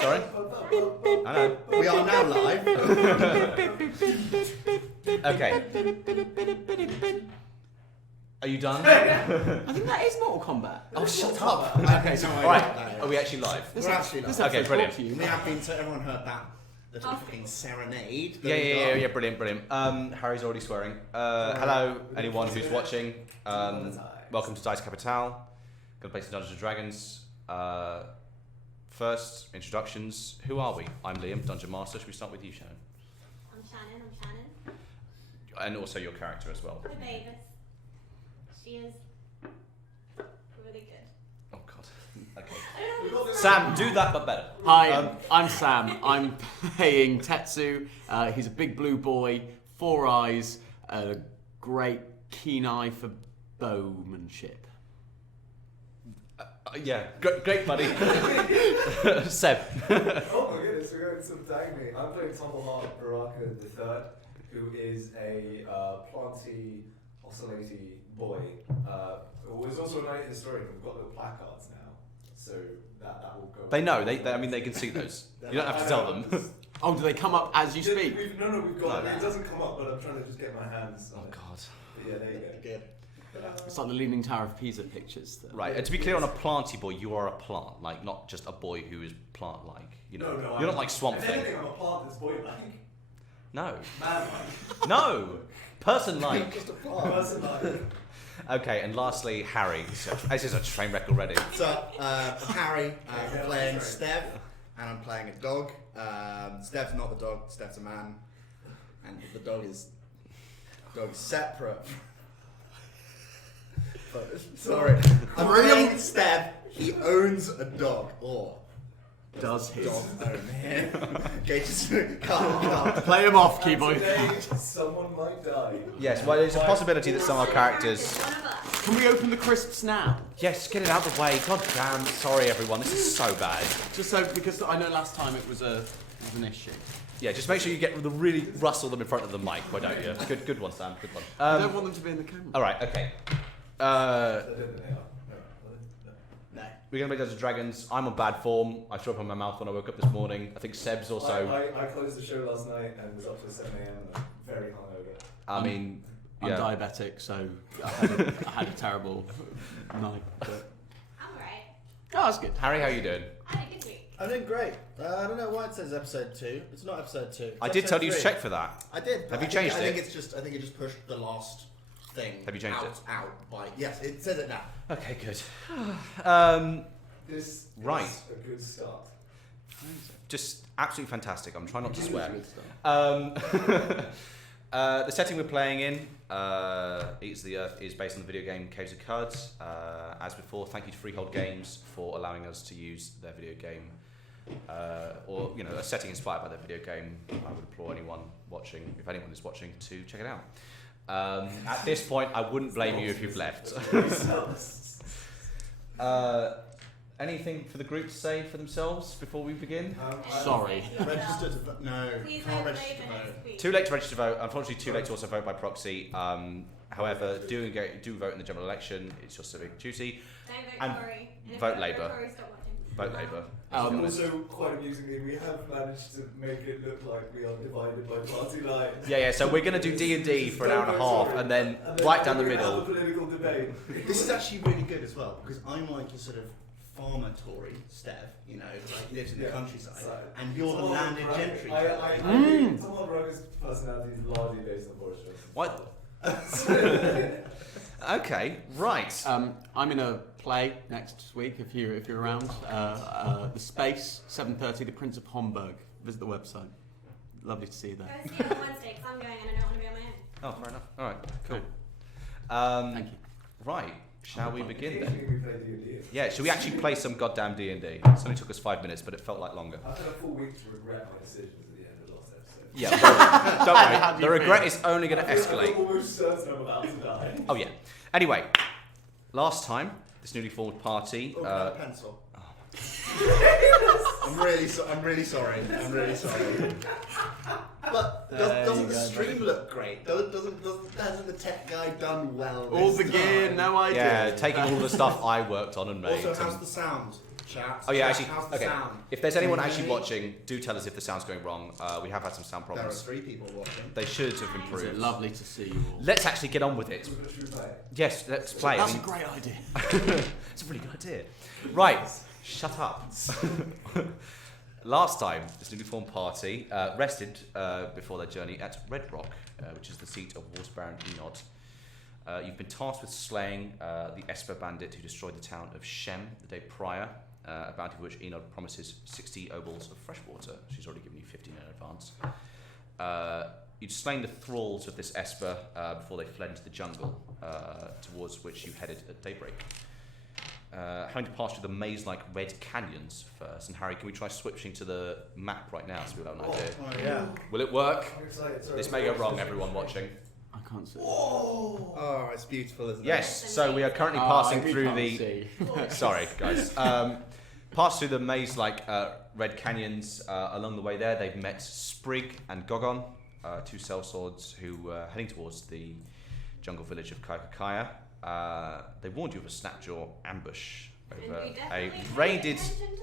Sorry? I know. We are now live. Okay. Are you done? I think that is Mortal Kombat. Oh, shut up. Okay, so Alright, are we actually live? We're actually live. Okay, brilliant. We have been, so everyone heard that little fucking serenade. Yeah, brilliant. Harry's already swearing. Hello, anyone who's watching. Welcome to Dice Capital. Gonna play some Dungeons & Dragons. First, introductions. Who are we? I'm Liam, Dungeon Master. Should we start with you, Shannon? I'm Shannon. And also your character as well. Hi, Mavis. She is really good. Oh, God. Okay. Sam, do that but better. Hi, I'm Sam. I'm playing Tetsu. He's a big blue boy, 4 eyes, a great keen eye for bowmanship. Yeah, great buddy. Seb. Oh my goodness, we're going to tag me. I'm playing Tumbleheart Baraka III, who is a planty, oscillating boy. Who is also a knight historian. We've got little placards now, so that will go. They know. They I mean, they can see those. You don't have to tell them. Oh, do they come up as you speak? We've got it. It doesn't come up, but I'm trying to just get my hands on it. God. But yeah, there you go. Good. It's like the Leaning Tower of Pisa pictures. Right, and to be clear, on a planty boy, you are a plant, like not just a boy who is plant-like. You know, No, you're not like Swamp if Thing. anything, I'm a plant that's boy-like. No, Man-like. no, person-like. Just a plant. Person-like. Okay, and lastly, Harry. So, this is a train wreck already. So, I'm Harry. I'm playing Stev, and I'm playing a dog. Stev's not the dog. Stev's a man, and the dog is separate. Sorry, I'm playing Stev. He owns a dog, or Does his. dog own him. Okay, just calm. Play him off, keyboard. Today, someone might die. Yes, well, there's a possibility that some of our characters. One of us. Can we open the crisps now? Yes, get it out of the way. God damn, sorry everyone, this is so bad. Just so, because I know last time it was an issue. Yeah, just make sure you get the really rustle them in front of the mic, why don't you? Good one, Sam. Good one. I don't want them to be in the camera. All right, okay. No. We're going to play Dungeons & Dragons. I'm on bad form. I threw up on my mouth when I woke up this morning. I think Seb's also... I closed the show last night and was up till 7 a.m. and I'm very hungover. I mean... I'm yeah. diabetic, so I had a terrible night. But... I'm alright. Oh, that's good. Harry, how you doing? I had a good week. I'm doing great. I don't know why it says episode 2. It's not episode 2. It's I did tell you to episode check for that. 3. I did. Have you I changed think it? I think it just pushed the last thing. Have you changed out, it? Out by yes, it says it now. Okay, good. This Right. is a good start. Just absolutely fantastic. I'm trying not to swear. Good stuff. The setting we're playing in, Eats the Earth, is based on the video game Caves of Cards. As before, thank you to Freehold Games for allowing us to use their video game, or a setting inspired by their video game. I would implore anyone watching, if anyone is watching, to check it out. At this point, I wouldn't blame you if you've left. Anything for the group to say for themselves before we begin? Sorry. Register to vote. No, Please can't vote register to Labour vote. next week. Too late to register to vote. Unfortunately, too late to also vote by proxy. However, do vote in the general election. It's your civic duty. Don't vote And Tory. And if vote you Labour. Tory, stop watching. Vote Labour. And also, quite amusingly, we have managed to make it look like we are divided by party lines. Yeah. So we're gonna do D&D for an hour and a half, and then right down the we're gonna middle. have a political debate. This is actually really good as well because I'm like a sort of farmer Tory, Stev. Like he lives in the countryside, and you're the landed gentry. I think Tom Baraka's personality is largely based on Boris Johnson. What? Okay, right. I'm in a play next week if you're around. The Space, 7:30, The Prince of Homburg. Visit the website. Lovely to see you there. Go see it on Wednesday because I'm going and I don't want to be on my own. Oh, fair enough. All right, cool. Thank you. Right, shall we begin then? Occasionally we play D&D. Yeah, should we actually play some goddamn D&D? It only took us 5 minutes, but it felt like longer. I've had a full week to regret my decisions at the end of the last episode. Yeah, well, don't How worry. do The you regret feel? is only going to I'm escalate. almost certain I'm about to die. Oh yeah. Anyway, last time this newly formed party. Oh, grab a pencil. I'm really sorry. I'm really sorry. But doesn't the stream look great? Hasn't the tech guy done well? All this the gear, time? no idea. Yeah, taking all the stuff I worked on and made. Also, how's and- the sound? Shout. Oh yeah, Shout, actually, how's the okay. sound? If there's anyone Can you actually hear me? watching, do tell us if the sound's going wrong. We have had some sound There are problems. 3 people watching. They should have Is it improved. lovely to see you all? Let's actually get on with it. Should we play? Yes, let's play. That's a great idea. It's a really good idea. Right, shut up. Last time, this newly formed party rested before their journey at Red Rock, which is the seat of Water Baron Enod. You've been tasked with slaying the Esper bandit who destroyed the town of Shem the day prior, a bounty for which Enod promises 60 obols of fresh water. She's already given you 15 in advance. You'd slain the thralls of this Esper before they fled into the jungle, towards which you headed at daybreak. Having to pass through the maze-like red canyons first. And Harry, can we try switching to the map right now so we have an idea? Oh yeah. Will it work? I'm excited. Sorry. This may go wrong, everyone watching. I can't see. Oh, it's beautiful, isn't it? Yes, so we are currently passing we through can't the... see. Sorry, guys. Pass through the maze-like red canyons. Along the way there, they've met Sprig and Gogon, 2 sellswords who were heading towards the jungle village of Kyukukya. They warned you of a Snapjaw ambush over And we a definitely raided paid attention to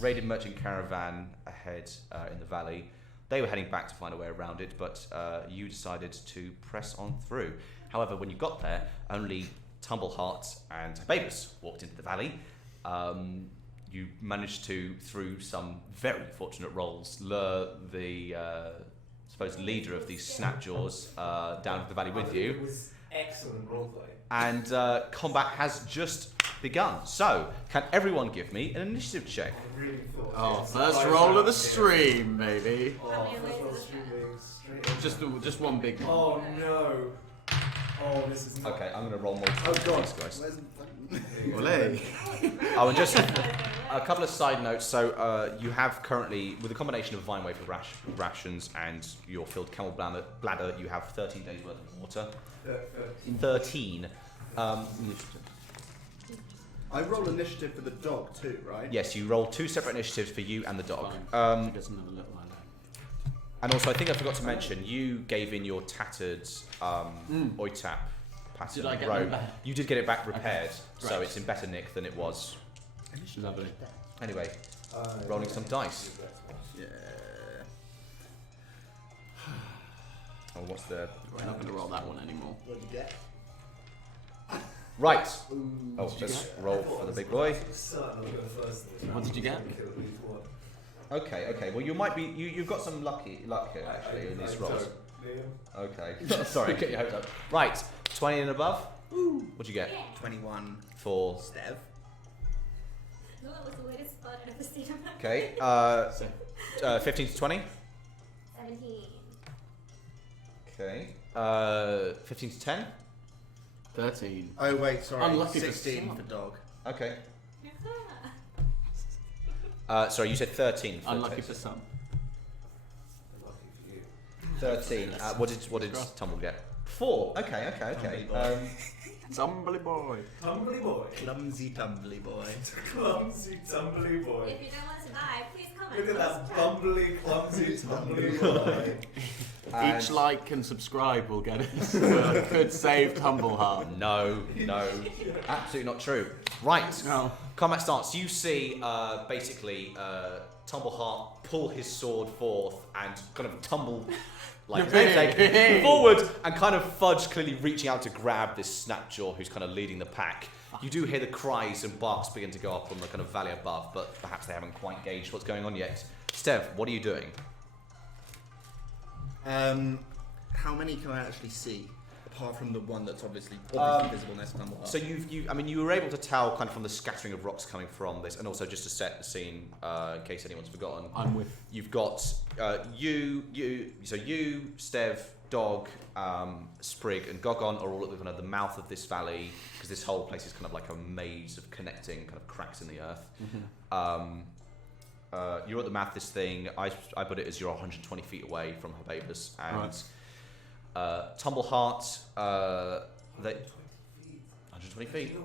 that. merchant caravan ahead in the valley. They were heading back to find a way around it, but you decided to press on through. However, when you got there, only Tumbleheart and Babus walked into the valley. You managed to, through some very fortunate rolls, lure the supposed leader of these Snapjaws down to the valley with you. It was excellent roleplay. And combat has just begun. So, can everyone give me an initiative check? I really thought. Oh, it's first right roll of the out stream, baby. here. Oh, first roll of the stream being straight in. Just one big one. Oh no. Oh, this is not. Okay, I'm going to roll more. Oh god. These guys. Where's the Olé. Oh, and just a couple of side notes. So, you have currently, with a combination of vine wafer rations and your filled camel bladder, you have 13 days worth of water. 13. I roll initiative for the dog too, right? Yes, you roll 2 separate initiatives for you and the dog. Fine. She doesn't have a little eye. And also, I think I forgot to mention, you gave in your tattered Oitap pattern Did I get robe. that back? You did get it back repaired, so Great. it's in better nick than it was. Lovely. Anyway, rolling some dice. Yeah. Oh, what's the... We're not going to roll that one anymore. What did you get? Right. Oh, let's roll for the big boy. What did you get? Okay. Well, you might be... You've got some luck here, actually, in these rolls. Okay. Sorry, get your hopes up. Right. 20 and above. What'd you get? 21 For... Stev. No, that was the latest spot I've ever seen of that. Okay. 15 to 20. 17. Okay. 15 to 10. 13. Oh wait, sorry. Unlucky for 16 some. for dog. Okay. Sorry, you said 13. For Unlucky Texas. for some. 13. What did Tumble get? 4. Okay. Tumbly boy. Tumbly boy. Clumsy tumbly boy. Clumsy tumbly boy. If you don't want to die, please comment. Look at that bumbly, clumsy tumbly boy. Each like and subscribe will get us a good save Tumbleheart. No, absolutely not true. Right, No. combat starts. You see, basically, Tumbleheart pull his sword forth and kind of tumble like Hey. forward and kind of Fudge clearly reaching out to grab this Snapjaw who's kind of leading the pack. You do hear the cries and barks begin to go up on the kind of valley above, but perhaps they haven't quite gauged what's going on yet. Stev, what are you doing? How many can I actually see? Apart from the one that's obviously visible next to Tumbleheart. So you were able to tell kind of from the scattering of rocks coming from this, and also just to set the scene in case anyone's forgotten. I'm with. You've got you, Stev, Dog, Sprig, and Gogon are all at the kind of the mouth of this valley because this whole place is kind of like a maze of connecting kind of cracks in the earth. You're at the mouth of this thing. I put it as you're 120 feet away from Hababus and. Right. Tumbleheart, they 120 feet,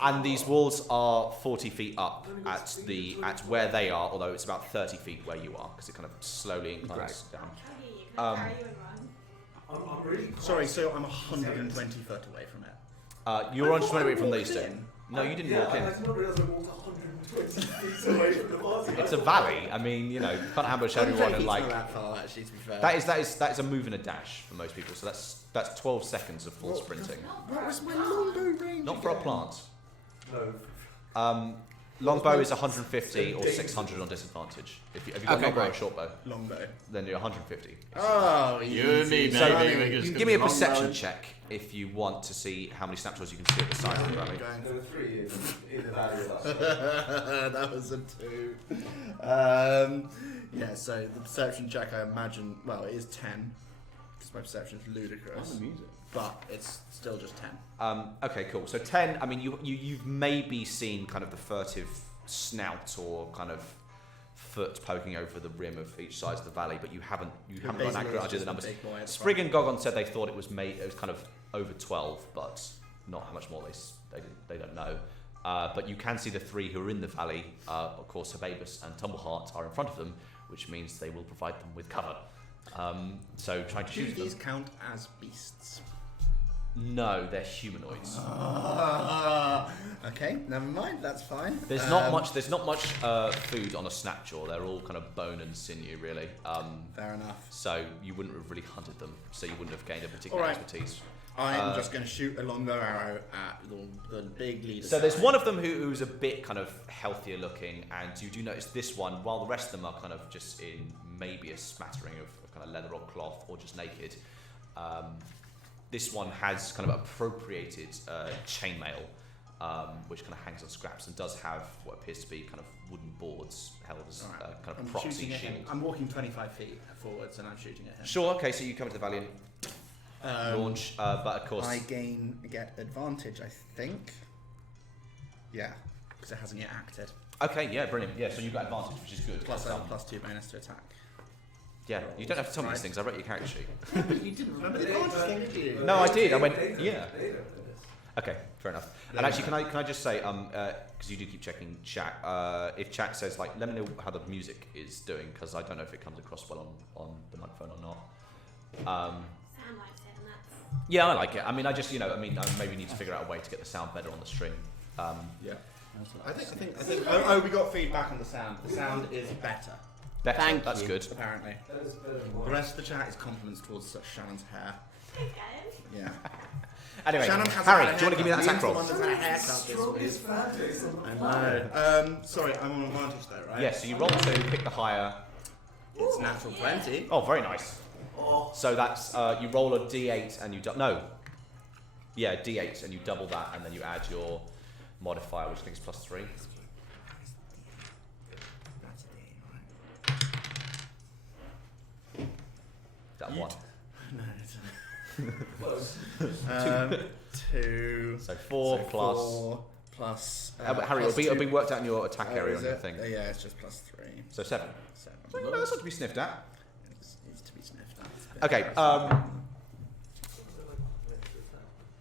and these walls are 40 feet up at where they are. Although it's about 30 feet where you are, because it kind of slowly inclines down. Can I carry you and run? I'm really Sorry, so I'm 120 foot away from it. You're 120 feet from walked these two. in. No, you didn't yeah, walk in. I did not realise I walked 120 120 feet away from the party. It's a valley. I mean, you know, you can't ambush everyone and like. Not that far, actually, to be fair. That is a move and a dash for most people. So that's 12 seconds of full sprinting. What was my longbow range? Not for a plant. No. Longbow is 150 or 600 on disadvantage. If you've got longbow or shortbow, Longbow. then you're 150. Oh, You and me, So baby. you can give me a perception check if you want to see how many snapshots you can see at the side of the valley. There were 3 in the valley of us. That was a 2. Yeah, so the perception check, I imagine, well, it is 10, because my perception is ludicrous. the music. But it's still just 10. Okay, cool. So 10. I mean, you've maybe seen kind of the furtive snout or kind of foot poking over the rim of each side of the valley, but you haven't got an accurate idea of the numbers. Sprigg and Gogon said they thought it was kind of over 12, but not how much more they don't know. But you can see the 3 who are in the valley. Of course, Hibabus and Tumbleheart are in front of them, which means they will provide them with cover. So trying to Do shoot these them. count as beasts? No, they're humanoids. Okay, never mind. That's fine. There's not much. There's not much food on a Snapjaw. They're all kind of bone and sinew, really. Fair enough. So you wouldn't have really hunted them. So you wouldn't have gained a particular All right. expertise. I am just going to shoot a longbow arrow at the big leader. So there's one of them who's a bit kind of healthier looking, and you do notice this one, while the rest of them are kind of just in maybe a smattering of kind of leather or cloth or just naked. This one has kind of appropriated chainmail, which kind of hangs on scraps and does have what appears to be kind of wooden boards held as kind of proxy shield. I'm walking 25 feet forwards and I'm shooting at him. Sure, okay, so you come to the valley and launch, but of course... I get advantage, I think. Yeah, because it hasn't yet acted. Okay, yeah, brilliant. Yeah, so you've got advantage, which is good. Plus I have a +2 bonus to attack. Yeah, you don't have to tell me these things. I wrote your character sheet. But you didn't remember the advantage thing, did you? No, I did. I went, yeah. Later. Okay, fair enough. And actually, can I just say, because you do keep checking chat, if chat says like, let me know how the music is doing, because I don't know if it comes across well on the microphone or not. Sam likes it, and that's. Yeah, I like it. I mean, I maybe need to figure out a way to get the sound better on the stream. Yeah. I think. Oh, we got feedback on the sound. The sound is better, Better. Thank That's you. good. apparently. That is better than The mine. rest of the chat is compliments towards Shannon's hair. Thanks, guys. Yeah. Anyway, Shannon hasn't Harry, had a do you want to give me that haircut. attack roll? Ian's the one that's had a haircut this Strongest week. fan base on the I planet. know. Sorry, I'm on advantage though, right? Yeah, so you roll 2, pick the higher. It's natural 20. Oh, very nice. Oh, So that's, you roll a d8 and you Yeah, d8 and you double that and then you add your modifier, which I think is +3. That's a D, right? That one. No, it's close. 2. So 4 plus. 4 plus. But Harry, plus it'll 2. be worked out in your attack area Is on your it? thing. Yeah, it's just +3. So 7. 7. So, that's not to be sniffed at. It needs to be sniffed at. Okay,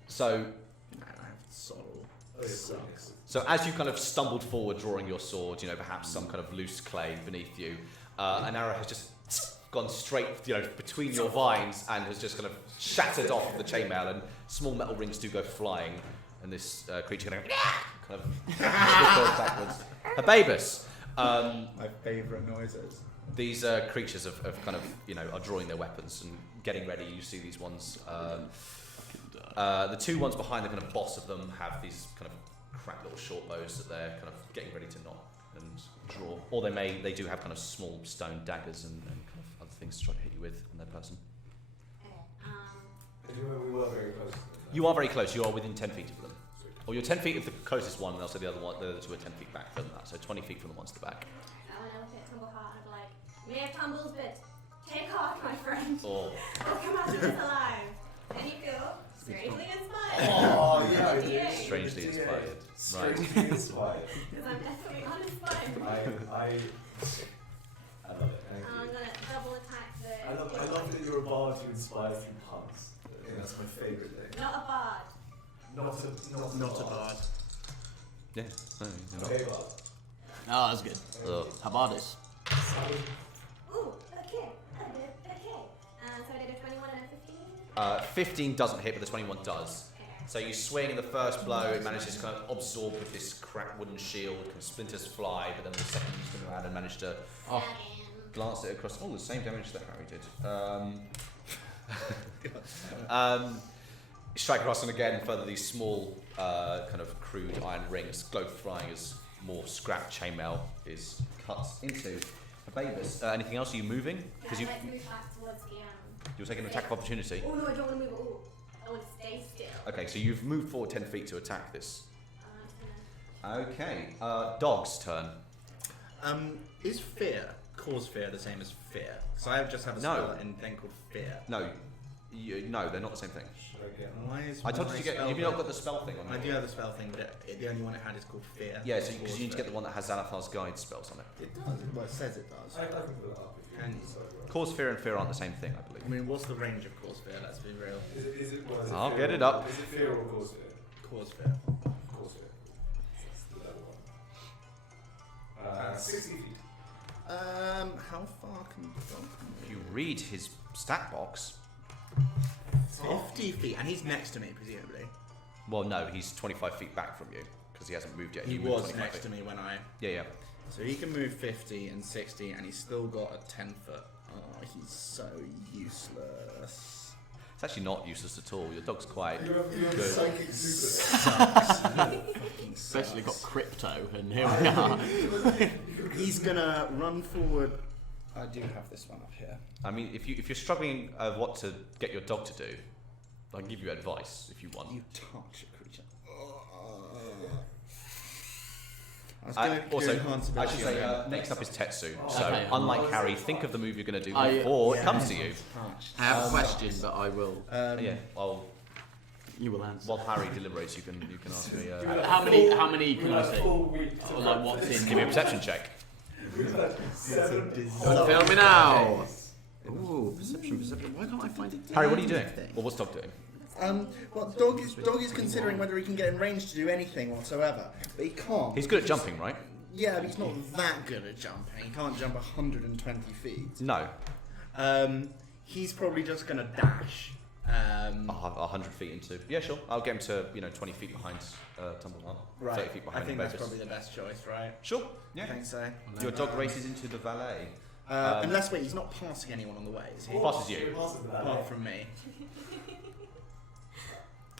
so No, I have sorrel. Sucks. So as you kind of stumbled forward, drawing your sword, perhaps some kind of loose clay beneath you, an arrow has just gone straight, between your vines and has just kind of shattered off the chainmail, and small metal rings do go flying, and this creature kind of falls backwards. Hibabus. My favourite noises. These creatures have kind of, are drawing their weapons and getting ready. You see these ones. The 2 ones behind the kind of boss of them have these kind of cracked little short bows that they're kind of getting ready to knot and draw. Or they do have kind of small stone daggers and kind of other things to try to hit you with on their person. Okay. We were very close. You are very close. You are within 10 feet of them. Or you're 10 feet of the closest one, and also the other 2 are 10 feet back from that. So 20 feet from the ones to the back. I want to look at Tumbleheart and be like, we have tumbles, but take heart, my friend. Or We'll come out of this alive. And you feel strangely inspired. Oh, yeah. I did. Yeah. strangely inspired. Right. Strangely inspired. Because I'm definitely uninspired. I love it. Thank I'm you. going to double attack the. I love that you're a bard who inspires through puns. I think that's my favourite thing. Not a bard. Not a bard. Yeah. No, you're not. Okay, bard. Oh, that's good. Ugh. How about this? Ooh, okay. I did. Okay. So I did a 21 and a 15. 15 doesn't hit, but the 21 does. Okay. So you swing, and the first blow, it manages to kind of absorb with this cracked wooden shield, kind of splinters fly, but then the second you swing around and manage to glance it across. Oh, the same damage that Harry did. Strike across, and again, further these small, kind of crude iron rings glow flying as more scrap chainmail is cut into a Babus. Anything else? Are you moving? Because Let's move back towards the you're taking an attack of opportunity. Oh no, I don't want to move at all. I want to stay still. Okay, so you've moved forward 10 feet to attack this. I'm just Okay, Dog's turn. Is cause fear the same as fear? So I just have a spell and thing called fear. No, no, they're not the same thing. Why is I told my you to get. spell You've not got the spell thing on. I do have the spell thing, but the only one it had is called fear. Yeah, so because you need to get the one that has Xanathar's guide spells on it. It does. Well, it says it does. I can put it up if you And Cause fear and fear aren't the same thing, I believe. I mean, what's the range of cause fear? Let's be real. Is it I'll fear get it or- up. Is it fear or cause fear? Cause fear. Cause fear. The other one. 60 feet. How far can you go? If you read his stat box, 50 feet, and he's next to me, presumably. well, no, he's 25 feet back from you because he hasn't moved yet. He moved was 25 next feet. to me when I. Yeah. So he can move 50 and 60, and he's still got a 10-foot. Oh, he's so useless. It's actually not useless at all. Your dog's quite You have good. psychic super. Especially got crypto, and here we are. He's gonna run forward. I do have this one up here. I mean, if you're struggling of what to get your dog to do, I can give you advice if you want. You touch a creature. I was gonna Also, enhance I should ability say, on him. next up is Tetsu. So, Okay. unlike Harry, think of the move you're going to do I- before Yeah. it comes to you. Touch. I have a question, but I will. Yeah. Well, You will answer. while Harry deliberates, you can ask me. How many can I say? Full week to Or like what's in? Give me a perception check. We've had 7 Don't fail me now. Ooh, perception. Why can't I find it? Harry, what are you doing? Well, what's dog doing? Well, dog is considering whether he can get in range to do anything whatsoever, but he can't. He's good at jumping, right? Yeah, but he's not that good at jumping. He can't jump 120 feet. No. He's probably just gonna dash. 100 feet into. Yeah, sure. I'll get him to 20 feet behind Tumbleheart. 30 feet I behind think the that's Babus. probably the best choice, right? Sure. I Yeah. think so. Your dog races into the valet. Unless he's not passing anyone on the way, is he? Passes you. Apart from me.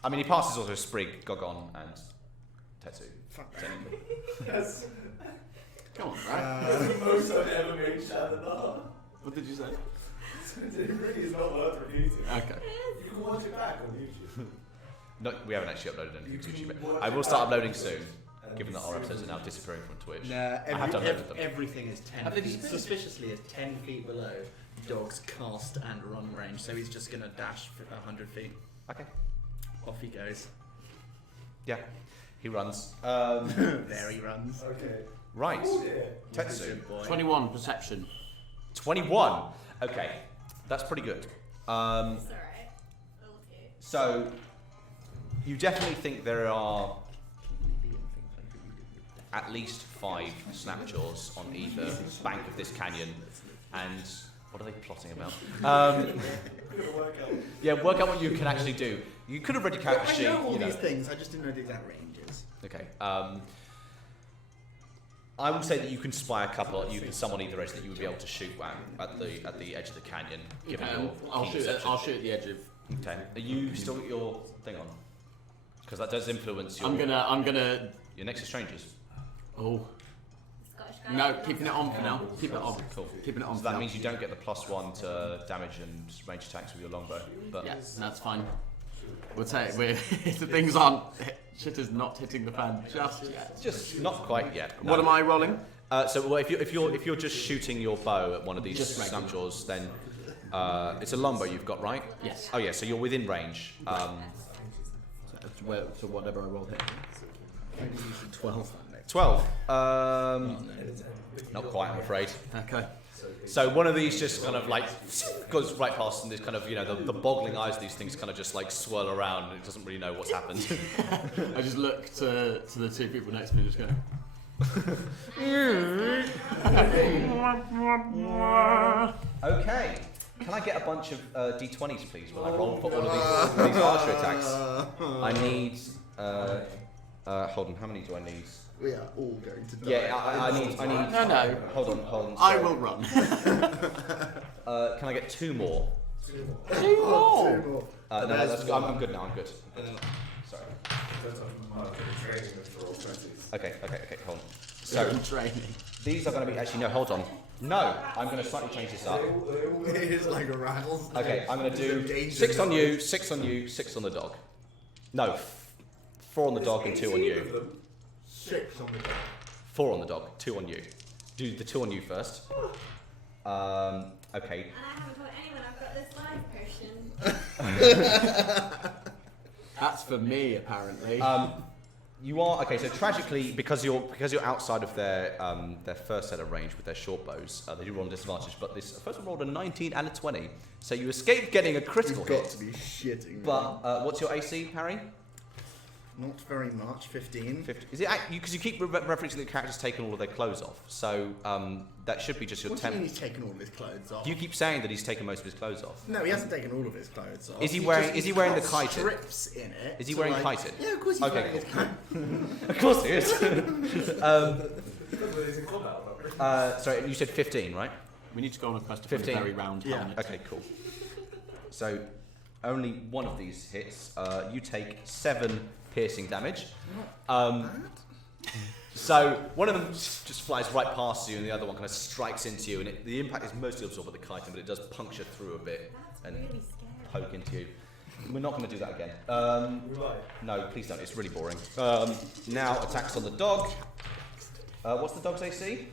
I mean, he passes also Sprig, Gogon, and Tetsu. Fuck. Technically. Yes. Come on, right? That's the most I've ever made Shadownar. What did you say? It really is not worth repeating. Okay. You can watch it back on YouTube. No, we haven't actually uploaded anything to You YouTube. can yet. watch I will it start back uploading soon, and given that our see episodes are now it. disappearing from Twitch. Nah, I have downloaded them. everything is 10 Have they feet. just- Suspiciously is 10 feet below dog's cast and run range, so he's just gonna dash for 100 feet. Okay. Off he goes. Yeah. He runs. There he runs. Okay. Right. Oh dear. Tetsu. Good boy. 21 perception. 21. Okay. That's pretty good. It's alright. Okay. So, you definitely think there are at least 5 Snapjaws on either bank of this canyon, and what are they plotting about? Yeah, work out what you can actually do. You could have read your character I sheet. know all you know. these things, I just didn't know the exact ranges. Okay. I would say that you can spy a couple. You can summon either edge that you would be able to shoot at the edge of the canyon. Given your I'll keen shoot. perception. I'll shoot at the edge of. Okay. Are you still got your thing on? Because that does influence your. I'm gonna. Your next to strangers. Oh Scottish guy. no, keeping it on for now. Keep it on. Cool. Keeping it on. So for that now. means you don't get the +1 to damage and range attacks with your longbow. But Yeah, that's fine. We'll take. The things aren't. Shit is not hitting the fan just yet. just not quite yet. No. What am I rolling? So well, if you're just shooting your bow at one of these Just regular. Snapjaws, then it's a longbow you've got, right? Yes. Oh yeah, so you're within range. So whatever I roll here. 12. 12. Not quite, I'm afraid. Okay. So one of these just kind of like goes right past, and this kind of the boggling eyes of these things kind of just like swirl around, and it doesn't really know what's happened. I just look to the 2 people next to me and just go. Okay. Can I get a bunch of d20s, please, when I roll for all of these archer attacks? I need. Hold on. How many do I need? We are all going to die. Yeah, I need. No. Hold on. I sorry. will run. Can I get 2 more? Two more. No, that's good. I'm good now. I'm good. Sorry. Okay. Hold on. So Training. these are going to be actually no. Hold on. No, I'm going to slightly change this up. It is like a rattle. Okay, I'm going to do 6 on you, 6 on you, 6 on the dog. No, 4 on the dog and 2 on you. 6 on the dog. 4 on the dog, 2 on you. Do the 2 on you first. Okay. And I haven't told anyone I've got this life potion. That's for me, apparently. You are okay. So tragically, because you're outside of their first set of range with their short bows, they do roll on disadvantage. But this first one rolled a 19 and a 20, so you escaped getting a critical You've got hit. to be shitting me. But what's your AC, Harry? Not very much, 15. 50. Is it because you keep referencing the character's taken all of their clothes off? So that should be just your What do you temp. mean he's taken all of his clothes off? You keep saying that he's taken most of his clothes off. No, he hasn't taken all of his clothes off. Is he He's wearing- just- is he he's wearing got the chitin? strips in it. Is he so wearing like, chitin? Yeah, of course he's Okay, wearing his chitin. Of course he is. He's a club out, Sorry, you said 15, right? We need to go on a quest to find a 15. very round Yeah. helmet. Okay, cool. So only one of these hits. You take 7 piercing damage. So one of them just flies right past you, and the other one kind of strikes into you, and the impact is mostly absorbed by the chitin, but it does puncture through a bit That's and really scary. poke into you. We're not going to do that again. We might. No, please don't. It's really boring. Now attacks on the dog. What's the dog's AC?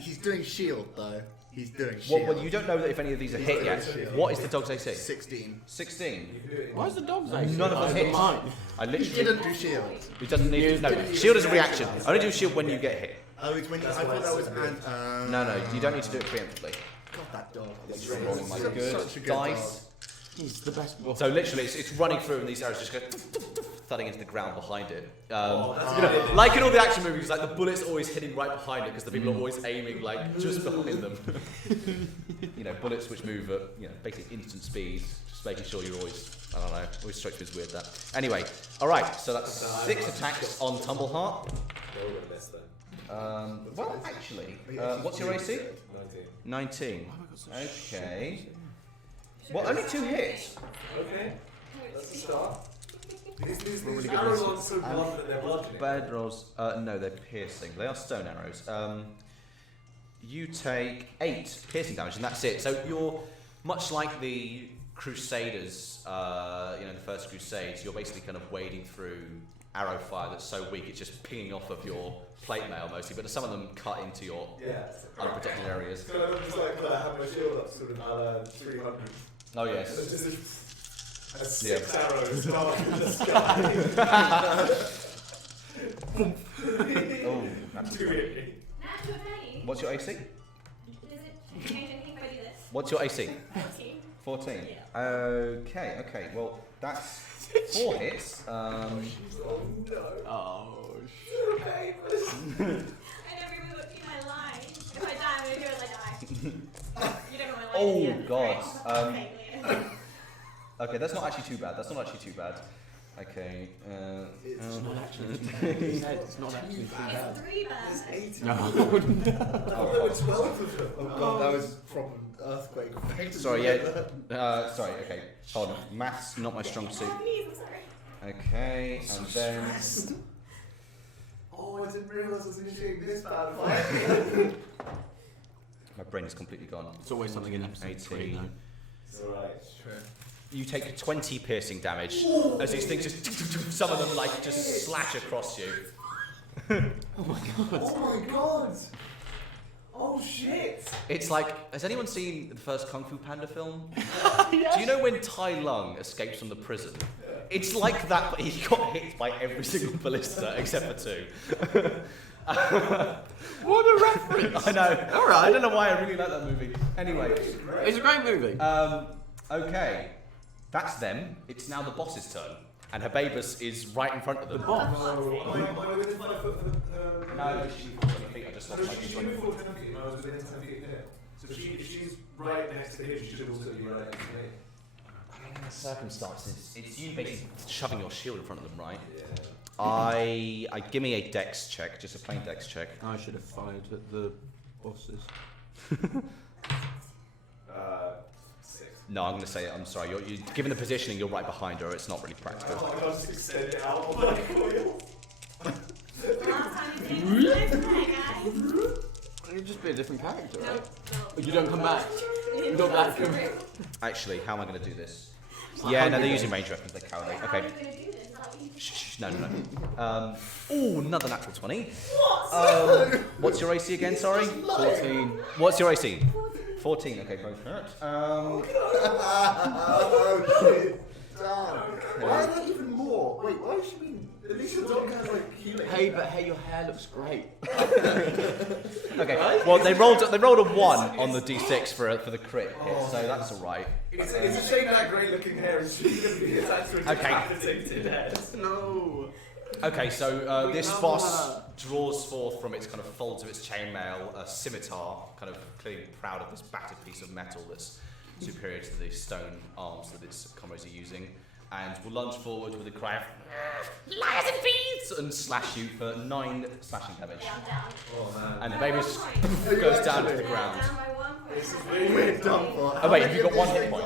He's doing shield though. He's doing shield. Well, you don't know that if any of these are hit yet. What is the dog's AC? 16. 16. Why is the dog's AC? None of them hit. Mine. I He literally. didn't do shield. He doesn't need. No, shield is a reaction. Only do shield when you get hit. Oh, it's when you, I thought that was No, you don't need to do it preemptively. God, that dog. That's rolling my Such good a good dice. He's the best. So literally, it's running through, and these arrows just go thudding into the ground behind it. Like in all the action movies, like the bullets always hitting right behind it because the people are always aiming like just behind them. Bullets which move at basically instant speed, just making sure you're always. I don't know. Always strikes me as weird that. Anyway, all right. So that's 6 attacks on Tumbleheart. Well, actually, what's your AC? 19. Okay. Well, only 2 hits. Okay, that's a start. These really good arrows ones. aren't so blunt that they're bludgeoning. Bad rolls. No, they're piercing. They are stone arrows. You take 8 piercing damage, and that's it. So you're much like the Crusaders. The first Crusades. You're basically kind of wading through arrow fire that's so weak it's just pinging off of your plate mail mostly, but some of them cut into your unprotected areas. So I'm just like, I have my shield up sort of a la 300. Oh And yes. it's just 6 arrows dark in the sky. Oh, that's Too good. easy. Natural 20. What's your AC? Does it change anything if I do this? What's your AC? 14. 14. Yeah. Okay. Well, that's 4 hits. Oh no. Oh, Okay. I never even looked at my line. If I die, I'm gonna do it as I die. You don't know my line. Oh, yet, God. right? Okay, that's not actually too bad. Okay. It's not actually. He said it's not actually too bad. It's 3 bad. No. I thought there were 12 of them. Oh god, that was proper earthquake effect. Sorry, yeah. Sorry, okay. Hold on. Maths, not my strong suit. Please, I'm sorry. Okay, and then. Oh, I didn't realise I was initiating this bad fight. My brain is completely gone. It's always something in episode 3, 18. though. It's alright. You take 20 piercing damage as these things just. Some of them, like, just slash across you. Oh my god. Oh my god! Oh shit! It's like. Has anyone seen the first Kung Fu Panda film? Do you know when Tai Lung escapes from the prison? It's like that, but he got hit by every single ballista except for 2. What a reference! I know. All right. I don't know why I really like that movie. Anyway, It's a great movie. okay, that's them. It's now the boss's turn, and Hababus is right in front of them. The boss. Am I within 5 foot of the... No, she's 20 feet. I just lost my She's D20. within 10 feet, and I was within 10 feet of here. So if she's right next to him, you should also be right next to me. In the circumstances, it's you basically shoving your shield in front of them, right? Yeah. I give me a dex check, just a plain dex check. I should have fired at the bosses. 6. No, I'm going to say I'm sorry. You're given the positioning, you're right behind her. It's not really practical. I can't just extend it out on my coil. Last time you did it, guys. It'd just be a different character, No, right? no. You don't come back. You Don't back don't him. Actually, how am I going to do this? Like Yeah, no, Hunger they're using Games. range weapons. They're cowardly. How are Okay. you going to do this? Is that what you Shh, no. Ooh, another natural 20. What? What's your AC again? Sorry. 14. What's your AC? 14. Okay, both hurt. Oh, shit. Why is that even more? Wait, why is she being... At least the dog has like healing. Hey, your hair looks great. Okay. Well, they rolled a 1 on the d6 for the crit hit, so that's all right. It's a shame that great looking hair is going to be attacked with a Okay. decapitated head. No. Okay, so this boss draws forth from its kind of folds of its chainmail a scimitar, kind of clearly proud of this battered piece of metal that's superior to the stone arms that its comrades are using, and will lunge forward with a cry of "Liars and thieves!" and slash you for 9 slashing damage. Yeah, I'm down. Oh man. And the baby just goes down to the ground. Down by 1 point. This is really We're done for. Oh wait, have you got 1 hit point?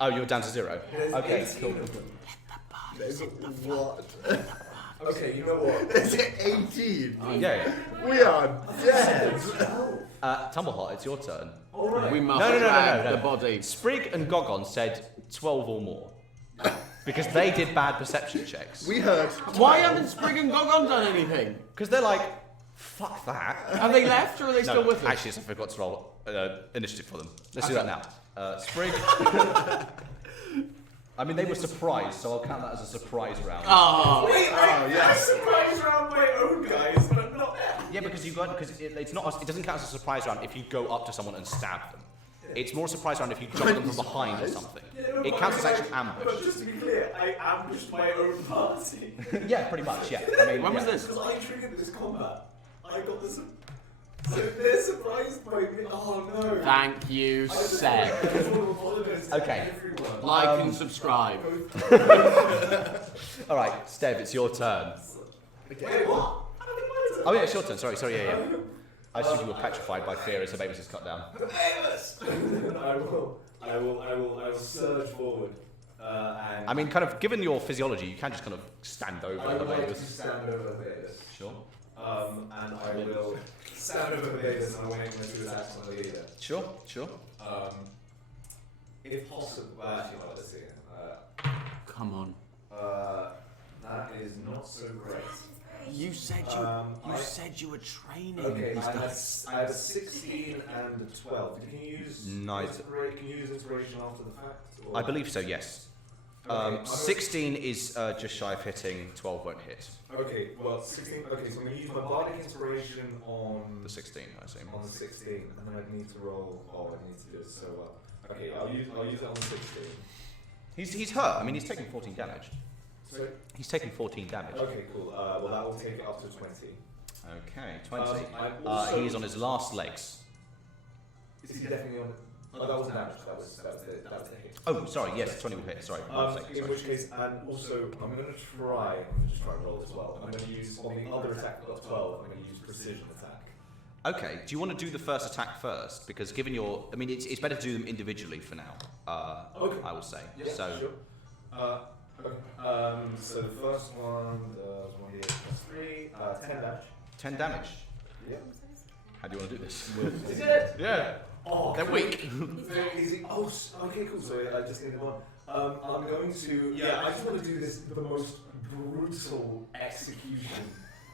Oh, you're down to 0. Okay, cool. What? Okay, you know what? Is it 18? Yeah. We are dead. Tumblehot, it's your turn. Alright. We must No. drag the body. Sprig and Gogon said 12 or more. Because they did bad perception checks. We heard. Why haven't Sprig and Gogon done anything? Because they're like, fuck that. Have they left or are they still with us? Actually, I forgot to roll initiative for them. Let's do that now. Sprig. I mean, they were surprised, so I'll count that as a surprise round. Oh. Wait, Oh, yes. I'm surprised around my own guys, but I'm not. Yeah, because it's not. It doesn't count as a surprise round if you go up to someone and stab them. It's more a surprise round if you jump them from behind or something. It counts as actual ambush. But just to be clear, I ambushed my own party. Yeah, pretty much. Yeah. I mean, When was yeah. this? Because I triggered this combat. I got this. So they're surprised by me. Oh no. Thank you, I just Seb. want to apologize to Okay. everyone. Like and subscribe. All right, Stev, it's your turn. Wait, what? I don't think mine is. Oh yeah, it's your turn. Sorry. Yeah. I assumed you were petrified by fear as the baby was cut down. Famous! I will surge forward. And I mean, kind of, given your physiology, you can just kind of stand over I the would like to baby. stand over Vegas. Sure. And I will stand over Vegas and I'm waiting for two attacks on the leader. Sure. If possible, well, actually, no, let's see. Come on. That is not so great. You said you were training. Okay, these I guys. had a 16 and a 12. Can you use Nice. Can you use inspiration after the fact? Or? I believe so. Yes. Okay, 16 is just shy of hitting. 12 won't hit. Okay, well, 16. Okay, so I'm going to use my bardic inspiration on The 16, I assume. on the 16, and then I need to roll. Oh, I need to do it so well. Okay, I'll use it on the 16. He's hurt. I mean, he's taking 14 damage. So, He's taking 14 damage. okay, cool. Well, that will take it up to 20. Okay, 20. I'm also- He is on his last legs. Is he definitely on? Oh, that wasn't damage. That was the hit. Oh, sorry. Yes, 20 will hit. Sorry. one second, In sorry. which case, and also, I'm going to try. I'm just trying to roll as well. I'm going to use on the other attack. I've got 12. I'm going to use precision attack. Okay. Do you want to do the first attack first? Because given your, I mean, it's better to do them individually for now. Okay. I will say. Yeah, so. sure. Okay. So the first one was 1d8 plus 3, 10 damage. 10 damage. Yeah. How do you want to do this? Is it? Yeah. Oh, They're weak. Very easy. Oh, okay, cool. So I just needed one. I'm going to. Yeah, I just want to do this the most brutal execution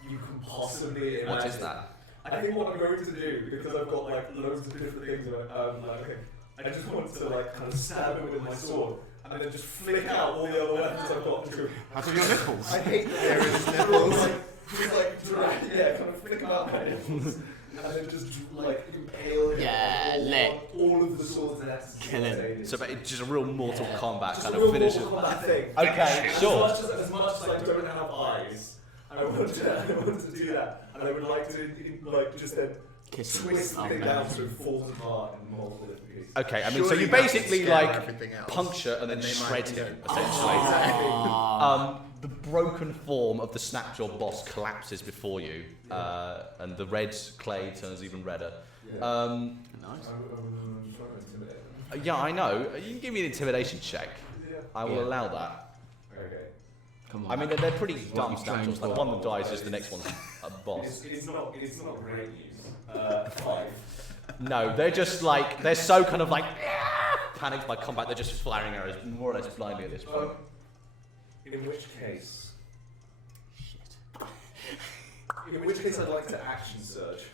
you can possibly imagine. What is that? I think what I'm going to do, because I've got like loads of different things in it, okay, I just want to like kind of stab him with my sword and then just flick out all the other weapons I've got through. Out of your nipples. I hate that there is nipples. Just like drag, yeah, kind of flick out my nipples. And then just like impale him Yeah, on lit. all of the swords and axes. Kill him. So it's just a real Mortal Kombat Just kind a of real finish. Mortal Kombat thing. Okay, sure. As much as I don't have eyes, I want to do that, and I would like to like just then kissing. twists the Oh, thing no. down so it falls apart in multiple different pieces. Okay, I mean, so Surely you that would basically scare like everything else. puncture and then And they shred might him, go, essentially. Ah. The broken form of the Snapjaw boss collapses before you, and the red clay turns even redder. Yeah. Nice. I'm trying to intimidate them. Yeah, I know. You can give me an intimidation check. Yeah. I will Yeah. allow that. Okay. Come on. I mean, they're pretty dumb you've trained Snapjaws. Like, for. one of them dies, just the next one's a boss. It's not great news. 5. No, they're just like, they're so kind of like panicked by combat, they're just firing arrows more or less blindly at this point. In which case... In which case I'd like to action surge.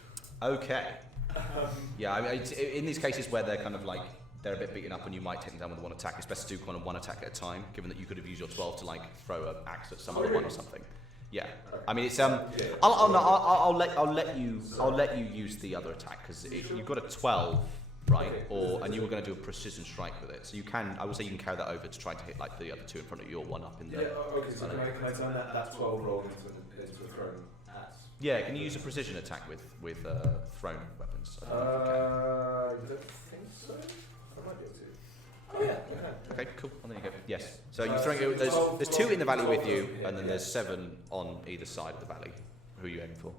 Okay. Yeah, I mean, in these cases where they're kind of like, they're a bit beaten up and you might take them down with one attack, it's best to do kind of one attack at a time, given that you could have used your 12 to like throw an axe at some other one or something. Yeah. I mean, it's I'll let you use the other attack because you've got a 12, right? And you were going to do a precision strike with it, so you can. I would say you can carry that over to try to hit like the other two in front of you or one up in the. Yeah, okay, so can I turn that 12 roll into a thrown axe? Yeah, can you use a precision attack with thrown weapons? I don't know I don't think so. I might be able to. Oh yeah, Okay, cool. Well, there you go. Yes. So you're throwing it. There's 2 in the valley with you, and then there's 7 on either side of the valley. Who are you aiming for?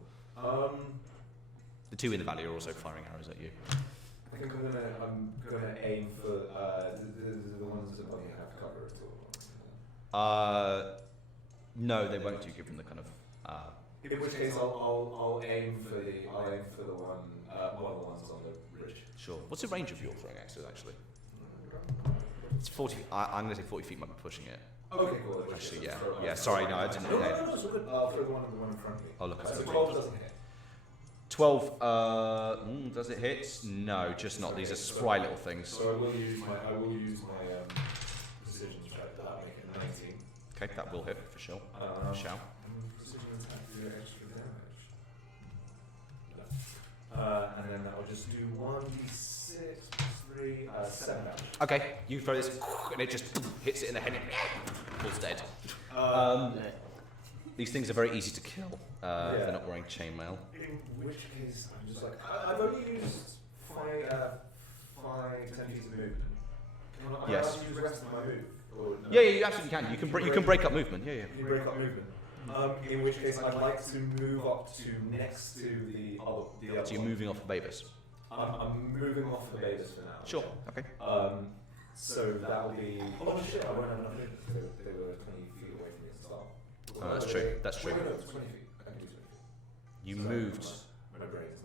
The 2 in the valley are also firing arrows at you. I think I'm gonna aim for the ones that don't have cover at all. No, they won't do, given the kind of. In which case, I'll aim for the one of the ones on the ridge. Sure. What's the range of your throwing axes actually? It's 40. I'm going to say 40 feet might be pushing it. Okay, cool. Actually, yeah. Yeah. Sorry, no, I didn't. No, it's all good. I'll throw the one in front of me. I'll look at So it. 12 doesn't hit. 12. Does it hit? No, just not. These are spry little things. So I will use my precision check. That'll make it 19. Okay, that will hit for sure. Shall. Precision attack do extra damage. And then that will just do 1d6 plus 3, 7 damage. Okay, you throw this, and it just hits it in the head. And falls dead. These things are very easy to kill. If they're not wearing chainmail. In which case, I'm just like, I've only used 10 feet of movement. Can I Yes. use the rest of my move? Or no? Yeah, you absolutely can. You can break up movement. Yeah, yeah. Can you break up movement? In which case, I'd like to move up to next to the other. So you're moving off of Avis. I'm moving off the Betas for now. Sure. Okay. So that will be. Oh shit! I won't have enough movement. They were 20 feet away from me at the start. Oh, that's true. That's true. Wait, no, it's 20 feet. I can do 20 feet. You So moved. My brain is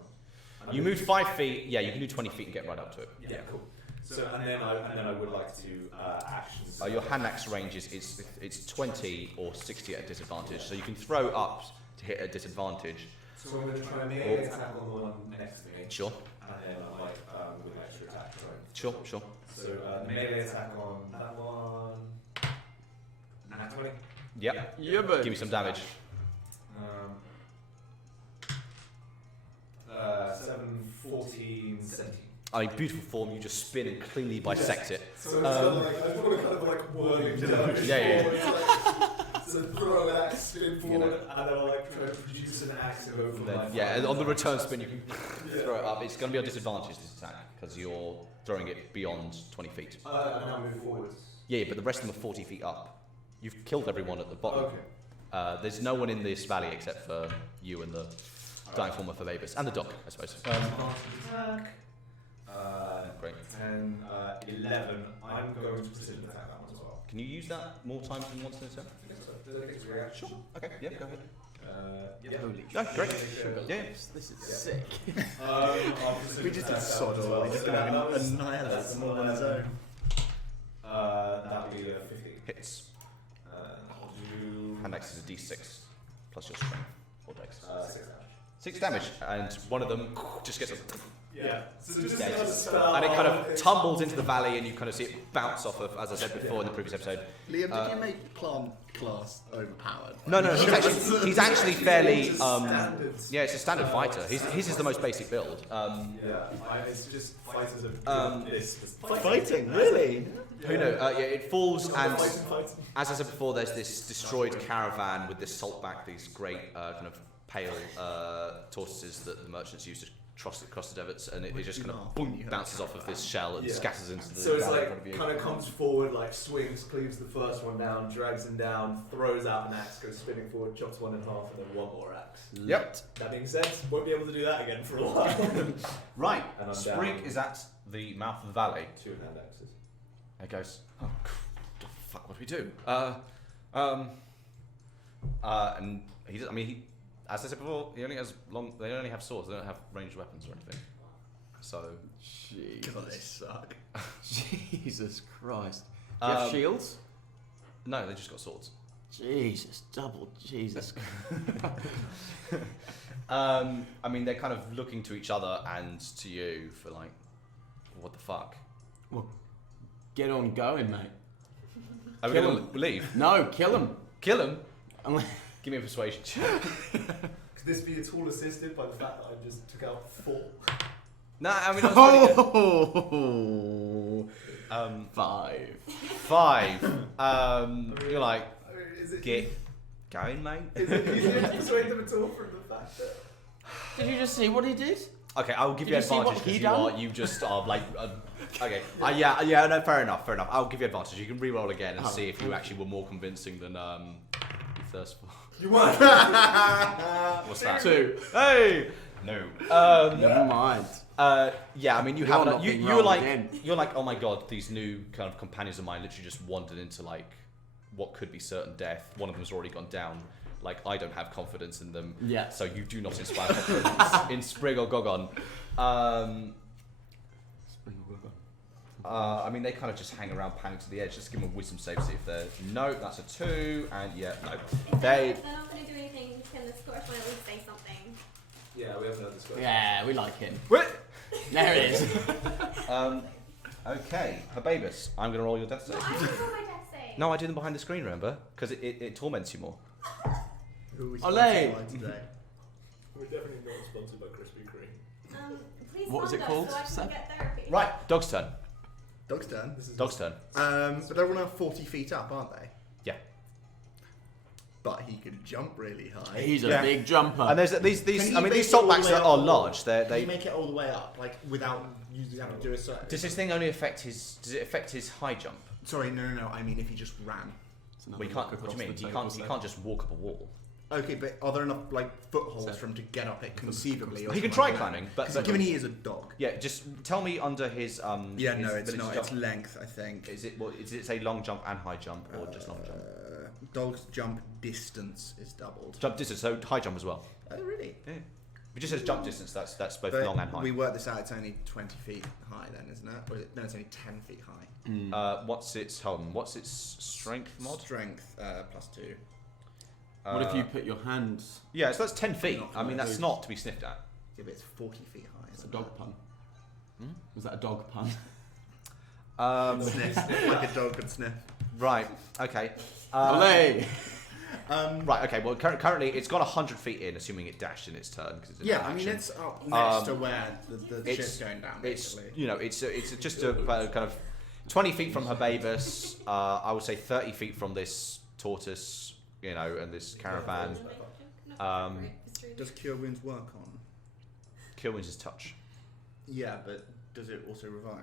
not. You moved 5 feet. Yeah, you can do 20 feet and get right up to it. Yeah, cool. So and then I would like to action. Your hand axe range is it's 20 or 60 at a disadvantage. So you can throw up to hit at disadvantage. So I'm going to try a melee attack on the one next to me. Sure. And then I might with an extra attack try. Sure. Sure. So melee attack on that one. Nat 20. Yep. Yeah, but Give me some damage. 7, 14, 17. I mean, beautiful form. You just spin and cleanly bisect it. So it's like, I just want to kind of like whirling damage. Yeah. So throw an axe, spin forward, and then I'll like try to produce an axe and over my Yeah, and on the return spin, you can throw it up. It's going to be a disadvantage this attack because you're throwing it beyond 20 feet. And I'll move forwards. Yeah, but the rest of them are 40 feet up. You've killed everyone at the bottom. Okay. There's no one in this valley except for you and the dying form of Phababus and the dog, I suppose. Attack. Great. 10, 11. I'm going to precision attack that one as well. Can you use that more times than once in a turn? I think so. Does it get to reaction? Sure. Okay. Yeah. Go ahead. Yeah. Holy No, great. Yeah. this is sick. We just did sod all. We're just going to annihilate them all on his own. That'll be the 50. Hits. I'll do Hand axe is a d6 plus your strength or dex. 6 damage. 6 damage, and one of them just gets a Yeah. So just dead. another spell. And it kind of tumbles into the valley, and you kind of see it bounce off of, as I said before in the previous episode. Liam, did you make plant class overpowered? No, he's actually fairly. Standards. Yeah, it's a standard fighter. His is the most basic build. It's just fighters are this. Fighting, really? Who knows? Yeah, it falls, and Fighting. as I said before, there's this destroyed caravan with this saltback, these great kind of pale tortoises that the merchants used to across the deserts, and it just kind of laugh boom, when you bounces off of this shell and Yeah. scatters into the So it's valley in front of like you. kind of comes forward, like swings, cleaves the first one down, drags him down, throws out an axe, goes spinning forward, chops one in half, and then one more axe. Yep. That being said, won't be able to do that again for a while. Right. And I'm Sprig down. is at the mouth of the valley. 2 hand axes. It goes, oh, the fuck, what do we do? And he does, I mean, as I said before, they only have swords, they don't have ranged weapons or anything. So, God, they suck. Jesus Christ. Do you have Um, shields? no, they just got swords. Jesus, double Jesus. I mean, they're kind of looking to each other and to you for like, what the fuck? Well, get on going, mate. Are we Kill gonna him. leave? No, kill him. Kill him? Unless- Give me a persuasion check. Could this be at all assisted by the fact that I just took out 4? No, I mean, that's pretty good. Oh, 5. 5. You're like, I mean, is it get going, mate. Is it easier to persuade them at all from the fact that... Did you just see what he did? Okay, I will give Did you you see what advantage he because done? you just are like, okay, yeah, no, fair enough. I'll give you advantage. You can re-roll again and Oh, see if you okay. actually were more convincing than you thirst for. You won! What's that? 2. Hey, no. Never mind. Yeah, I mean, you You're have not you being you're rolled like again. you're like, oh my god, these new kind of companions of mine literally just wandered into like what could be certain death. One of them's already gone down. Like, I don't have confidence in them. Yeah. So you do not inspire confidence in Sprig or Gogon. I mean, they kind of just hang around, panic to the edge. Just give them a wisdom save, see if they're... No, that's a 2, and yeah, no. If they're not going to do anything, can the Scorch one at least say something? Yeah, we haven't had this question. Yeah, we like him. What? There it is. Okay, Hababus, I'm going to roll your death No, save. I didn't know my death save. No, I do them behind the screen, remember? Because it torments you more. Who are we Ole. sponsored by today? We're definitely not sponsored by Krispy Kreme. Please What was it fund us called, so I can Seb? get therapy. Right, dog's turn. Dog's turn. This is Dog's turn. But they're all now 40 feet up, aren't they? Yeah. But he can jump really high. He's a Yeah. big jumper. And there's these Can you I mean, make these it all the saltbacks way up are the large. Can you They make it all the way up, like without using having to do a certain? Does this thing only affect his? Does it affect his high jump? Sorry, no. I mean, if he just ran. It's another Well, you can't. look What do you across mean? the He table, can't just walk up a wall. Okay, but are there enough like footholds So- for him to get up it conceivably? He can try climbing, but given he is a dog. yeah, just tell me under his Yeah, no, his it's ability not. to It's jump. length, I think. Is it? What? Is it say long jump and high jump, or just long jump? Dog's jump distance is doubled. Jump distance, so high jump as well. Oh, really? Yeah. If it just says jump distance, that's both But long and high. we work this out. It's only 20 feet high, then, isn't it? Or is it? No, it's only 10 feet high. What's its What's its strength mod? Strength +2. What if you put your hands? Yeah, so that's 10 feet. Not I mean, that's move. not to be sniffed at. Yeah, but it's 40 feet high. It's a isn't dog it? pun. Was that a dog pun? Sniff, like a dog could sniff. Right. Okay. Olé! Right. Okay. Well, currently it's got 100 feet in, assuming it dashed in its turn. Cause it's in Yeah, I action. mean it's up next to where the it's- shit's going down. It's Basically, it's just a kind of 20 feet from Hababus. I would say 30 feet from this tortoise, and this caravan. does Cure Wounds work on? Kill Wounds is touch. Yeah, but does it also revive?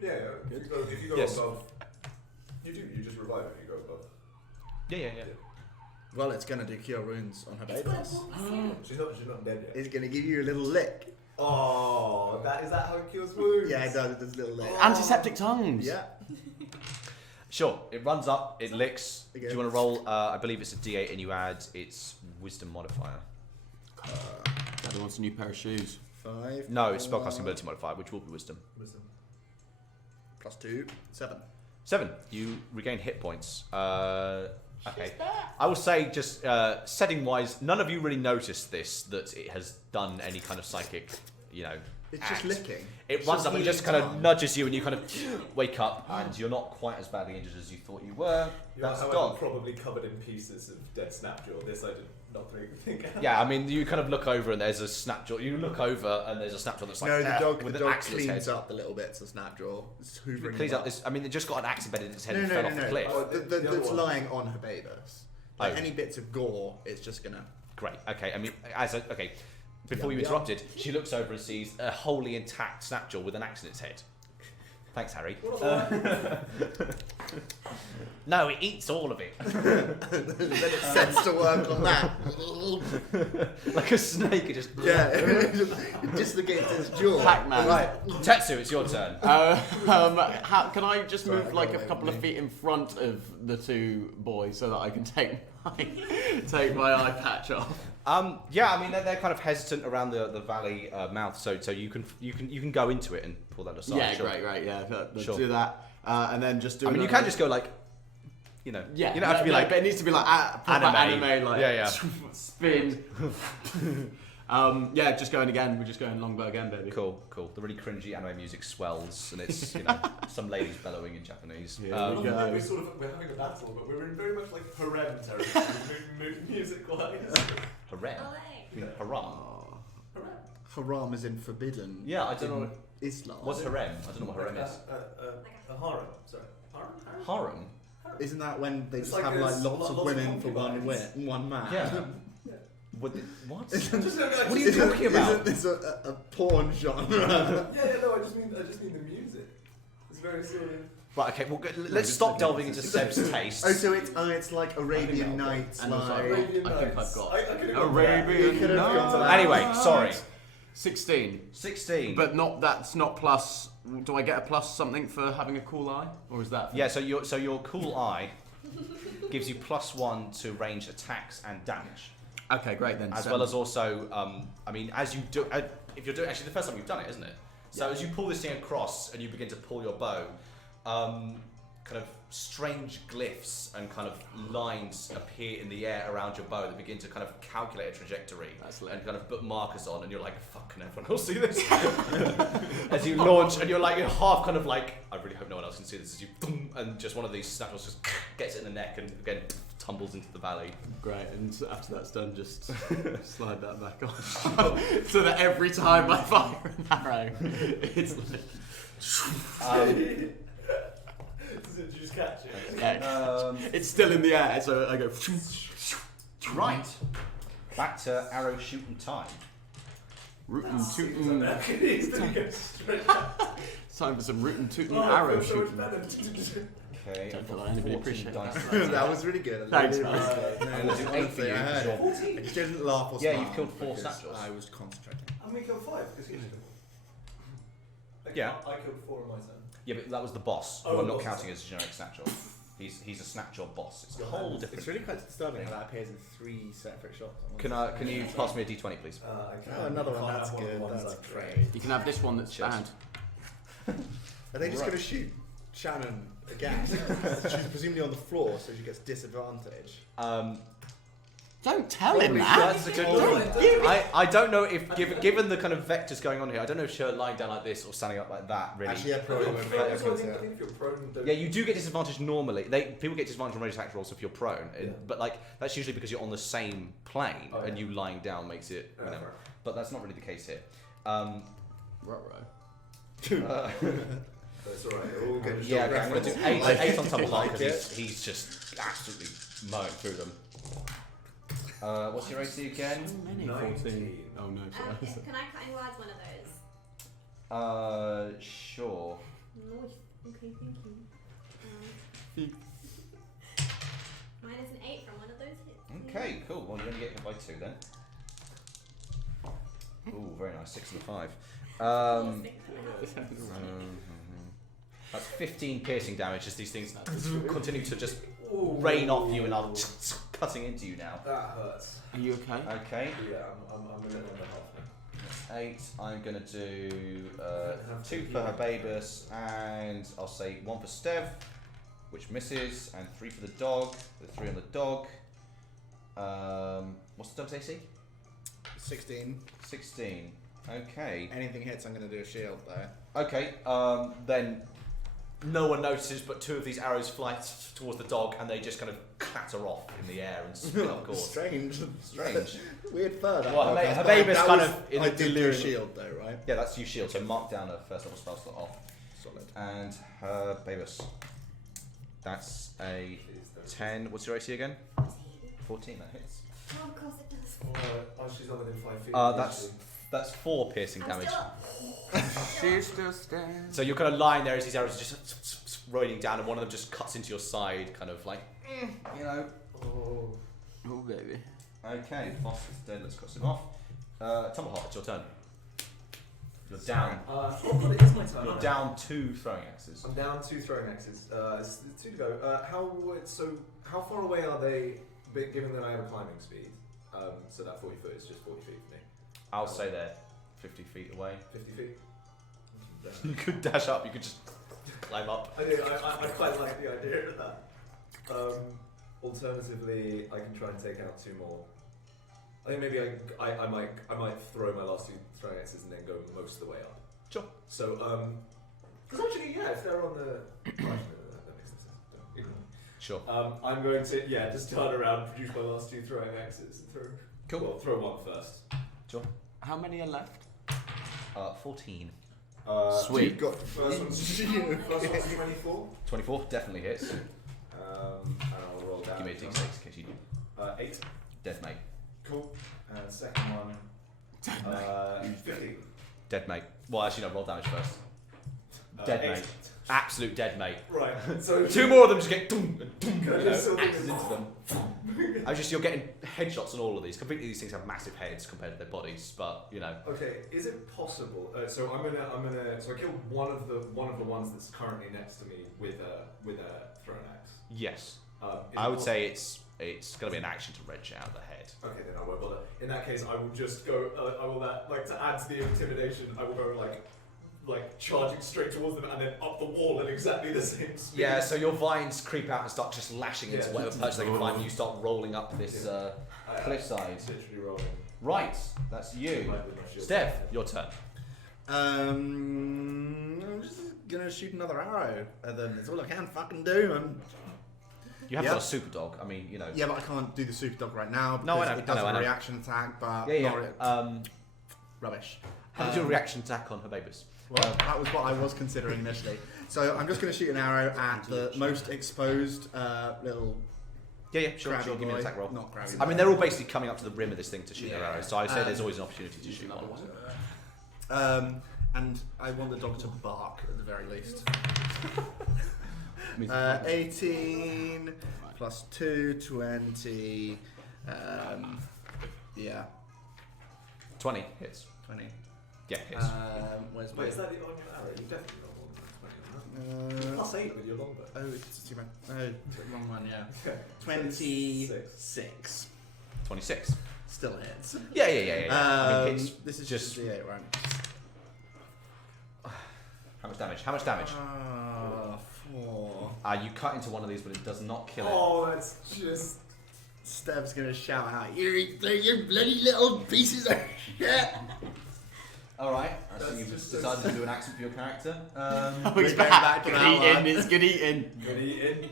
Yeah, if you go Yes. above... You just revive if you go above. Yeah. Well, it's gonna do Cure Wounds on It's gonna Hababus. pull me through. She's not dead yet. It's gonna give you a little lick. Oh, is that how it kills wounds? Yeah, it does. It does a little lick. Antiseptic tongues. Yeah. Sure. It runs up. It licks. Okay. Do you want to roll? I believe it's a D8, and you add its wisdom modifier. Daddy wants a new pair of shoes. 5. No, it's spellcasting ability modifier, which will be wisdom. Wisdom. +2. 7. 7. You regain hit points. Okay. I will say, just setting-wise, none of you really noticed this, that it has done any kind of psychic, It's act. just licking. It It's runs just up and healing just kind of tongue. nudges you, and you kind of wake up, and you're not quite as badly injured as you thought you were. That's a However, dog. probably covered in pieces of dead Snapjaw. This I did not think. Yeah, I mean, you kind of look over, and there's a Snapjaw. You look over, and there's a Snapjaw that's like, No, the dog. with The an dog axe in its cleans head. up the little bits of Snapjaw. It's hoovering. It cleans him up this. I mean, it just got an axe embedded in its head No, and no, fell no, off no. the cliff. Oh, the other That's one. lying on Hababus. Like Oh. any bits of gore, it's just gonna. Great. Okay. I mean, okay. before you interrupted, she looks over and sees a wholly intact Snapjaw with an axe in its head. Thanks, Harry. No, it eats all of it. Then it sets to work on that. Like a snake, it just... Yeah, it dislocates its jaw. Pac-Man. Right, Tetsu, it's your turn. Can I just Sorry, move I like got a away couple with of me. feet in front of the two boys so that I can take my eye patch off? Yeah, I mean they're kind of hesitant around the valley mouth, so you can go into it and pull that aside. Yeah, sure. great, yeah. Let's Sure. do that, and then just do. I mean, you can just go like, you know, Yeah, you don't have to be like but it needs to be like proper anime, like yeah. spin. Yeah, just going again. We're just going longbow again, baby. Cool. The really cringy anime music swells, and it's some ladies bellowing in Japanese. Yeah. We're having a battle, but we're in very much like harem territory, music-wise. Harem. Olay. Haram. Harem. Haram is in forbidden. Yeah, I don't know. Islam. What's harem? I don't know what harem is. A harem. Sorry. Harem. Harem. Isn't that when they It's just like have there's like lots of lots of women for concubines. one man? Yeah. What? What Just are you talking about? Isn't this a porn genre? Yeah, no, I just mean the music. It's very sort of. Right. Okay. Well, let's stop delving into Seb's taste. Oh, so it's like Arabian Nights, And it's like. like- Arabian I think Nights. I've got I could've gone for that. Arabian You could've gone to that. Anyway, sorry. 16. 16. But that's not plus. Do I get a plus something for having a cool eye, or is that? Yeah. So your cool eye gives you +1 to range attacks and damage, Okay, great then. as well as also, I mean, as you do, if you're doing actually the first time you've done it, isn't it? So as you pull this thing across and you begin to pull your bow, kind of strange glyphs and kind of lines appear in the air around your bow that begin to kind of calculate a trajectory That's lit. and kind of put markers on, and you're like, fuck, can everyone else see this? As you launch, and you're like, you're half kind of like, I really hope no one else can see this, as you, boom, and just one of these snapjaws just gets it in the neck and again tumbles into the valley. Great, and after that's done, just slide that back on, so that every time I fire an arrow, it's like. Did you just catch it? Yeah, it's still in the air, so I go. Right, back to arrow shooting time. Rootin' He's tootin'. It's time for some rootin' tootin' arrow shooting. Okay, Don't feel like anybody 14 appreciates dice. That was really good. Thanks, Really, man. really good. I'm gonna do 8 for you. I heard it. 14. I just didn't laugh or Yeah, smile you've killed 4 because snapjaws. I was concentrating. And we killed 5 because he's Yeah. I killed 4 on my turn. Yeah, but that was the boss. Oh, who I'm the not boss. counting as a generic snapjaw. He's a snapjaw boss. It's a whole different. It's really quite disturbing how that appears in 3 separate shots. Can you pass me a d20, please? I can. Oh, another one. I That's have one of the good. ones That's I've great. You can have this one that's Cheers. bad. Are they just Right. going to shoot Shannon again? She's presumably on the floor, so she gets disadvantage. Don't tell him Probably that. that's a good Don't point. give I don't know if given the kind of vectors going on here, I don't know if she's lying down like this or standing up like that. Really. Actually, yeah, I probably. think if you're prone, don't Yeah, you do get disadvantage normally. People get disadvantage on range attack rolls if you're prone, Yeah. but like that's usually because you're on the same plane Oh, and yeah. you lying down makes it. Yeah, You know, fair. but that's not really the case here. Ruh-roh. That's alright. We're all good. Yeah, okay, I'm going to do 8, Like 8 on it. top of Like because he's just absolutely mowing through them. What's your AC again? So many 19. 14. Oh no, sorry. Can I cutting words one of those? Sure. Nice. Okay, thank you. Mine is an 8 from one of those hits. Okay, cool. Well, you only get hit by 2 then. Ooh, very nice. 6 and a 5. That's 15 piercing damage as these things continue to just rain off you and are cutting into you now. That hurts. Are you okay? Okay, Yeah, I'm a little under half. 8. I'm going to do 2 for Hababus, and I'll say 1 for Stev, which misses, and 3 for the dog. The 3 on the dog. What's the dog's AC? 16. 16. Okay. Anything hits, I'm going to do a shield though. Okay, then no one notices, but 2 of these arrows fly towards the dog, and they just kind of clatter off in the air and spin off course. Strange. Strange. Weird fur. That Well, dog has, but Hababus that kind was- of in I a did do a delirium. shield though, right? Yeah, that's you shield. So mark down a first level spell slot off, Solid. and Babus. That's a 10. What's your AC again? 14. That hits. Oh, of course it does. Oh, she's not within 5 feet. That's 4 piercing I'm damage. still up. She's still standing. So you're kind of lying there as these arrows are just rolling down, and one of them just cuts into your side, kind of like, you know. Oh. Oh, baby. Okay, Boss is dead. Let's cross him off. Tumbleheart, it's your turn. You're down. Oh god, it is my turn. You're down 2 throwing axes. I'm down 2 throwing axes. It's 2 to go. How far away are they, given that I have a climbing speed? So that 40 foot is just 40 feet for me. I'll say they're 50 feet away. 50 feet? You could dash up, you could just climb up. I do, I quite like the idea of that. Alternatively, I can try and take out 2 more. I think maybe I might throw my last 2 throwing axes and then go most of the way up. Sure. So, because actually, yeah, if they're on the... that makes sense. Sure. I'm going to, just turn around, produce my last 2 throwing axes and throw... Cool. Well, throw 1 first. Sure. How many are left? 14. Sweet. You've got First one's 24. 24 definitely hits. And I'll roll down. Give me a d6 in case you do. 8. Dead mate. Cool. And second one. 50. Dead mate. Well, actually, no, roll damage first. Dead 8. mate. Absolute dead mate. Right. So 2 more of them just get doom and doom, Can I you just know, sort of- axes into them. You're getting headshots on all of these. Completely, these things have massive heads compared to their bodies, but you know. Okay, is it possible? So I'm gonna. So I killed one of the ones that's currently next to me with a thrown axe. Yes. Is I it would say it's gonna be an action to wrench out the head. Okay, then I won't bother. In that case, I will just go. I will like to add to the intimidation. I will go like charging straight towards them and then up the wall at exactly the same speed. Yeah, so your vines creep out and start just lashing into Yeah. whatever perch they can find, and you start rolling up this cliffside. Literally rolling. Right, that's you. Like with my shield. Steph, your turn. I'm just gonna shoot another arrow at them. That's all I can fucking do. You have Yeah. got a super dog. I mean, you know. Yeah, but I can't do the super dog right now. No, I because know, It does I know, I a know. reaction attack, but Yeah. not rubbish. How did your reaction attack on Hababus? Well, that was what I was considering initially. So I'm just going to shoot an arrow at the most exposed little Yeah, sure. crabby Give me an boy. attack roll. Not crabby. I mean, they're all basically coming up to the rim of this thing to shoot their Yeah. arrows, so I say there's always an opportunity to shoot another one. And I want the dog to bark at the very least. 18 plus 2, 20. Yeah, 20 hits. 20. Yeah, hits. Where's my... Wait, is that the arrow? You definitely got one. Plus 8 with your longbow. Oh, it's too bad. Oh, wrong one, yeah. Okay. 26. 26. Still hits. Yeah. I mean, hits. This is just- just D8, right? How much damage? How much damage? 4. You cut into one of these, but it does not kill it. Oh, that's just. Stev's gonna shout out, you bloody little pieces of shit! All right. I That's see you've just- decided to do an accent for your character. Oh, We're he's going back. back to Good that eating. one. It's good eating. Good eating.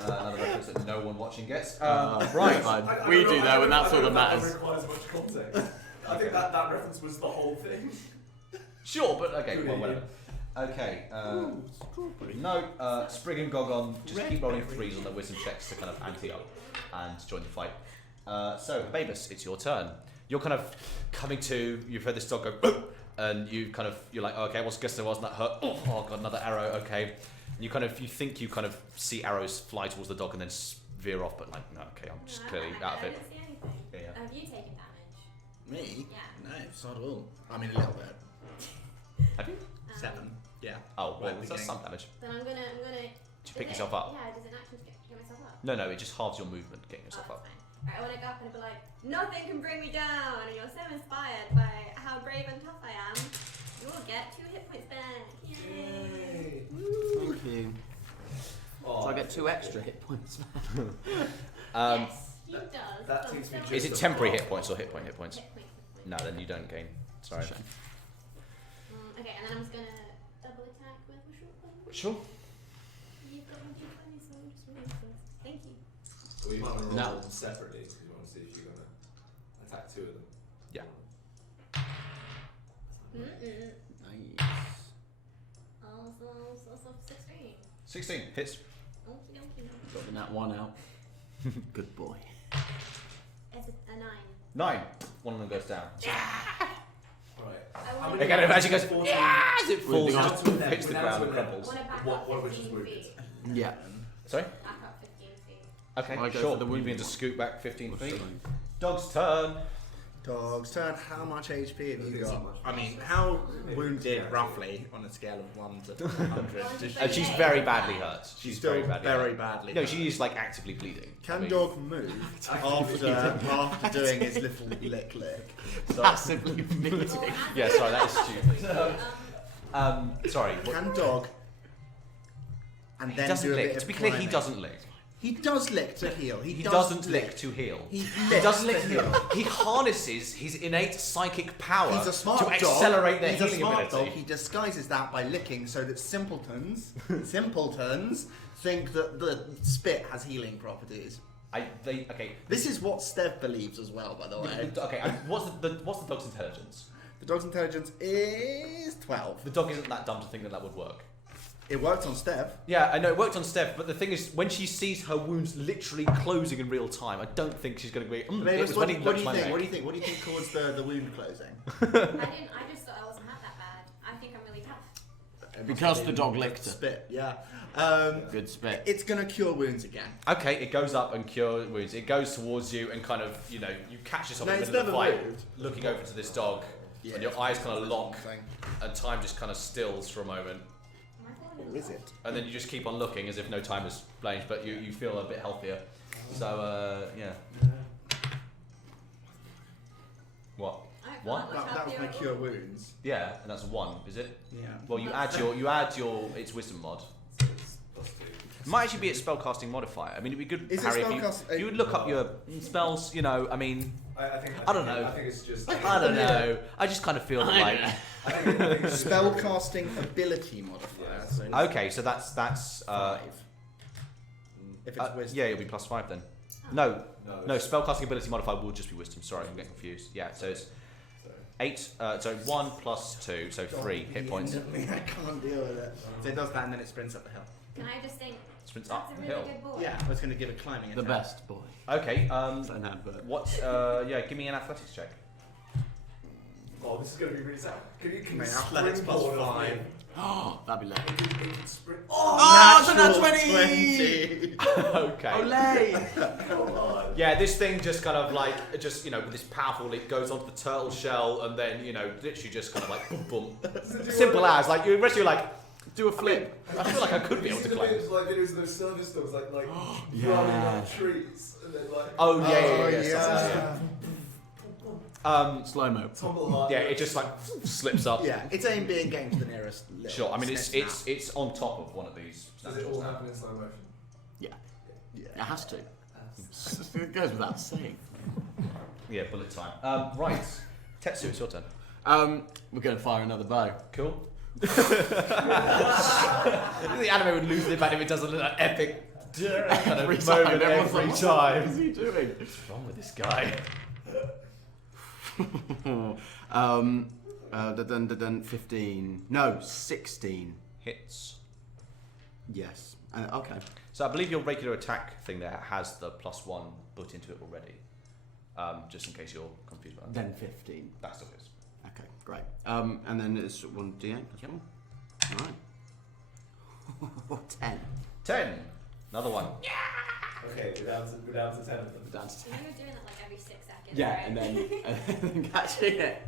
Another reference that no one watching gets. Right. Right. Fine. We do though, and that's all that matters. That requires much context. I think that reference was the whole thing. Sure, but okay. Good Well, eating. whatever. Okay. No. Sprig and Gogon just keep rolling 3s on their wisdom checks to kind of ante up and join the fight. So, Babus, it's your turn. You're kind of coming to. You've heard this dog go, "Boo!" And you're like, okay, what's guess there wasn't that hurt? Oh god, another arrow. Okay. And you think you kind of see arrows fly towards the dog and then veer off, but like, no, okay, I'm just clearly out of I it. didn't see anything. Yeah. Have you taken damage? Me? Yeah. No, it's not at all. I mean, a little bit. Have you? 7. Yeah. Oh, well, Right, that's beginning. some damage. Then I'm gonna. Did you pick is yourself it- up? Yeah, does it action to get myself up? No, it just halves your movement getting yourself Oh, up. that's fine. Right, I want to go up and be like, nothing can bring me down. You're so inspired by how brave and tough I am. You will get 2 hit points back. Yay! Thank you. So I get 2 extra hit points. Yes, he does. that Some takes me silver- just Is it temporary hit points or hit points? Hit points. No, then you don't gain. Sorry. Okay, and then I'm just gonna double attack with my short bow. Sure. You've got my 220, so I'm just really close. Thank you. Well, you might want to No. roll them separately because you want to see if you're going to attack 2 of them. Yeah. Nice. Also 16. 16 hits. Okie dokie. Got the nat 1 out. Good boy. It's a 9. 9. One of them goes down. Right. I want Again, it actually goes, yeah, as it falls, the it just ground. hits the Without ground and it. crumbles. to back What up was just 15 wounded? feet. Yeah. Sorry? Back up 15 feet. Okay, I go sure. for the You wound mean to one. scoot back 15 feet? Fine. Dog's turn. Dog's turn. How much HP have you It's got? not much. I mean, how wounded, roughly, on a scale of 1 to 100? does she- And she's very badly hurt. She's still very badly hurt. badly. No, hurt. she's like actively bleeding. Can I mean- dog move after doing his little lick? Passively bleeding. Yeah, sorry, that is stupid. Sorry. What, Can dog and he then doesn't do a bit lick. of To be clear, he climbing? doesn't lick. He does lick to heal. He doesn't lick to heal. He He does licks lick to to heal. He harnesses his innate psychic power He's a smart to dog. accelerate their He's a healing smart ability. dog. He disguises that by licking so that simpletons think that the spit has healing properties. Okay. This is what Stev believes as well, by the way. Okay. What's the dog's intelligence? The dog's intelligence is 12. The dog isn't that dumb to think that would work. It worked on Stev. Yeah, I know it worked on Steph, but the thing is, when she sees her wounds literally closing in real time, I don't think she's going to be. It was What when do he you looked my think? leg. What do you think? What do you think caused the wound closing? I just thought I wasn't that bad. I think I'm really tough. Because the dog licked her. Spit, yeah. Good spit. It's gonna cure wounds again. Okay, it goes up and cures wounds. It goes towards you and kind of, you catch yourself No, in the it's middle of the never fight, moved. looking over to this dog, Yeah, and your eyes kind of lock, Thing. and time just kind of stills for a moment, Am I falling Or is it? and then you just keep on looking as if no time has changed, but you feel a bit healthier. So, yeah. What? What? That was my cure wounds. Yeah, and that's 1, is it? Yeah. Well, you add your its wisdom mod. So it's +2. It might actually be its spellcasting modifier. I mean, it'd be good, Is it Harry, if spellcast- you would look up your spells. I mean, I don't know. I think it's just. I don't know. I just kind of feel that, like. I think it's just- Spellcasting ability modifier. So Okay, so that's 5. If it's wisdom. yeah, it'll be +5 then. No, No. spellcasting ability modifier will just be wisdom. Sorry, I'm getting confused. Yeah, so it's 8. So 1 + 2, so 3 hit points. I can't deal with it. So it does that and then it sprints up the hill. Can I just think, Sprints that's up a the really hill. good boy. Yeah, I was going to give a climbing The attack. best boy. Okay. It's an advert. What? Yeah, give me an athletics check. Oh, this is going to be really sad. Can you Mate, athletics springboard off +5. me? Oh, that'd be lovely. It can sprint. Oh, it's a Natural 20! 20. Okay. Olay! Come on. Yeah, this thing just kind of like, with this powerful leap goes onto the turtle shell and then, literally just kind of like boom, boom. Simple as, like, the rest of you are like, do a flip. I feel like I could be able to climb. Videos, like videos of those service dogs, like Yeah. running up trees and then like Oh, yeah, Oh, yeah. Slow-mo. tumble hard. Yeah, it just like slips up. Yeah, it's aim being getting to the nearest little Sure, I mean, it's snap. it's on top of one of these. Does it all happen in slow motion? Yeah. Yeah. It has to. It goes without saying. Yeah, bullet time. Right. Tetsu, it's your turn. We're going to fire another bow. Cool. The anime would lose the impact if it does a little epic kind Every of time, moment everyone's every like, time. What is he doing? What's wrong with this guy? 15. No, 16. Hits. Yes. Okay. So I believe your regular attack thing there has the +1 put into it already. Just in case you're confused about that. Then 15. That still is. Okay, great. And then it's 1d8 as well. Alright. 10. 10. Another one. Okay, we're down to 10 of them. Down to 10. You were doing that like every 6 seconds, Yeah, right? and then catching it.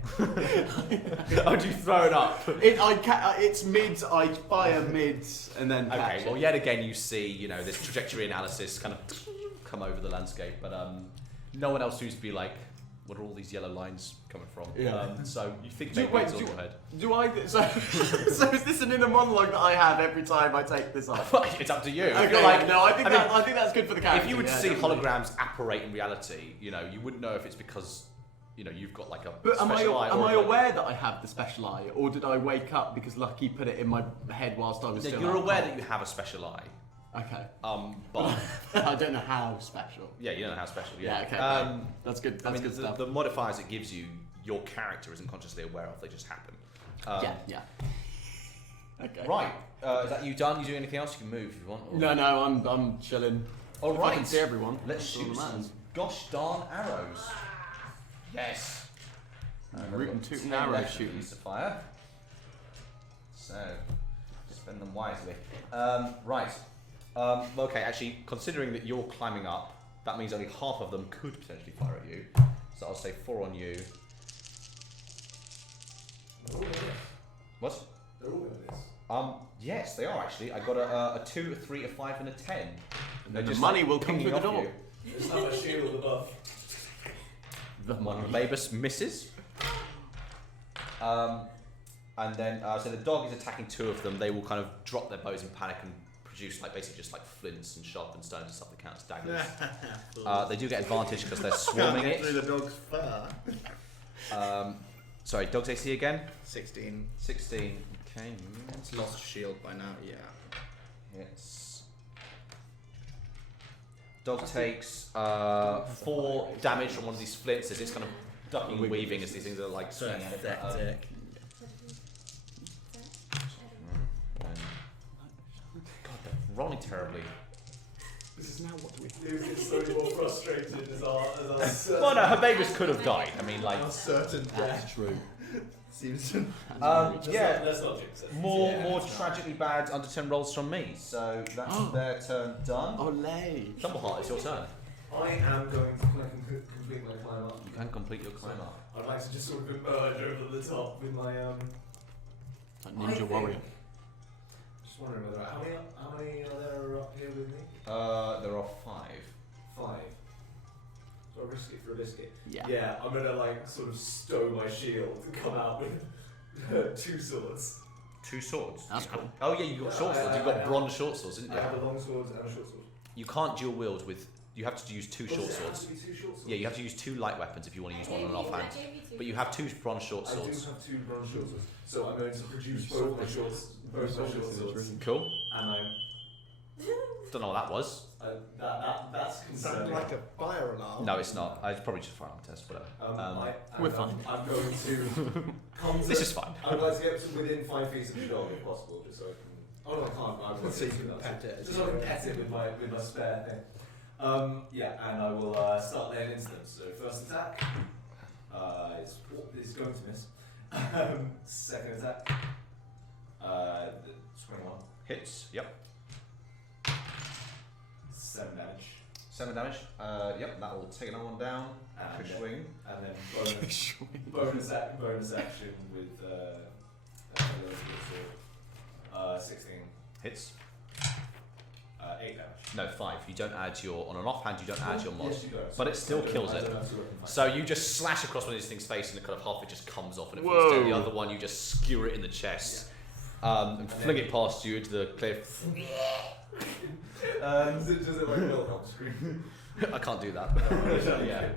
Oh, do you throw it up? It's mid. I fire mid, and then Okay, catch well, it. yet again, you see, this trajectory analysis kind of come over the landscape, but no one else seems to be like, what are all these yellow lines coming from? Yeah. So you think Do- maybe wait, it's on do- your head. Do I? So is this an inner monologue that I have every time I take this off? It's up to you. Okay, If you're like, no, I think I that's good for the character. if you were to yeah, see definitely. holograms apparate in reality, you wouldn't know if it's because, you've got like a But am special eye. I or aware that I have the special eye, or did I wake up because Lucky put it in my head whilst I was Yeah, still? you're up aware cold? that you have a special eye. Okay. But I don't know how special. yeah, you don't know how special. Yeah. Yeah. Okay. Great. That's good. I That's mean, good stuff. the modifiers it gives you, your character isn't consciously aware of. They just happen. Yeah. Okay. Right. Is that you done? You do anything else? You can move if you want. or- No, I'm chilling. All If I can right. see everyone. Let's that's all shoot that some matters. gosh darn arrows. Yes. Root and toot and Ten arrow left of shooting. these to fire. So, spend them wisely. Right. Okay, actually, considering that you're climbing up, that means only half of them could potentially fire at you. So I'll say 4 on you. They're all in this. What? They're all in this. Yes, they are actually. I got a 2, a 3, a 5, and a 10. And They're then the just, money like, will come pinging through the off door. you. There's not a shield above. The money. Babus misses. And then, so the dog is attacking 2 of them. They will kind of drop their bows in panic and produce like basically just like flints and sharpened stones and stuff that count as daggers. They do get advantage because they're swarming Can't get through it. the dog's fur. Sorry, dog's AC again? 16. 16. Okay. It's lost shield by now, yeah. Yes. Dog takes 4 damage from one of these flints as it's kind of ducking and weaving as these things are like swinging at it. Pathetic. God, they're rolling terribly. This is now what do we Dude, it's so more frustrated as our Well, no, her babies could have died. I mean, like, How certain death That's true. seems to... yeah. Let's not jinx it. More tragically bad under 10 rolls from me. So that's their turn done. Olay. Tumbleheart, it's your turn. I am going to complete my climb up. You can complete your climb up. I'd like to just sort of emerge over the top with my Like Ninja Warrior. Just wondering whether how many are there up here with me? There are 5. 5. So I risk it for a biscuit. Yeah. Yeah, I'm gonna like sort of stow my shield and come out with 2 swords. 2 swords. That's cool. Oh yeah, you've got short swords. You've got bronze short swords, didn't I have you? a long sword and a short sword. You can't dual wield with. You have to use 2 short Does it have swords. to be 2 short swords? Yeah, you have to use 2 light weapons if you want to use one on an offhand. But you have 2 bronze short I do swords. have 2 bronze short swords, so I'm going to produce both my short swords, Cool. and I'm Don't know what that was. that's Sounds concerning. like a fire alarm. No, it's not. It's probably just a firearm test. Whatever. We're fine. I'm going to. This is fine. I'd like to get to within 5 feet of the dog if possible, just so I can. Oh no, I can't. I won't So you do can that. pet it. Just so I can pet it with my spare thing. Yeah, and I will start laying into them. So first attack, it's going to miss. Second attack, 21. Hits. Yep. 7 damage. 7 damage. Yep. That will take another one down. And Push then- swing. And then bonus action with sword. 16. Hits. 8 damage. No, 5. You don't add your on an offhand. You don't add your mod. Yes, you don't. But it still kills I it. don't have to work in So you just slash across one of these things' face, and kind of half it just comes off, and it falls Whoa. down. The other one, you just skewer it in the chest, and fling it past you into the cliff. does it like Wilhelm scream? I can't do that. Yeah.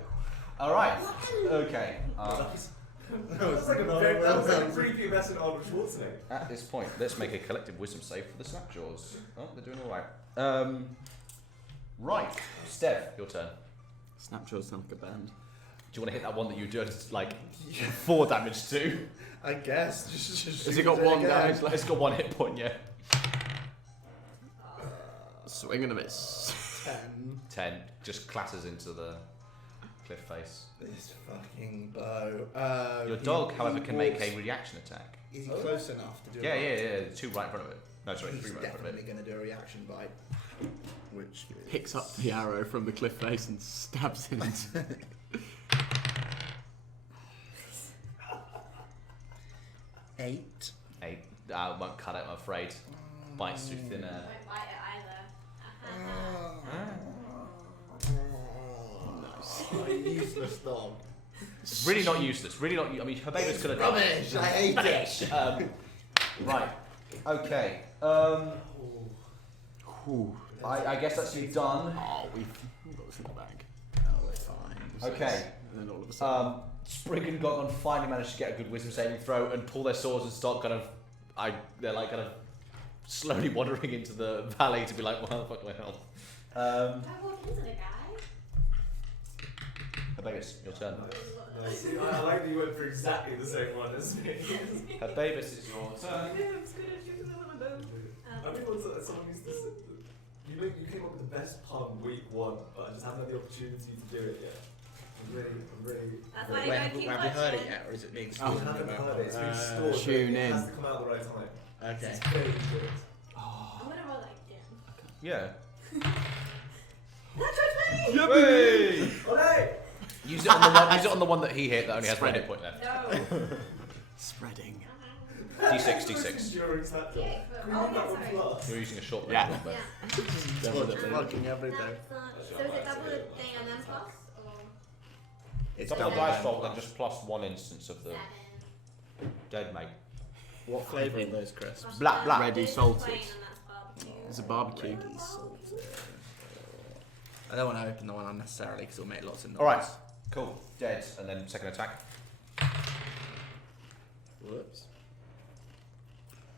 All right. Okay. That's like a creepy mess in Arnold Schwarzenegger. At this point, let's make a collective wisdom save for the Snapjaws. Oh, they're doing all right. Right, Steph, your turn. Snapjaw sound like a band. Do you want to hit that one that you do like 4 damage to? I guess. Just Has it got 1 damage left? It's got 1 hit point, yeah. Swing and a miss. 10. 10 just clatters into the cliff face. This fucking bow. Your dog, however, can make a reaction attack. Is he close enough to do Yeah, it? 2 right in front of it. No, sorry, He's 3 right in front of definitely it. going to do a reaction bite. Which is... Picks up the arrow from the cliff face and stabs it into. 8. 8. Won't cut it, I'm afraid. Bites through thin air. Won't bite it either. Nice. Oh, useless dog. Really not useless. Really not. I mean, her baby's gonna die. Rubbish! I hate it! Right. Okay. I guess that's you done. Oh, we've got this in the bag. Oh, we're fine. Okay. And then all of a sudden. Sprig and Gogon finally managed to get a good wisdom saving throw and pull their swords and start kind of. They're like kind of slowly wandering into the valley to be like, well, fuck my health. Don't walk into the guy. Herbagus, your turn. See, I like that you went for exactly the same one as me. Herbagus, it's your turn. I think someone used to say, you came up with the best pun week 1, but I just haven't had the opportunity to do it yet. I'm really. That's why Wait, I don't keep have we heard it watching. yet, or is it being I stored? haven't heard it. It's been stored. but Tune it has in. to come out at the right time. Okay. It's very good. I'm gonna roll like again. Yeah. That's 20! Yippee! Olé! Use it on the one. Use it on the one that he hit that only has one Spread hit it. point left. No. Spreading. D6, D6. During Snapjaw. Yeah, Can we oh, do that yeah, one sorry. plus? You're using a short range Yeah. one, but Yeah. Fucking everything. So is it double the thing and then plus? Or It's double double dice roll and just plus one instance of the 7? dead mate. What flavour are those crisps? Plus Black, the- black. Ready, it's salted. plain and that's barbecue. It's a barbecue. I don't want to open the one unnecessarily because it'll make lots of noise. Alright, cool. Dead, and then second attack. Whoops.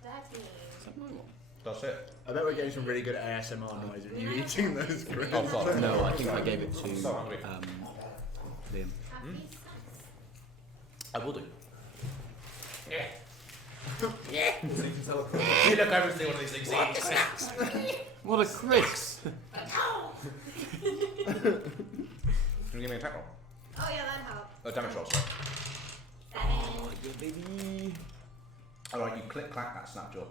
13. Is that my one? That's it. I bet we're getting some really good ASMR noise of you eating those crisps. Oh god. No, I think I gave it to I'm so hungry. Liam. Happy snacks. I will do. Yeah. So you can tell across. You look over and see one of these things eating snacks. What a crisp! Can you give me an attack roll? Oh yeah, that helped. Oh, damage roll, sorry. 7. Baby. Alright, you click clack that Snapjaw.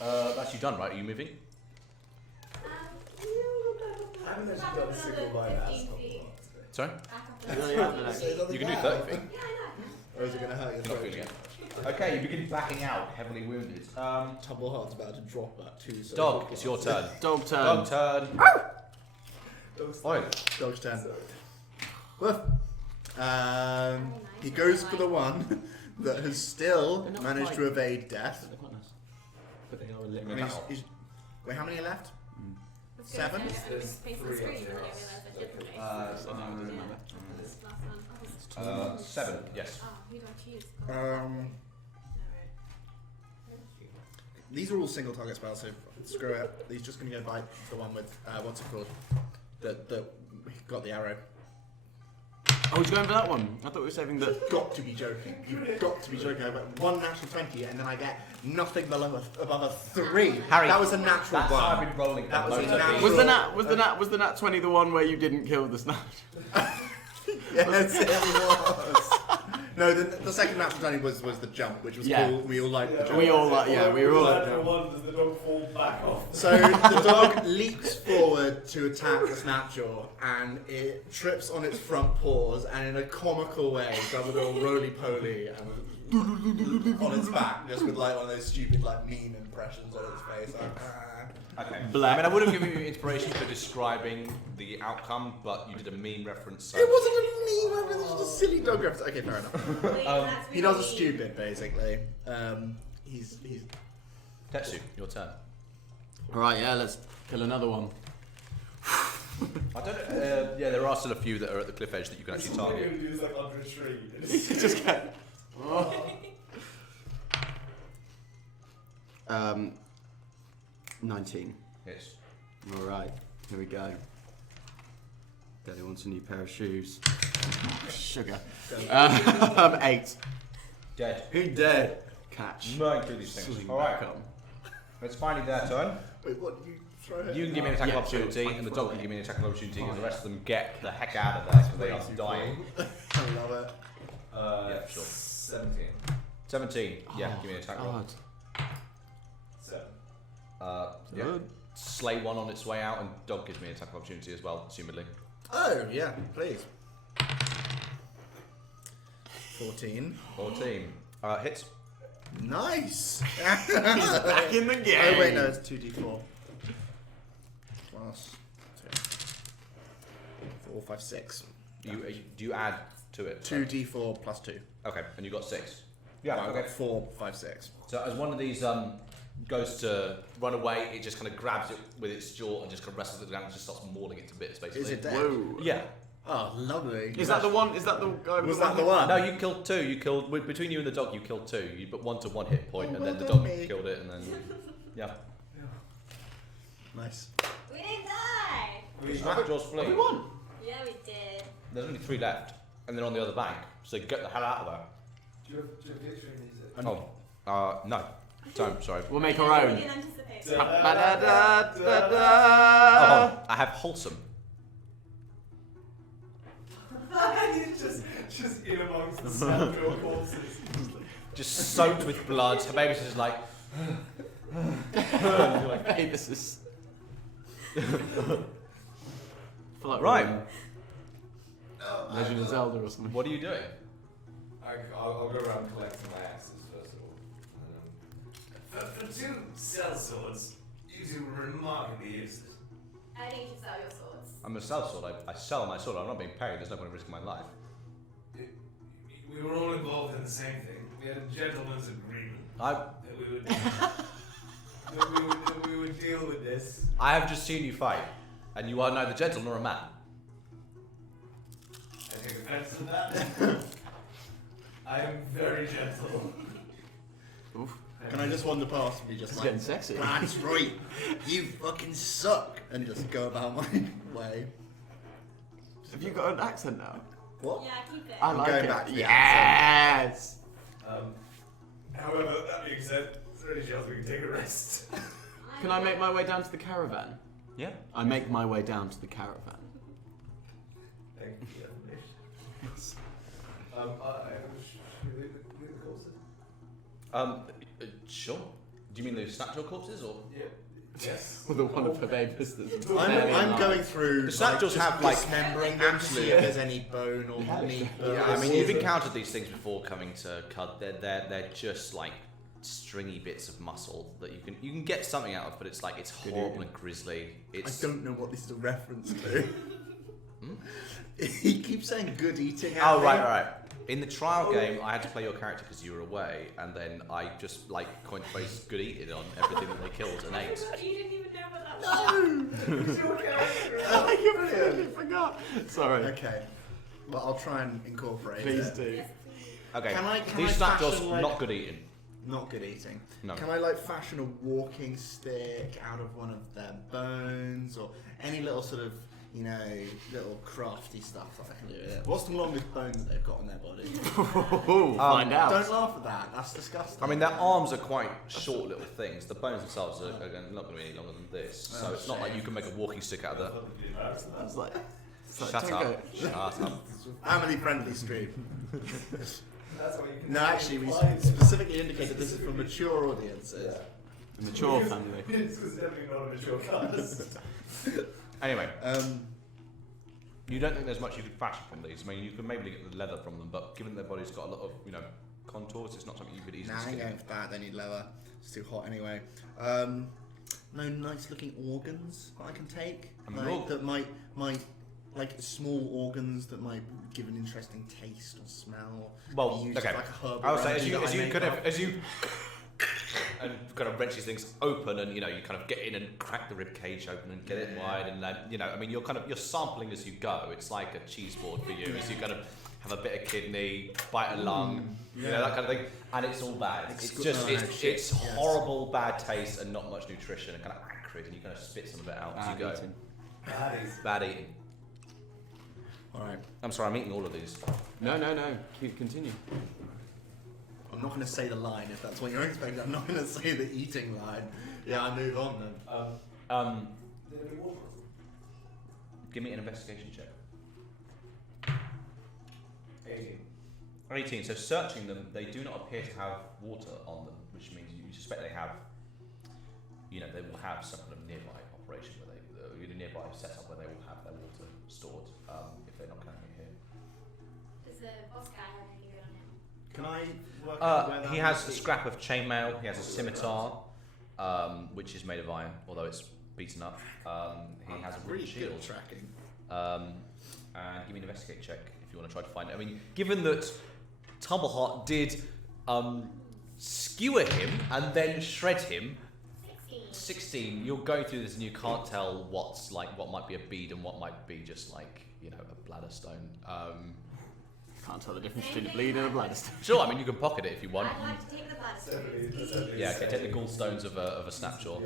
That's you done, right? Are you moving? I haven't actually done a single line ass 15 on feet. Sorry? Back up You can do 30 feet. Yeah, I Or is it going to hurt your You're not throat? feeling it. Okay, you begin backing out, heavily wounded. Tumbleheart's about to drop at 2. So Dog, it's your turn. Dog turn. Dog turn. Oi. Dog's turn. Woof. He goes for the one that has still They're not managed quite- to evade death. They're quite nice. But they are a I little mean, wait, how many are left? was 7? gonna say, I There's was facing the 3 screen up and then I there. realised I didn't face. no, it doesn't matter. This last one. Oh, 7, yes. oh, who do I choose? Oh, Alright. These are all single target spells, so screw it. He's just going to go bite the one with, what's it called? That got the arrow. Oh, he's going for that one. I thought we were saving the. Got to be joking. You've got to be joking. I went 1 natural 20 and then I get nothing above a 3. Harry, that was a natural That's how I've 1. been rolling. That was a loads of natural- these. Was the nat 20 the one where you didn't kill the snatch? Yes, it was. No, the second natural 20 was the jump, which was Yeah. cool. We all liked the jump. We all like, yeah, we were all like. Natural one, does the dog fall back off? So the dog leaps forward to attack the Snapjaw, and it trips on its front paws, and in a comical way does a little roly-poly and on its back, just with like one of those stupid like meme impressions on its face. Like, Okay. Black. I mean, I would have given you inspiration for describing the outcome, but you did a meme reference. So. It wasn't a meme, it was just a silly dog reference. Okay, fair enough. Wait, that's He does a really- stupid, basically. He's Tetsu, your turn. Alright, yeah, let's kill another one. I don't know. Yeah, there are still a few that are at the cliff edge that you can actually What target. you're gonna do is like under a tree. Just get. Oh. 19. Yes. Alright, here we go. Daddy wants a new pair of shoes. Sugar. 8. Dead. Who dead? Catch. Mowing through these things. Swing All back right. up. It's finally their turn. Wait, what? You throw it? You can give me an attack Yeah, of opportunity, sure, and the fine, dog fine. can give me an attack of opportunity, and the rest of them get the heck out of there because they are dying. I love it. Yeah, sure. 17. 17. Yeah, Oh, give me an attack roll. God. 7. Yeah. Good. Slay one on its way out, and dog gives me an attack of opportunity as well, assumedly. Oh, yeah, please. 14. 14. Hits. Nice! Back in the game. Oh, wait, no, it's 2d4. Plus 2. 4, 5, 6. Do you add to it? 2d4 plus 2. Okay, and you got 6. Yeah, Right, I okay. got 4, 5, 6. So as one of these goes to run away, it just kind of grabs it with its jaw and just kind of wrestles it down and just starts mauling it to bits, basically. Is it dead? Whoa. Yeah. Oh, lovely. Is that the one? Is that the guy? Was that the one? No, you killed 2. You killed between you and the dog. You killed 2. You put 1 to 1 hit point, Oh, and then well the done, dog me. killed it, and then yeah. Nice. We didn't die! Snapjaw's flee. We won. Yeah, we did. There's only 3 left, and they're on the other bank. So get the hell out of there. Do you have victory in these? No. Sorry. We'll make our own. Didn't anticipate. Oh, I have wholesome. just in amongst the Snapjaw corpses. Just soaked with blood. Her baby's just like. You're like, hey, this is. Right. Legend of Zelda or something. What are you doing? I'll go around collecting my axes first of all. For 2 cell swords, you do remarkably useless. I need to sell your swords. I'm a sell sword. I sell my sword. I'm not being paid. There's no point in risking my life. We were all involved in the same thing. We had a gentleman's agreement that we would deal with this. I have just seen you fight, and you are neither gentle nor a man. I take offense to that. I am very gentle. Oof. Can I just wander past and be just It's like, getting sexy. that's right, you fucking suck, and just go about my way? Have you got an accent now? What? Yeah, keep it. I I'm like going it. back to the Yes! However, that being said, is there any chance we can take a rest? Can I make my way down to the caravan? Yeah. I make my way down to the caravan. Thank you for the information. Should we leave the corpses? Sure. Do you mean the Snapjaw corpses or? Yeah. Yes. Or the one of her babies that's I'm going through. The Snapjaws have, like, dismembering them to see if there's any bone or meat. Yeah, I mean, you've encountered these things before coming to Cud. They're just like stringy bits of muscle that you can get something out of, but it's like it's horrible and grisly. I don't know what this is a reference to. He keeps saying good eating. Oh right. In the trial game, I had to play your character because you were away, and then I just like coined the phrase "good eating" on everything that they killed and ate. You didn't even know what that was. I completely forgot. Sorry. Okay. Well, I'll try and incorporate Please it. do. Yes, Okay, Can I these fashion, Snapjaws like- not good eating. Not good eating. No. Can I like fashion a walking stick out of one of their bones, or any little sort of, you know, little crafty stuff that I can do with it? What's the longest bone that they've got on their body? Find out. Don't laugh at that. That's disgusting. I mean, their arms are quite short little things. The bones themselves are not going to be any longer than this, so it's not like you can make a walking stick out of that. I was like, Shut up. Shut up. Family friendly stream. That's what you can No, do. actually, we specifically indicated this is for mature audiences. the mature family. It's definitely not a mature cast. Anyway, you don't think there's much you could fashion from these? I mean, you could maybe get the leather from them, but given their body's got a lot of, contours, it's not something you could easily Nah, I ain't skin. going for that. They need leather. It's too hot anyway. No nice looking organs that I can take. I mean, Like, that might like small organs that might give an interesting taste or smell. Well, be used okay. as like a herbal I would say remedy that I make up. as you and kind of wrench these things open, and you kind of get in and crack the rib cage open and get it wide, and then I mean you're sampling as you go. It's like a cheese board for you as you kind of have a bit of kidney, bite a lung, that kind of thing, and it's all bad. It's horrible, bad taste, and not much nutrition, and kind of acrid, and you kind of spit some of it out as you go. Bad eating. All right. I'm sorry, I'm eating all of these. No. Continue. I'm not going to say the line if that's what you're expecting. I'm not going to say the eating line. Yeah, I move on then. Give me an investigation check. 18. So searching them, they do not appear to have water on them, which means you suspect they have, they will have some kind of nearby operation where they, nearby setup where they will have their water stored if they're not carrying it here. Does the boss guy have any good on him? Can I work out where that He has a is? scrap of chainmail. He has a scimitar, which is made of iron, although it's beaten up. He has a really wooden good shield. at tracking. And give me an investigate check if you want to try to find it. I mean, given that Tumbleheart did skewer him and then shred him. 16. You're going through this and you can't tell what might be a bead and what might be just like a bladder stone. Can't tell the difference between a bleed and a bladder stone. Sure, I mean you can pocket it if you want. I'd like to take the bladder stones. Yeah, okay, take the gallstones of a Snapjaw.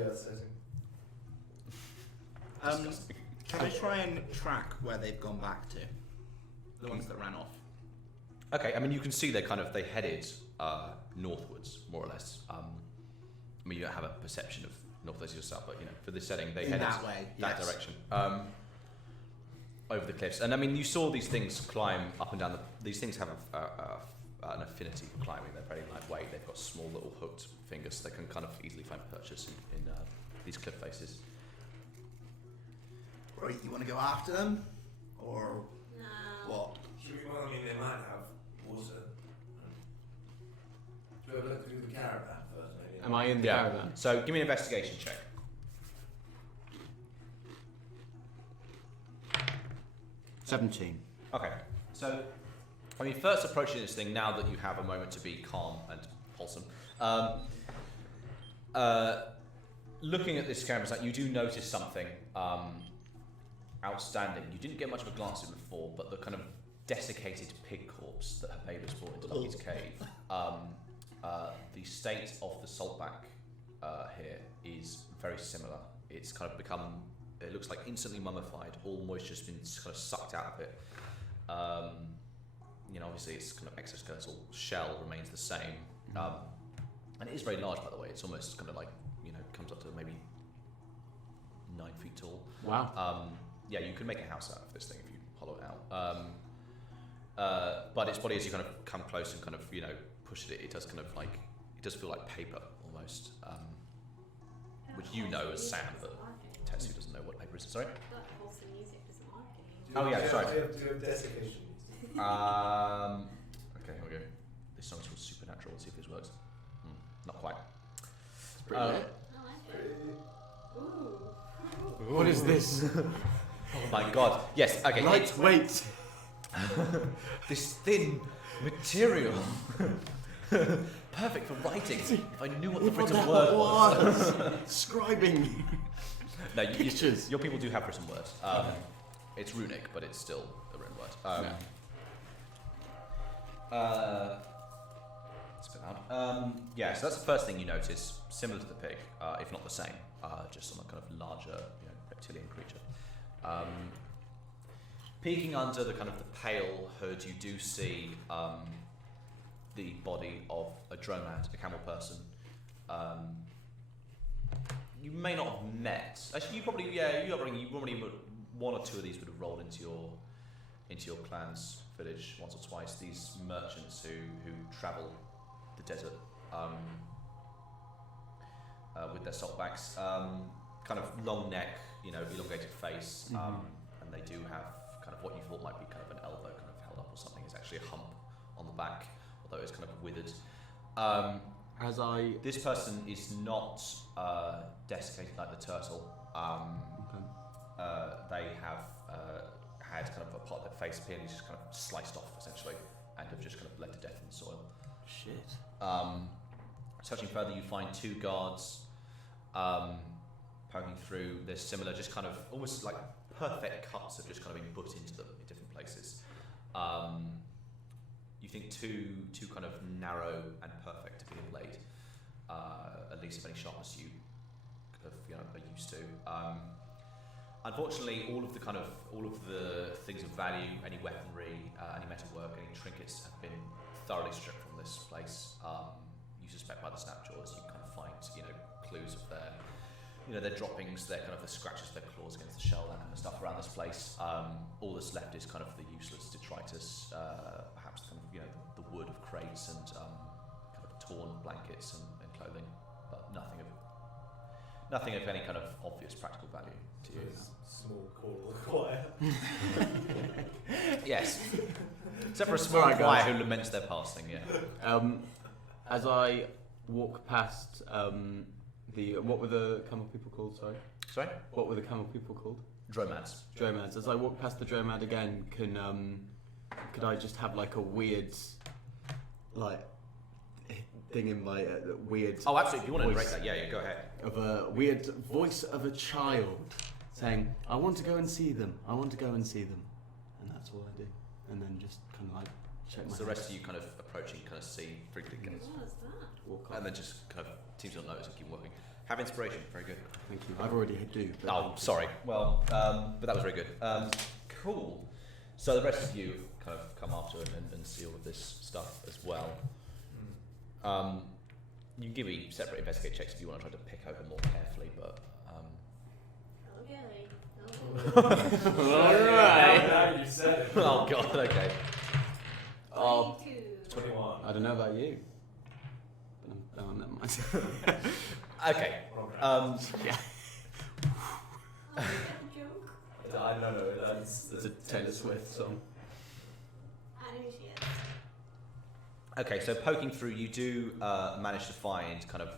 Can I try and track where they've gone back to? The ones that ran off. Okay, I mean you can see they headed northwards more or less. I mean, you don't have a perception of northwest yourself, but for this setting, they In headed that way, that yes. direction. Over the cliffs, and I mean, you saw these things climb up and down. These things have an affinity for climbing. They're very lightweight. They've got small little hooked fingers. So they can kind of easily find purchase in these cliff faces. Right, you want to go after them, or No. what? Should we, well, I mean, they might have water. Should we have a look through the caravan first, maybe? Am I in the caravan? So give me an investigation check. 17. Okay. So, I mean, first approaching this thing, now that you have a moment to be calm and wholesome, looking at this caravan site, you do notice something outstanding. You didn't get much of a glance at it before, but the kind of desiccated pig corpse that her neighbours brought into Lucky's cave. The state of the saltback here is very similar. It's kind of become, it looks like instantly mummified. All moisture's been kind of sucked out of it. Obviously its kind of exoskeletal shell remains the same. And it is very large, by the way. It's almost kind of like, comes up to maybe 9 feet tall. Wow. Yeah, you could make a house out of this thing if you hollow it out. But its body, as you kind of come close and kind of, push it, it does kind of like, it does feel like paper almost. Which as Sam, but Tetsu doesn't know what paper is. Sorry? That wholesome music doesn't work anymore. Oh, yeah, sorry. Do you have desiccation? Okay, here we go. This song's called Supernatural. Let's see if this works. Not quite. It's pretty lit. I like it. Ooh. What is this? Oh my god. Yes, okay. Lightweight. This thin material. Perfect for writing. If I knew what the written word was. Scribing. No, Pictures. your people do have written words. It's runic, but it's still a written word. It's a bit loud. So that's the first thing you notice, similar to the pig, if not the same, just on a kind of larger, reptilian creature. Peeking under the kind of the pale hood, you do see the body of a dromad, a camel person. You may not have met. Actually, you probably one or two of these would have rolled into your clan's village once or twice. These merchants who travel the desert with their saltbacks, kind of long neck, elongated face, and they do have kind of what you thought might be kind of an elbow kind of held up or something. It's actually a hump on the back, although it's kind of withered. This person is not desiccated like the turtle. They have had kind of a part of their face appear and just kind of sliced off essentially, and have just kind of bled to death in the soil. Shit. Touching further, you find two guards poking through. There's similar, just kind of almost like perfect cuts have just kind of been put into them in different places. You think two kind of narrow and perfect to be a blade, at least of any sharpness you kind of are used to. Unfortunately, all of the things of value, any weaponry, any metalwork, any trinkets have been thoroughly stripped from this place. You suspect by the Snapjaws, you kind of find clues of their droppings, their kind of the scratches, their claws against the shell, that kind of stuff around this place. All that's left is kind of the useless detritus, perhaps kind of the wood of crates and kind of torn blankets and clothing, but nothing of any kind of obvious practical value to you. Small choral choir. Yes, except for a small Alright, choir guys. who laments their passing. Yeah. As I walk past what were the camel people called? Sorry. What were the camel people called? Dromads. Dromads. As I walk past the dromad again, could I just have like a weird, thing in my weird? Oh, absolutely. If you want to voice narrate that, yeah, go ahead. Of a weird voice of a child saying, "I want to go and see them. I want to go and see them," and that's all I do. And then just kind of like check my. So the rest of you kind of approaching, kind of see briefly, What was that? walk off. and then just kind of teams you'll notice and keep working. Have inspiration. Very good. Thank you. I've already do. But Oh, sorry. Well, but that was very good. Cool. So the rest of you kind of come after and see all of this stuff as well. You can give me separate investigate checks if you want to try to pick over more carefully, but. Okay. Alright. Now you said it. Oh god. Okay. Oh, 21. I don't know about you. But oh, never mind. Okay. Yeah. Joke. I don't know. That's It's a Taylor Swift song. I know who she is. Okay, so poking through, you do manage to find kind of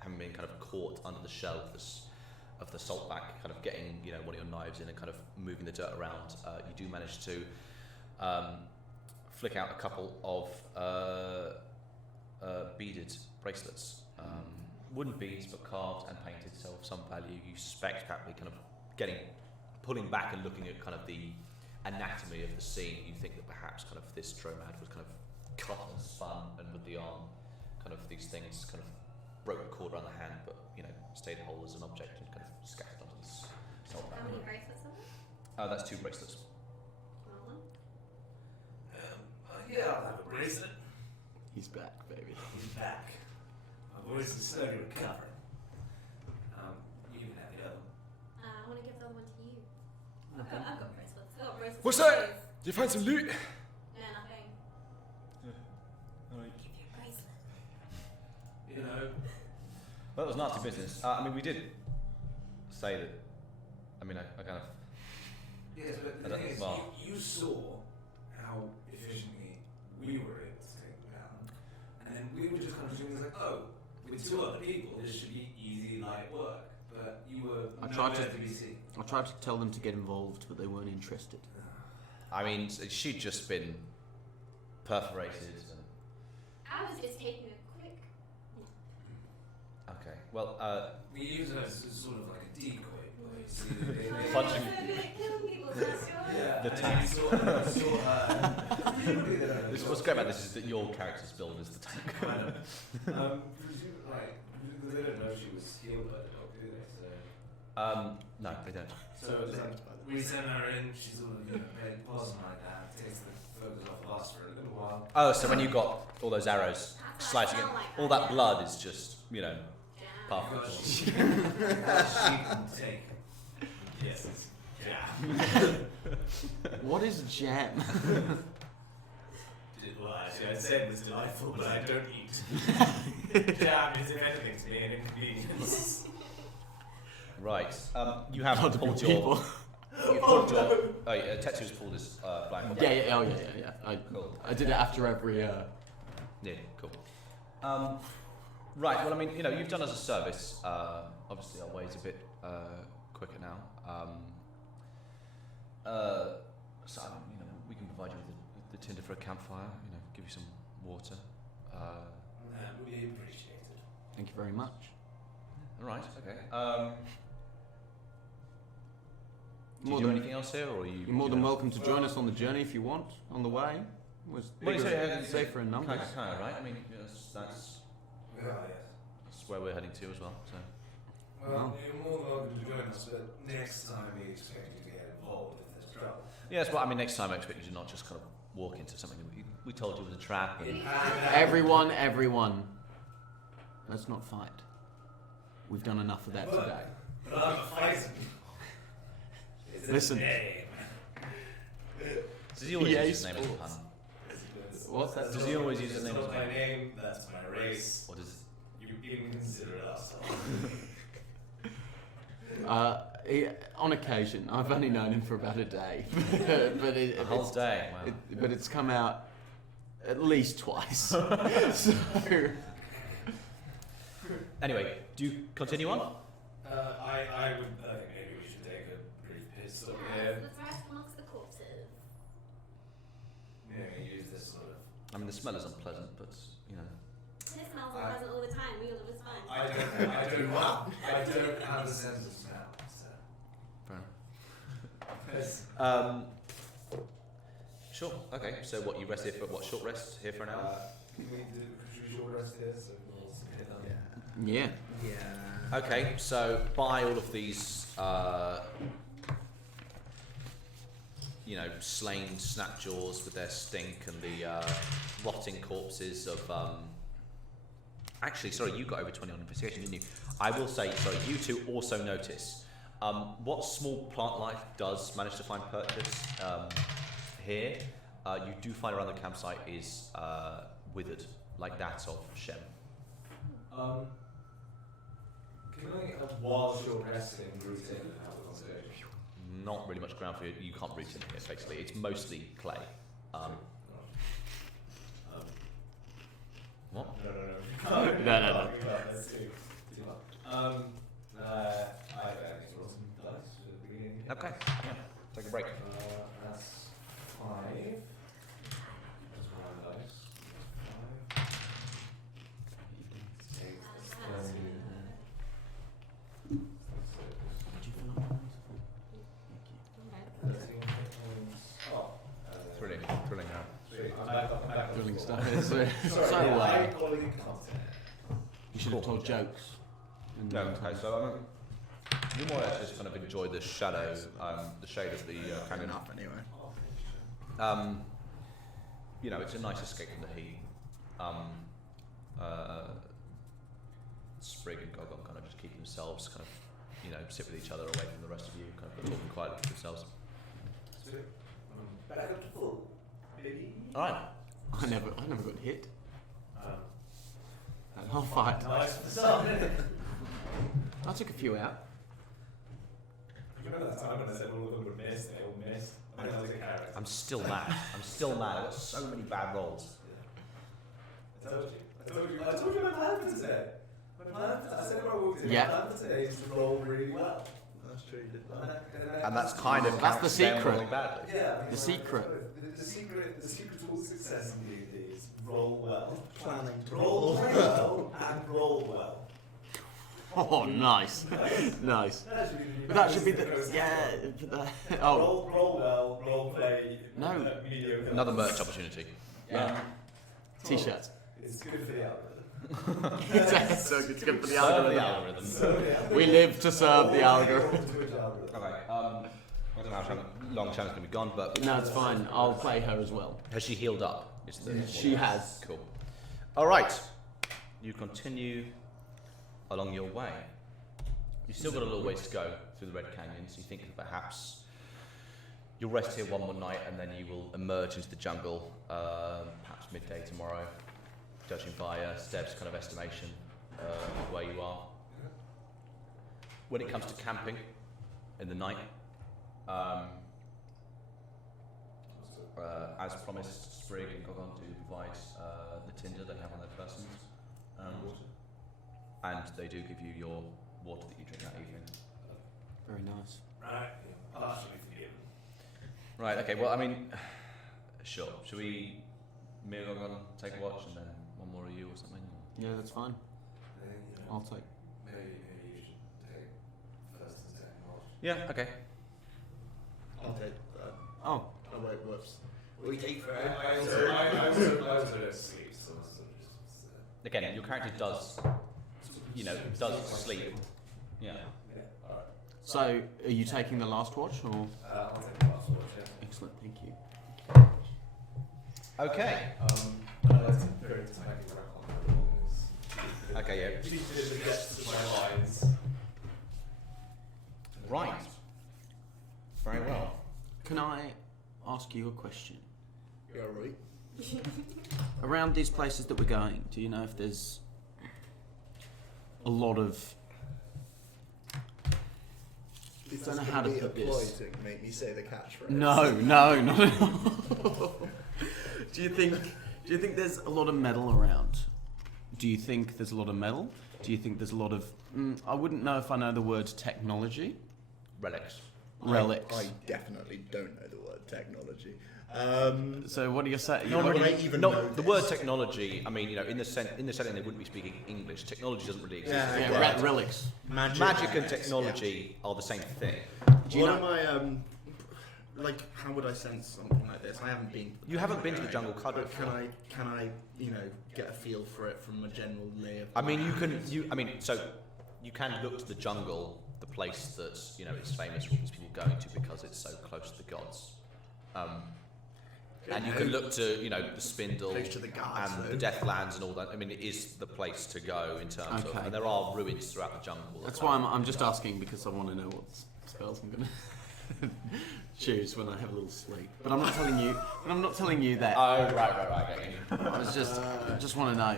having been kind of caught under the shell of the saltback, kind of getting one of your knives in and kind of moving the dirt around. You do manage to flick out a couple of beaded bracelets, wooden beads but carved and painted, so of some value. You suspect probably kind of pulling back and looking at kind of the anatomy of the scene. You think that perhaps kind of this dromad was kind of cut and spun, and with the arm, kind of these things kind of broke the cord around the hand, but stayed whole as an object and kind of scattered onto this saltback. How many bracelets are there? That's 2 bracelets. Well, yeah, I'll have a bracelet. He's back, baby. He's back. My voice is slowly recovering. You can have the other one. I want to give the other one to you. I've got bracelets. I've got bracelets. What's for that? days. Do you find some loot? No, nothing. Give your bracelet. Well, it was nasty business. I mean, we did say that. I mean, I kind of. Yes, but I the don't- thing is, well- you saw how efficiently we were able to take them down. And then we were just kind of doing things like, oh, with 2 other people, this should be easy, light work. But you were I tried nowhere to- be seen. I tried to tell them to get involved, but they weren't interested. I mean, she'd just been perforated. And, I was just taking a quick. okay. Well, We use it as sort of like a decoy. Like, so they Punching. Killing people, that's sure. Yeah, The and tank. you saw her. this, what's great about this is that your character's build is the tank. Kind of. Like, they don't know she was healed by the dog, do they? No, they don't. So we send her in, she's sort of, pausing like that, takes the focus off of us for a little while. Oh, so when you got all those arrows That's slicing it, what I smell like all that, that yeah. blood is just, part of Because it. she can take. Yes, it's jam. What is jam? Well, actually, I said it was delightful, but I don't eat. Jam is, if anything, to me, an inconvenience. Right. You have Multiple pulled your. people. You pulled your. Oh, yeah, Tetsu's pulled his blindfold. Yeah. Cool. I did it after every. Yeah, cool. Right, well, I mean, you've done us a service. Obviously, our way's a bit quicker now. So, we can provide you with the tinder for a campfire, give you some water. That would be appreciated. Thank you very much. All right, okay. Do you More do than- anything else here, or are you... You're more than welcome to join us on the journey if you want. On the way, was Well, bigger, yeah, safer in numbers. Kind of, right? I mean, that's where we're heading to as well, so... Well, you're more than welcome to join us, but next time we expect you to get involved if there's trouble. Yes, well, I mean, next time I expect you to not just kind of walk into something that we told you was a trap. And Everyone. Let's not fight. We've done enough of that today. But I'm fighting. It's a Listen. name. does he always EA use his name as a pun? What's that? Does he always use his That's name as not a my pun? name, that's my race. Or does... You inconsiderate asshole. On occasion, I've only known him for about a day, A whole day, wow. but it's come out at least twice. So, Anyway, do you continue on? I think maybe we should take a brief piss stop here. Let's rest amongst the corpses. Use this sort of. I mean, the smell is unpleasant, but, This smells unpleasant all the time. We all live fine. I don't have a sense of smell. So. Fair Yes. enough. Sure, okay. So what, you rest here for, short rest here for an hour? Can we do a short rest here so we'll hit on? yeah. Yeah. Okay, so by all of these, slain snapjaws with their stink and the rotting corpses of Actually, sorry, you got over 20 on investigation, didn't you? I will say, sorry, you two also notice what small plant life does manage to find purchase here. You do find around the campsite is withered, like that of Shem. Can I, whilst you're resting, root in and have a conversation? Not really much ground for you. You can't root in here, basically. It's mostly clay. What? No. Let's see. I think roll some dice at the beginning. Okay. Yeah. Take a break. That's 5. Just roll the dice. 5. 8. That's 13. Thrilling now. I'm back. Thrilling stuff. It's, Sorry, high quality content. you should have told jokes. No, okay, so you more or less just kind of enjoy the shadow, the shade of the canyon. Enough anyway. You know, it's a nice escape from the heat. Sprig and Gogon kind of just keep themselves kind of, you know, sit with each other away from the rest of you, kind of talking quietly to themselves. Back up to full. Baby. Alright. I never got hit. And I'll fight. Nice for the sun, isn't it? I took a few out. Remember that time when I said all of them would miss? They all missed. I know I was a character. I'm still mad. I've got so many bad rolls. I told you my plan for today. I said when I walked in, Yeah. my plan for today is to roll really well. That's true, you did that. And that's kind of That's the counts them secret. rolling badly. Yeah. The secret. The secret to all success in D&D is roll well. Planning to Roll well and roll well. Oh, nice. Nice. But that should be the oh Roll well, role play. No. Mediocre. Another merch opportunity. yeah. T-shirts. It's good for the algorithm. It's so good for the Serve the algorithm. algorithm. We live to serve the algorithm. Okay. I don't know how long Shannon's going to be gone, but No, it's fine. I'll play her as well. has she healed up? Is the- She has. Cool. All right. You continue along your way. You've still got a little ways to go through the Red Canyon, so you think that perhaps you'll rest here one more night and then you will emerge into the jungle, perhaps midday tomorrow, judging by Steb's kind of estimation of where you are. When it comes to camping in the night, as promised, Sprig and Gogon do provide the tinder they have on their persons. And they do give you your water that you drink that evening. Very nice. Right. Partially forgiven. Right, okay, well, I mean, sure. Should we, me and Gogon, take a watch and then one more of you or something? Yeah, that's fine. I'll take. Maybe you should take first and second watch. Yeah, okay. I'll take Oh, oh wait, whoops. We take for I also don't sleep, so I sort of just. Again, your character does, you know, does sleep. Yeah. Yeah, alright. so are you taking the last watch or? I'll take the last watch, yeah. Excellent, thank you. Okay. I'd like to go to taking back on the Okay, yeah. Teachers and gets to my lines. Right. Very well. Can I ask you a question? You're right. Around these places that we're going, do you know if there's a lot of... Is don't know this how gonna to be a put this. ploy to make me say the catchphrase? No, not at all. Do you think there's a lot of metal around? Do you think there's a lot of metal? Do you think there's a lot of... I wouldn't know if I know the word technology. Relics. Relics. I definitely don't know the word technology. So what do you say? No, What do I you- even No, know the word technology, I mean, you know, in the setting they wouldn't be speaking English. Technology doesn't really exist. Yeah, yeah, right. relics. Magic and technology are the same thing. Do you What know? am I, like, how would I sense something like this? I haven't been to the You haven't been to the right? jungle cudgel. But can I, you know, get a feel for it from a general lay of the I mean, land? so you can look to the jungle, the place that, you know, is famous for all these people going to because it's so close to the gods. And you can look to, you know, the Spindle Place to the guards, and though. the Deathlands and all that. I mean, it is the place to go in terms of, Okay. and there are ruins throughout the jungle. That's why I'm just asking, because I want to know what spells I'm gonna choose when I have a little sleep. But I'm not telling you. But I'm not telling you that. Oh, right. Okay. I was just want to know.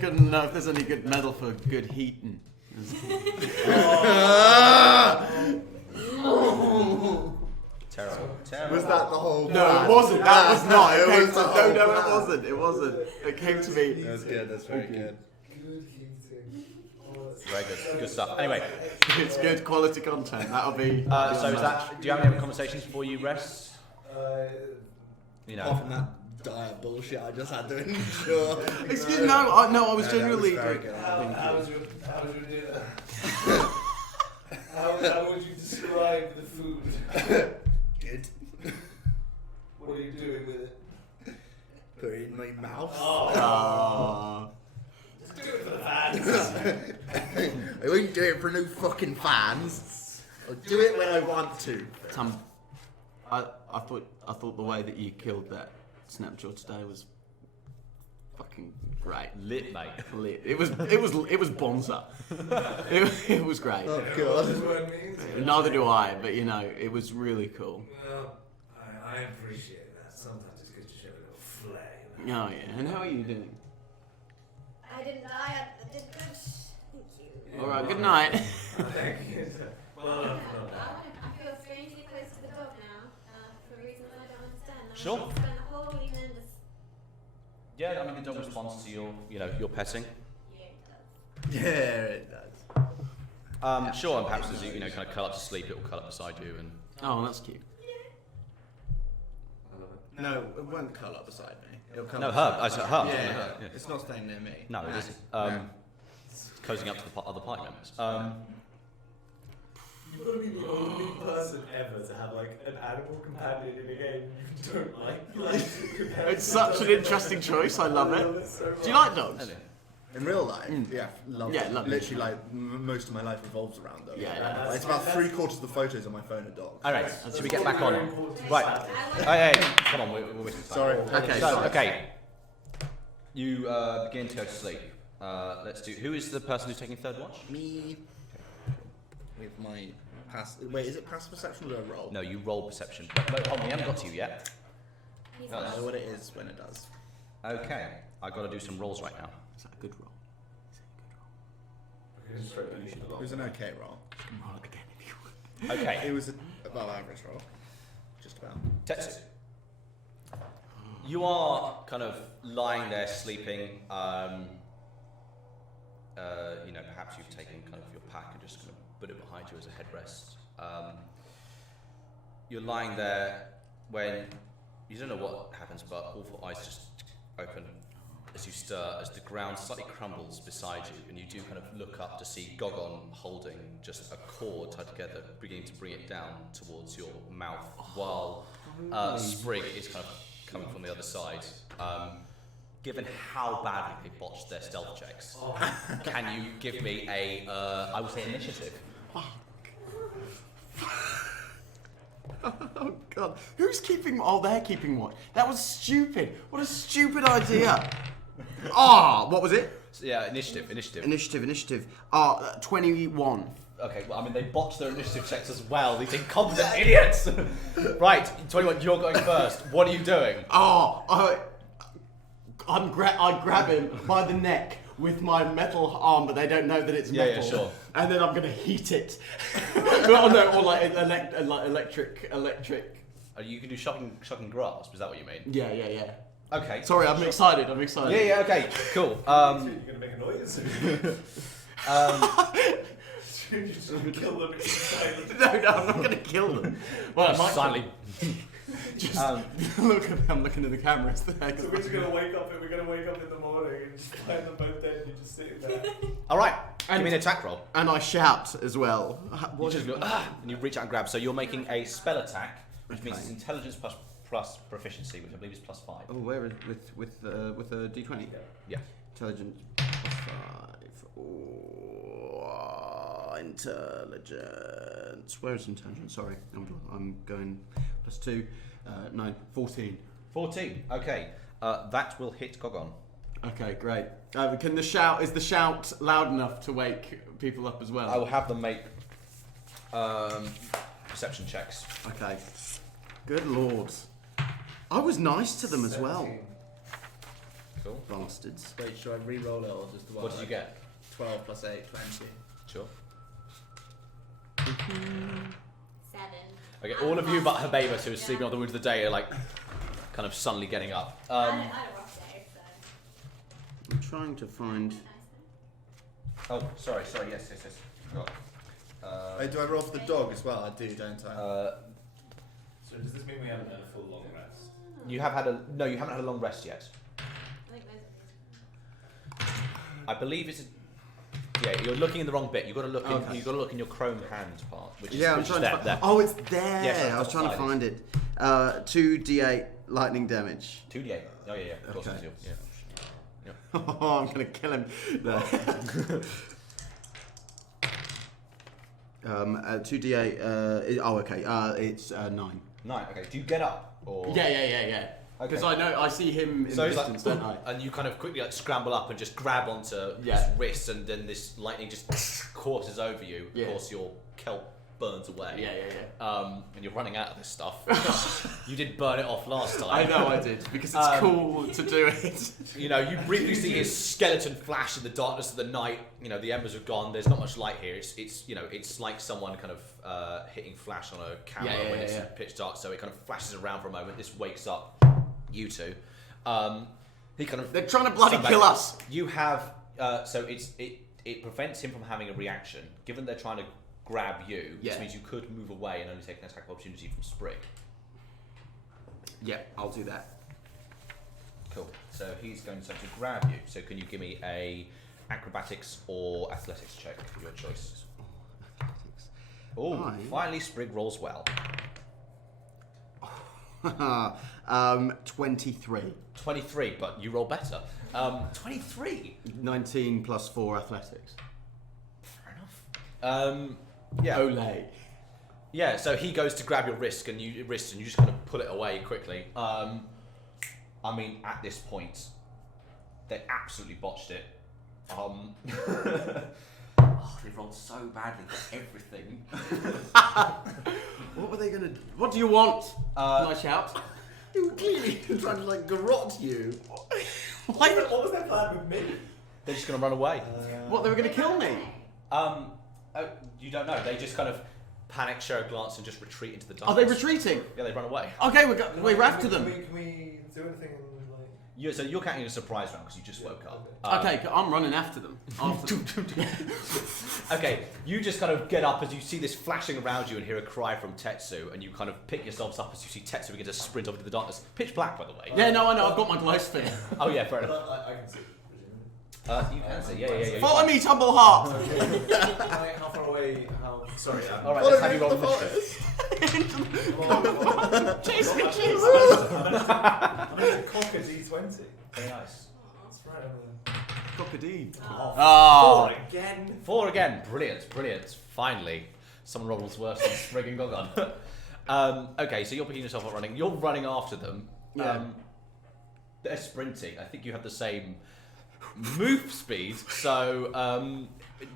Good to know if there's any good metal for good heating. Terrible. Was that the whole? No, plan? it wasn't. That was not. It It came was to, the no, whole it plan. wasn't. It wasn't. It came to me. That's good. That's very good. Good heating. Very good. Good stuff. Anyway, It's good quality content. That'll be. so is that? Do you have any other conversations before you rest? You Apart know. from that dire bullshit I just had to endure. Excuse me. No, I was No, that was genuinely. very good. How was your dinner? how would you describe the food? Good. What are you doing with it? Put it in my mouth. Just do it for the fans. I won't do it for no fucking fans. I'll do it when I want to. I thought the way that you killed that Snapjaw today was fucking great. Lit, mate. Lit. It was bonza. it was great. Oh That's god. what it means. Neither do I, but you know, it was really cool. Well, I appreciate that. Sometimes it's good to show a little flame. Oh yeah. And how are you doing? I didn't die. I did good. Thank you. All right. Good night. Thank you. Well, I feel strangely close to the dog now, for reasons I don't understand. Sure. I spent the whole evening just. Yeah, I mean the dog responds to your petting. Yeah, it does. Yeah, it does. Sure, and perhaps as you kind of curl up to sleep, it will curl up beside you and. Oh, that's cute. No, it won't curl up beside me. It'll come No, up her. beside I said me. her. Yeah. It's not staying near me. No, it isn't. It's cozying up to the other party members. you've got to be the only person ever to have like an animal companion in a game you don't like. It's such an interesting choice. I love it. Do you like dogs? In real life, yeah, love Yeah, it. love it. Literally, like most of my life revolves around them. Yeah. Like, it's about 3/4 of the photos on my phone are dogs. All right, should we get back on? Right. Hey, come on, we're wasting time. Sorry. Okay. So, sorry. okay. You begin to go to sleep. Let's do. Who is the person who's taking third watch? Me. With my wait, is it passive perception or do I roll? No, you roll perception. No, hold on, we haven't got to you yet. He's No, I not. know what it is when it does. Okay, I got to do some rolls right now. Is that a good roll? It was an okay roll. Roll it again if you want. Okay, It was above average roll. Just about. Tetsu. You are kind of lying there sleeping. Perhaps you've taken kind of your pack and just kind of put it behind you as a headrest. You're lying there when you don't know what happens, but all four eyes just open as you stir, as the ground slightly crumbles beside you, and you do kind of look up to see Gogon holding just a cord tied together, beginning to bring it down towards your mouth, while Sprig is kind of coming from the other side. Given how badly they botched their stealth checks, can you give me a, I would say, initiative? Oh god. Who's keeping? Oh, they're keeping watch. That was stupid. What a stupid idea. What was it? So, yeah, initiative. Initiative. 21. Okay, well, I mean, they botched their initiative checks as well, these incompetent idiots! Right, 21, you're going first. What are you doing? I grab him by the neck with my metal arm, but they don't know that it's Yeah, metal. yeah, sure. And then I'm gonna heat it. or like electric. You can do shocking grasp, is that what you mean? Yeah. Okay. Sorry, I'm excited. Yeah, okay, cool. You're gonna make a noise. You just kill them in silence. No, I'm not gonna kill them. Well, I might Silently. just look at them looking at the cameras there. So we're just gonna wake up. We're gonna wake up in the morning and just find them both dead. And you're just sitting there. Alright, give me an attack roll. And I shout as well. You just go, and you reach out and grab. So you're making a spell attack, which means it's intelligence plus proficiency, which I believe is +5. Oh, where is with a D20? Yeah. Intelligence +5. Oh, intelligence. Where is intelligence? Sorry, I'm going +2. 9, 14. 14. Okay. That will hit Gogon. Okay, great. Is the shout loud enough to wake people up as well? I will have them make perception checks. Okay. Good lord. I was nice to them as well. 17. Cool. Bastards. Wait, should I re-roll it or just What did you get? 12 plus 8, 20. Sure. 7. Okay, all of you but Habiba, who is sleeping on the wound of the day, are like kind of suddenly getting up. I had a rough day, so. I'm trying to find... Oh, sorry, yes. Forgot. Do I roll for the dog as well? I do, don't I? So does this mean we haven't done a full long rest? You have had no, you haven't had a long rest yet. I think those are I believe it's. Yeah, you're looking in the wrong bit. You've got to look. Okay. You've got to look in your Chrome hand part, which is, I'm which trying is to find... there. Oh, it's there! Yes, I was trying to outside find it. 2d8 lightning damage. 2d8. Oh yeah. Of course Okay. it's you. Yeah. Oh, I'm going to kill him. No. 2d8... it's 9. 9. Okay. Do you get up or? Yeah. Because I know I see him in So the he's distance, like, don't I? and you kind of quickly like scramble up and just grab onto his wrist, and then this lightning just courses over you. Yeah. Of course, your kelp burns away. Yeah. And you're running out of this stuff. You did burn it off last time. I know I did, because it's cool to do it. You know, you briefly see his skeleton flash in the darkness of the night. You know, the embers have gone. There's not much light here. It's you know, it's like someone kind of hitting flash on a camera when it's pitch dark. So it kind of flashes around for a moment. This wakes up you two. He kind of. They're trying to bloody kill us. You have so it prevents him from having a reaction. Given they're trying to grab you, this means you could move away and only take an attack of opportunity from Sprig. Yeah, I'll do that. Cool. So he's going to grab you. So can you give me a acrobatics or athletics check, your choice? Athletics. Oh, finally Sprig rolls well. 23. 23, but you roll better. 23. 19 plus 4 athletics. Fair enough. Yeah. Olay. Yeah. So he goes to grab your wrist, and you just kind of pull it away quickly. I mean, at this point, they absolutely botched it. They rolled so badly for everything. What were they gonna do? What do you want? Can I shout? They were clearly trying to like garrot you. What was their plan with me? They're just going to run away. What, they were gonna kill me? You don't know. They just kind of panic, share a glance, and just retreat into the Are darkness. they retreating? Yeah, they run away. Okay, we're after them. Can we do anything like... Yeah, so you're counting a surprise round because you just woke up. Okay, I'm running after them. Okay, you just kind of get up as you see this flashing around you and hear a cry from Tetsu, and you kind of pick yourselves up as you see Tetsu begin to sprint over to the darkness. Pitch black, by the way. Yeah, no, I know. I've got my glow sphere. Oh yeah, fair enough. But I can see, You can see, yeah. Follow me, Tumble Heart. how far away? Sorry. All right, let's have you roll initiative. Chase me, chase I'm going to cock a D20. Very nice. That's right over there. Cockadee. Oh. 4 again. 4 again. Brilliant. Finally, someone rolls worse than Sprig and Gogon. Okay, so you're picking yourself up running. You're running after them. Yeah. They're sprinting. I think you have the same move speed. So,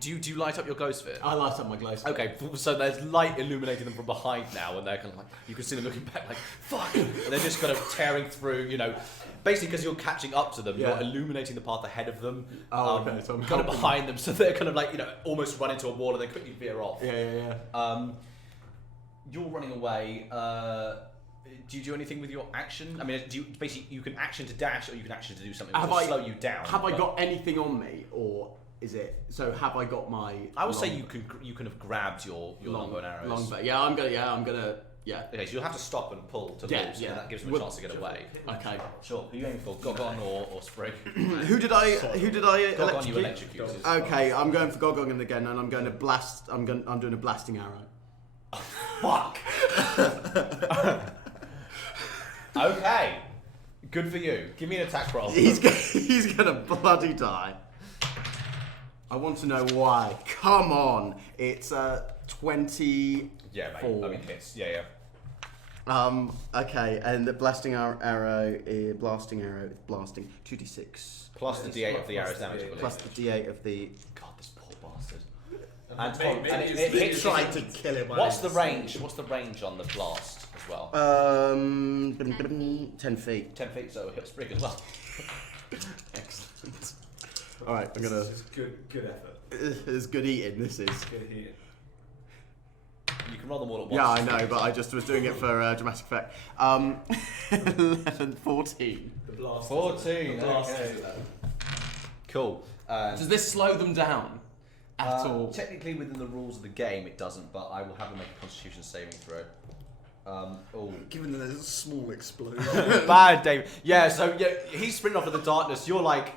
do you light up your glow sphere? I light up my glow sphere. Okay, so there's light illuminating them from behind now, and they're kind of like, you can see them looking back like, fuck! And they're just kind of tearing through, you know, basically because you're catching up to them, you're illuminating the path ahead of them. Oh, okay, so I'm kind of helping behind them, so they're kind of like, you know, almost run into a wall and then quickly veer off. Yeah. You're running away. Do you do anything with your action? I mean, you can action to dash, or you can action to do something to slow you down. Have I got anything on me, or is it? So have I got my? I would say you can have grabbed your longbow and arrows. Longbow. Yeah, I'm gonna. Yeah. Okay, so you'll have to stop and pull to lose, and that gives them a chance to get away. Okay. Sure. Who are you aiming for? Gogon or Sprig? Who did I Gogon, you electrocute? electrocuted. Okay, I'm going for Gogon again, and I'm going to blast. I'm doing a blasting arrow. Fuck. Okay. Good for you. Give me an attack roll. He's gonna bloody die. I want to know why. Come on. It's 20. Yeah, mate. I mean, hits. Yeah. Okay, and the blasting arrow is blasting 2d6 Plus the d8 of the arrow's damage, I believe. plus the d8 of the. God, this poor bastard. And And it hits. tried to kill him. What's the range? What's the range on the blast as well? 10 feet. 10 feet, so it hits Sprig as well. Excellent. All right, I'm gonna. This is good effort. It's good eating. This is. Good heating. You can roll them all at once. Yeah, I know, but I just was doing it for dramatic effect. 11, 14. The blast. 14, The blast okay. is 11. Cool. Does this slow them down at all? Technically, within the rules of the game, it doesn't, but I will have them make a Constitution saving throw. Given that there's a small explosion. Bad, David. Yeah, so he's sprinting off in the darkness. You're like,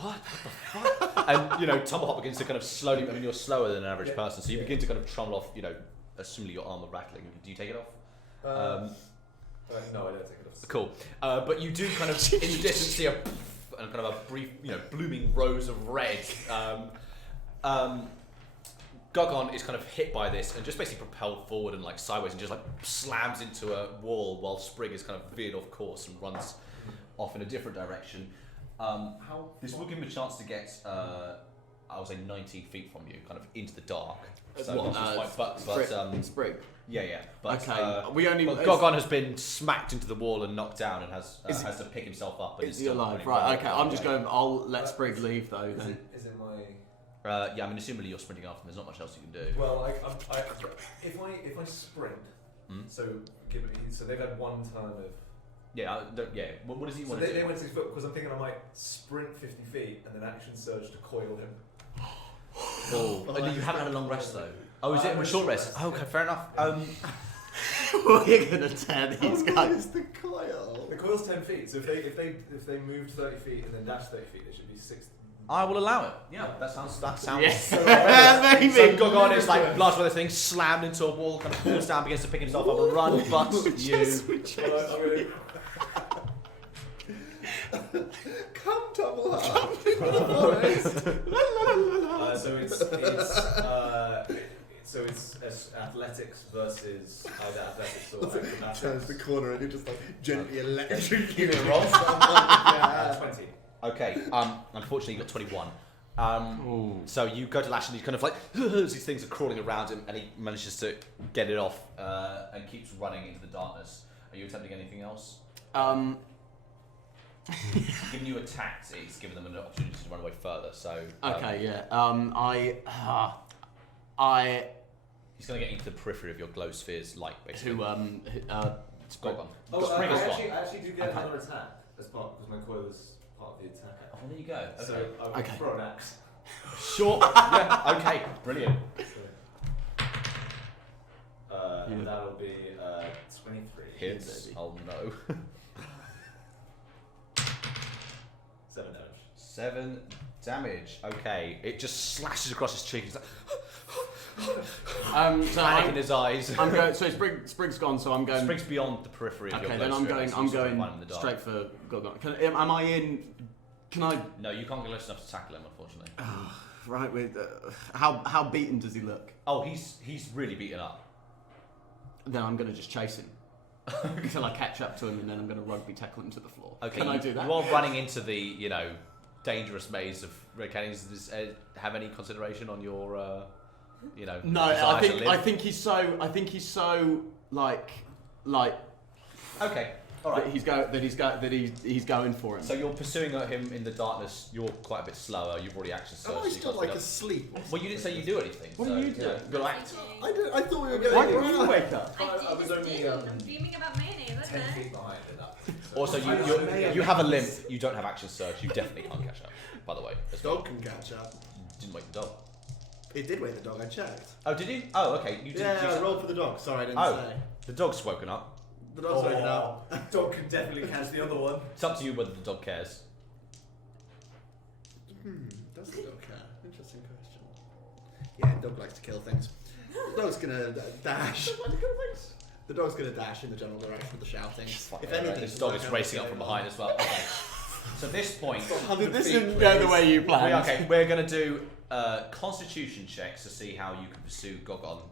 what the fuck? And you know, Tomahawk begins to kind of slowly. I mean, you're slower than an average person, so you begin to kind of trundle off. You know, assuming your armor rattling. Do you take it off? No, I don't take it off. Cool. But you do kind of in the distance see a and kind of a brief, blooming rose of red. Gogon is kind of hit by this and just basically propelled forward and like sideways and just like slams into a wall while Sprig is kind of veered off course and runs off in a different direction. This will give him a chance to get, I would say 19 feet from you, kind of into the dark. So Sprig. yeah. But, Okay, we only. Gogon has been smacked into the wall and knocked down and has to pick himself up. But Is he alive? Right. Okay. I'm just going. I'll let Sprig leave though. Then. Is it my? Yeah, I mean, assumably you're sprinting after him. There's not much else you can do. Well, if I sprint, so they've had one turn of. Yeah, What does he So want to do? they went 6 foot because I'm thinking I might sprint 50 feet and then action surge to coil him. You haven't had a long rest though. Oh, is it a short rest? Oh, okay, fair enough. We're gonna tear these guys. The coil. The coil's 10 feet, so if they moved 30 feet and then dashed 30 feet, it should be 6. I will allow it. Yeah, that sounds. Yeah, maybe. So Gogon is like blasted by the thing, slammed into a wall, kind of falls down, begins to pick himself up and run, but you. Come, Tomahawk. So it's athletics versus either athletics or acrobatics. Turns the corner and you just like gently electrocute. Give me a roll. 20. Okay. Unfortunately, you got 21. So you go to lash and he's kind of like these things are crawling around him, and he manages to get it off and keeps running into the darkness. Are you attempting anything else? Giving you attacks, it's giving them an opportunity to run away further. So Okay. Yeah. he's going to get into the periphery of your glow sphere's light, basically. Gogon. I actually do get another attack as part because my coil is part of the attack. Oh, there you go. Okay. So I will throw an axe. Sure. Yeah. Okay. Brilliant. And that'll be 23. Hits. Oh no. 7 damage. 7 damage. Okay. It just slashes across his cheek. He's like So panic in his eyes. I'm going. So Sprig's gone. So I'm going. Sprig's beyond the periphery of your Okay, glow then I'm sphere, going. so I'm you sort of going run in the dark. straight for Gogon. Am I in? Can I? No, you can't get close enough to tackle him, unfortunately. Right. With how beaten does he look? Oh, he's really beaten up. Then I'm going to just chase him until I catch up to him, and then I'm going to rugby tackle him to the floor. Okay, Can I do that? You are running into the dangerous maze of red canyons. Does have any consideration on your No, I think he's so like. Okay, all right. He's going for him. So you're pursuing him in the darkness. You're quite a bit slower. You've already action Am surged. I still like asleep? Well, you didn't say you do anything. What so, do you do? You're like, I thought we were going. Why didn't you wake up? I was only I'm dreaming about mayonnaise, 10 isn't it? feet behind in that. also, you have a limp. You don't have action surge. You definitely can't catch up. By the way, as well. Dog can catch up. Didn't wake the dog. It did wake the dog. I checked. Oh, did you? Oh, okay. You did. Yeah, I rolled for the dog. Sorry, I didn't say. The dog's woken up. The dog's waking up. Dog can definitely catch the other one. It's up to you whether the dog cares. Does the dog care? Interesting question. Yeah, the dog likes to kill things. The dog's gonna dash. The dog's gonna dash in the general direction of the shouting. If anything, this dog is racing up from behind as well. Okay. So at this point, This didn't go the way you planned. we're going to do Constitution checks to see how you can pursue Gogon.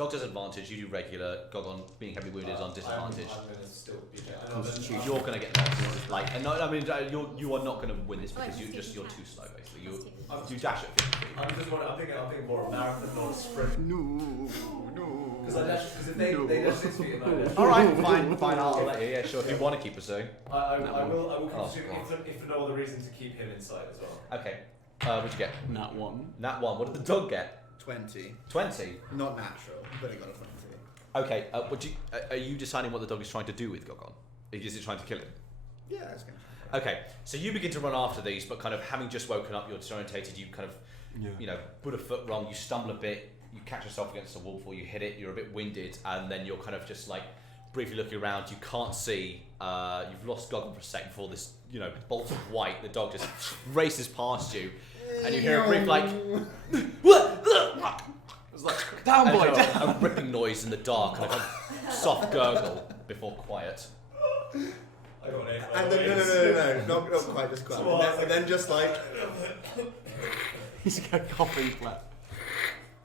Dog does advantage, you do regular. Gogon, being heavily wounded, is on disadvantage. I'm going to still be Constitution. You're going to get nerfed. Like, and no, I mean, you are not going to win this because you're too slow, basically. You dash at 50 feet. I'm thinking more of marathon, not a sprint. No. Because if they dash 6 feet and I dash. Alright, fine, I'll let you. Yeah, sure, if you want to keep pursuing. I will Oh, consume if for no other reason to keep him inside as well. Okay, what'd you get? Nat 1. Nat 1. What did the dog get? 20. 20. Not natural, but it got a 20. Okay, are you deciding what the dog is trying to do with Gogon? Is it trying to kill him? Yeah, it's going to. Okay, so you begin to run after these, but kind of having just woken up, you're disorientated, you kind of, put a foot wrong, you stumble a bit, you catch yourself against a wall before you hit it, you're a bit winded, and then you're kind of just like briefly looking around, you can't see, you've lost Gogon for a second before this, bolt of white, the dog just races past you, and you hear a brief like, it's like, Down, boy, and down. a ripping noise in the dark, and a soft gurgle before quiet. I got it. And then, no, not quite this quiet. And then just like, He's got a coughing flat.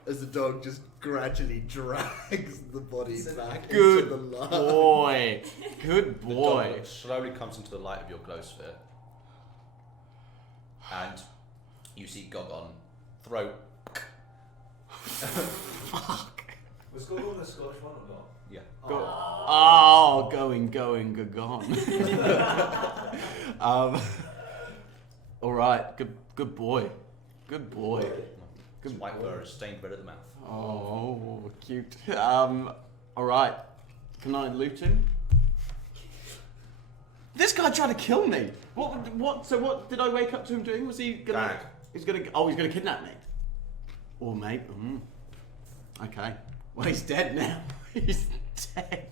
as the dog just gradually drags the body back Good into the light. boy. Good The boy. dog slowly comes into the light of your glow sphere, and you see Gogon throw. Fuck. Was Gogon the Scottish one or not? Yeah. Going, gone. All right. Good boy. Good boy. His white fur is stained red at the mouth. Oh, cute. All right. Can I loot him? This guy tried to kill me. What? So what did I wake up to him doing? Was he gonna? Gag. He's gonna kidnap me. Or mate. Okay. Well, he's dead now. He's dead.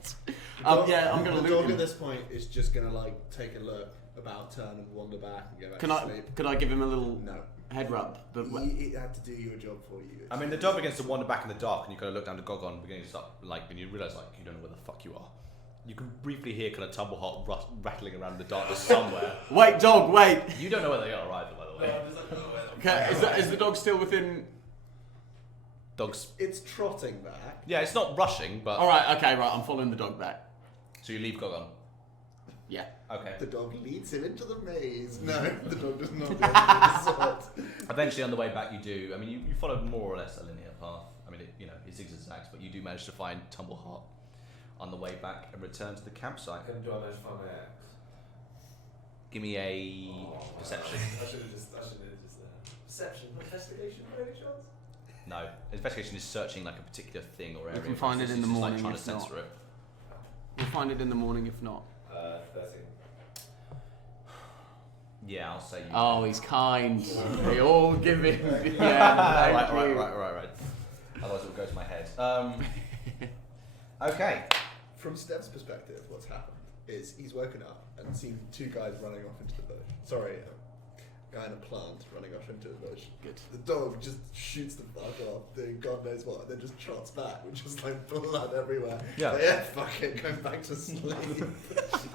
Yeah, I'm gonna The loot dog him. at this point is just gonna like take a look, about turn and wander back and go back to sleep. Could I give him a little No. head rub? But He had to do your job for you. I mean, the dog begins to wander back in the dark, and you kind of look down to Gogon, beginning to start, and you realise, you don't know where the fuck you are. You can briefly hear kind of Tumbleheart rattling around in the darkness somewhere. wait, dog, wait. You don't know where they are either, by the way. Okay, is the dog still within? Dog's... It's trotting back. Yeah, it's not rushing, but... All right, okay, right. I'm following the dog back. So you leave Gogon? Yeah. Okay. The dog leads him into the maze. No, the dog does not go into the sort. Eventually, on the way back, you do... I mean, you follow more or less a linear path. I mean, it zigzags, but you do manage to find Tumbleheart on the way back and return to the campsite. Do I manage to find my axe? Give me a perception. I should have just perception, investigation, by any chance? No, investigation is searching like a particular thing or area. can find it in the It's just morning, like trying to if not. censor it. We'll find it in the morning if not. 13. Yeah, I'll say you. Oh, he's kind. They all give him. Yeah, thank you. right. Otherwise, it will go to my head. Okay. From Steph's perspective, what's happened is he's woken up and seen two guys running off into the bush. Sorry, a guy in a plant running off into a bush. Good. The dog just shoots the fuck off, doing God knows what, and then just trots back with just like blood everywhere. Yeah. Like, yeah, fuck it, going back to sleep.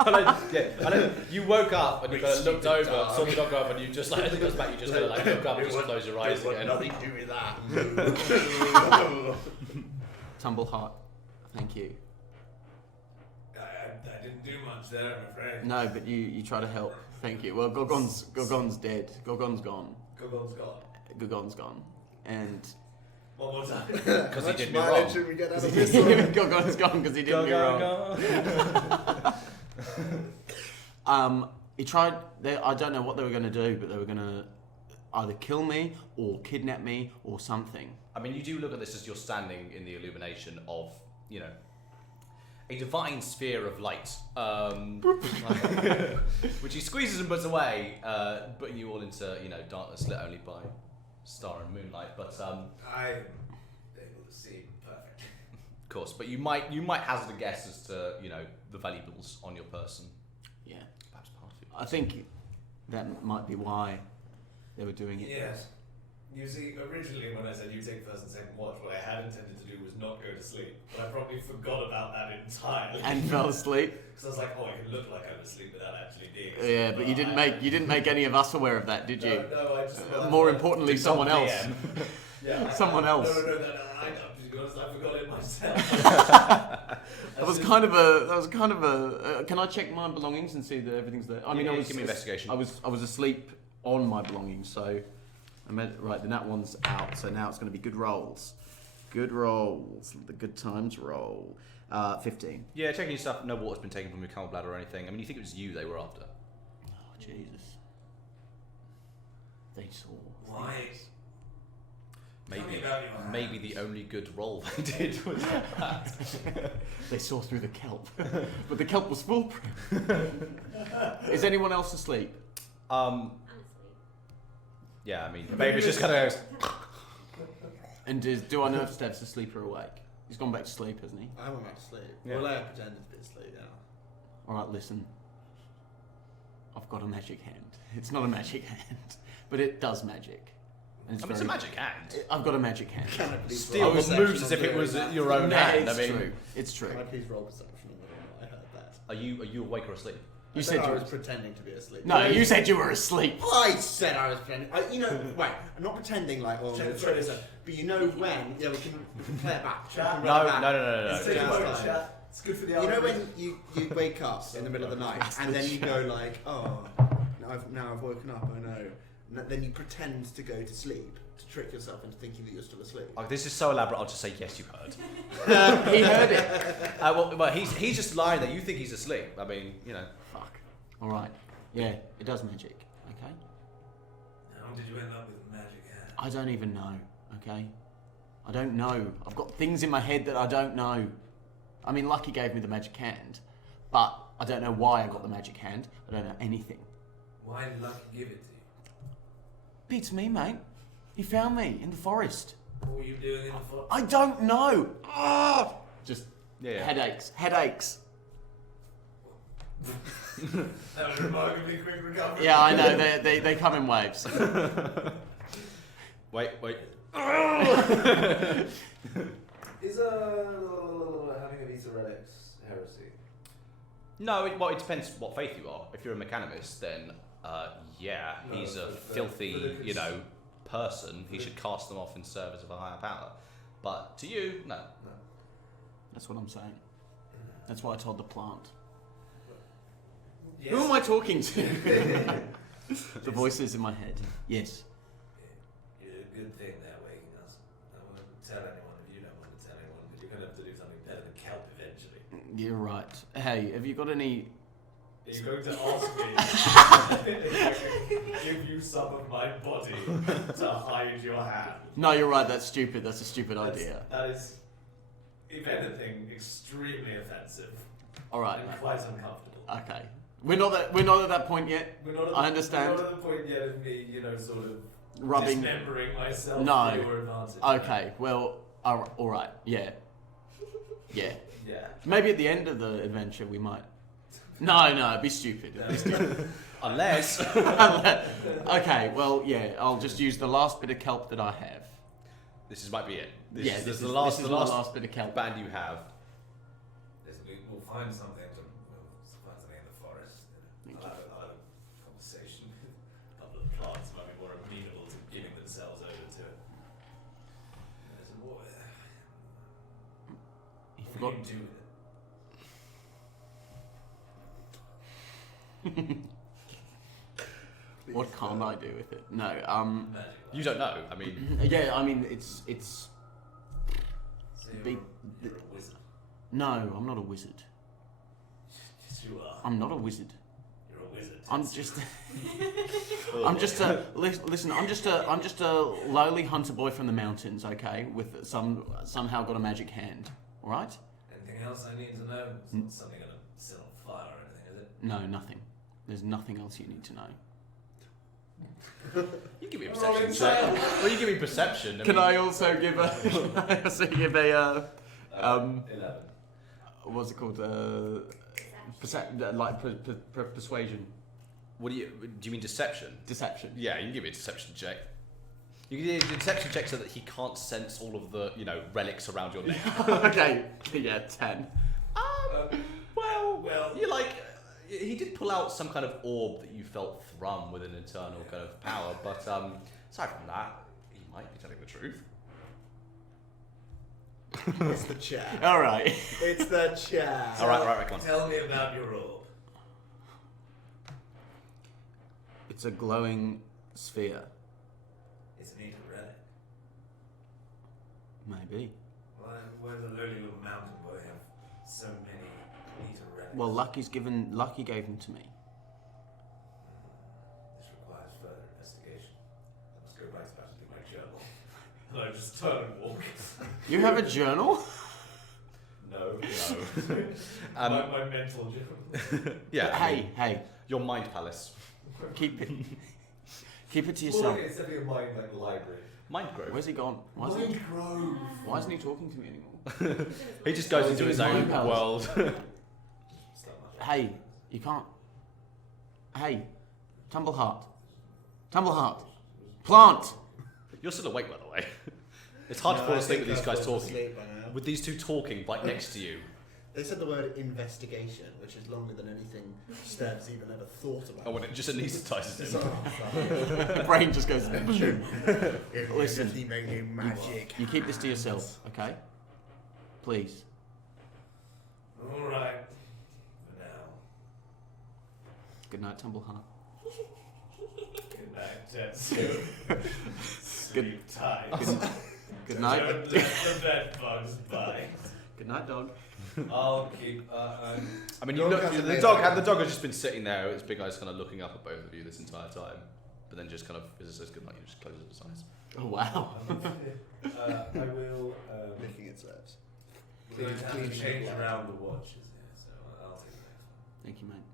I know. You woke up and you kind of looked over, dog. saw the dog go up, and you just like as it goes back, you just kind of like look up and just close your eyes again. Nothing to do with that. Tumbleheart, thank you. I didn't do much there, I'm afraid. No, but you try to help. Thank you. Well, Gogon's dead. Gogon's gone. Gogon's gone. Gogon's gone. And One more time. Because he did me mileage wrong. should we get out of this one? Gogon's gone because he did me wrong. He tried. I don't know what they were going to do, but they were going to either kill me or kidnap me or something. I mean, you do look at this as you're standing in the illumination of, a divine sphere of light, which he squeezes and puts away, putting you all into, darkness lit only by star and moonlight. But I'm able to see perfect. of course, but you might hazard a guess as to, the valuables on your person. Yeah. Perhaps part of it. I think that might be why they were doing it. Yes. You see, originally when I said you take first and second watch, what I had intended to do was not go to sleep, but I probably forgot about that entirely. And fell asleep. Because I was like, I can look like I'm asleep without actually being asleep. Yeah, but you didn't make any of us aware of that, did you? No, I just... More importantly, someone else. Yeah, Someone else. No, to be honest, I forgot it myself. That was kind of a. Can I check my belongings and see that everything's there? I mean, Yeah, I was give me investigation. I was asleep on my belongings, so I meant right. Then that one's out. So now it's going to be good rolls. Good rolls. The good times roll. 15. Yeah, checking your stuff. No water's been taken from your camel bladder or anything. I mean, you think it was you they were after? Oh Jesus! They saw. Why? Tell me Maybe, about your hands. maybe the only good roll they did was that. They saw through the kelp, but the kelp was foolproof. Is anyone else asleep? Honestly. Yeah, I mean, baby's just kind of goes. And do I know if Stev's asleep or awake? He's gone back to sleep, hasn't he? I went back to sleep. Yeah. Well, I pretended to be asleep, yeah. All right, listen. I've got a magic hand. It's not a magic hand, but it does magic. And I mean, it's a magic hand. I've got a magic hand. Can I please Steel roll moves perception as if it on was that? your own No, hand. I it's mean, true. It's true. Can I please roll perception on whether or not I heard that? are you awake or asleep? You I said I you was were. pretending to be asleep. No, you said you were asleep. I said I was pretending. You know, wait, I'm not pretending like, oh, Check I'm the sorry, footage. but you know when? Yeah, we can play it back. Chat. We can No, run no, it back. no. It's taking a Just moment, like- chat. It's good for the You know algorithm. when you wake up in the middle of the night and then you go like, oh, now I've woken up, I know. And then you pretend to go to sleep to trick yourself into thinking that you're still asleep. Oh, this is so elaborate. I'll just say yes, you heard. He heard it. Well, he's just lying there. You think he's asleep. I mean, you know. Fuck. All right. Yeah, it does magic. Okay. How did you end up with magic hand? I don't even know. Okay. I don't know. I've got things in my head that I don't know. I mean, Lucky gave me the magic hand, but I don't know why I got the magic hand. I don't know anything. Why did Lucky give it to you? Beats me, mate. He found me in the forest. What were you doing in the forest? I don't know. Ah! Just Yeah. headaches. That was remarkably quick recovery. Yeah, I know. They come in waves. Wait. Is having a Vita relics heresy? No, it depends what faith you are. If you're a mechanimist, then yeah, No, he's a for filthy, the person. He should cast them off in service of a higher power. But to you, no. That's what I'm saying. That's why I told the plant. Yes. Who am I talking to? The voices in my head. Yes. You did a good thing there, waking us. I won't tell anyone if you don't want to tell anyone, but you're going to have to do something better than kelp eventually. You're right. Hey, have you got any? Are you going to ask me if I can give you some of my body to hide your hand? No, you're right. That's stupid. That's a stupid That's- idea. That is, if anything, extremely offensive All right. and quite uncomfortable. Okay. We're not at that point yet. We're not at I understand. We're not at the point yet of me, sort of Rubbing. dismembering myself No. for your advantage. Okay. Well. All right. Yeah. Yeah. Yeah. Maybe at the end of the adventure we might. No. It'd be stupid. It'd be stupid. Unless Okay. Well, yeah. I'll just use the last bit of kelp that I have. this might be it. This is is the last my last bit of kelp. band you have. Listen, we'll find something in the forest. I'll have a conversation with a couple of plants might be more amenable to giving themselves over to it. Listen, what You do forgot. you do with it? What can't I do with it? No. Magic. You don't know. I mean, Yeah. I mean, it's. So Big- you're a wizard. No, I'm not a wizard. Yes, you are. I'm not a wizard. You're a wizard. I'm just. I'm just a. Listen. I'm just a lowly hunter boy from the mountains. Okay, with somehow got a magic hand. All right. Anything else I need to know? It's not something gonna set on fire or anything, is it? No, nothing. There's nothing else you need to know. you give me a Rolling perception check. Well, you give me perception. Can I also give a? Can I also give a? 11. What's it called? Persuasion, What do you mean deception? deception. Yeah, you can give me a deception check. You can do a deception check so that he can't sense all of the relics around your neck. Okay. Yeah, 10. Well, you he did pull out some kind of orb that you felt thrum with an internal kind of power, but aside from that, he might be telling the truth. It's the chair. All right. It's the chair. All right, come on. Tell me about your orb. It's a glowing sphere. It's an ancient relic. Maybe. Why does a lowly little mountain boy have so many ancient relics? Well, Lucky gave them to me. This requires further investigation. I must go back to my journal. And I just turn and walk. You have a journal? No. My mental journal. Yeah. I mean, Hey, your mind palace. keep it to Well, yourself. it's definitely a mind like library. Mind grove. Where's he gone? Mind grove. Why isn't he talking to me anymore? He just goes into his own Mind palace. world. Hey, you can't. Hey, Tumbleheart. Plant. You're still awake, by the way. It's hard to fall asleep with these guys talking. Asleep by now. With these two talking right next to you. They said the word investigation, which is longer than anything Stev's even ever thought about. Oh, when it just anesthetizes him. So, The brain just goes. Listen, he made you magic. You keep this to yourself, okay? Please. All right. For now. Good night, Tumbleheart. Good night, Tetsu. Sleep tight. Good night. Don't let the bed bugs bite. Good night, dog. I'll keep. I mean, Dog the hasn't dog made has just been sitting there. Its big eyes kind of looking up at both of you this entire time, but then just kind of, as it says good night, you just closes its eyes. Oh wow. I will. Licking its lips. We're going to have to change around the watches here, so I'll take the next one. Thank you, mate.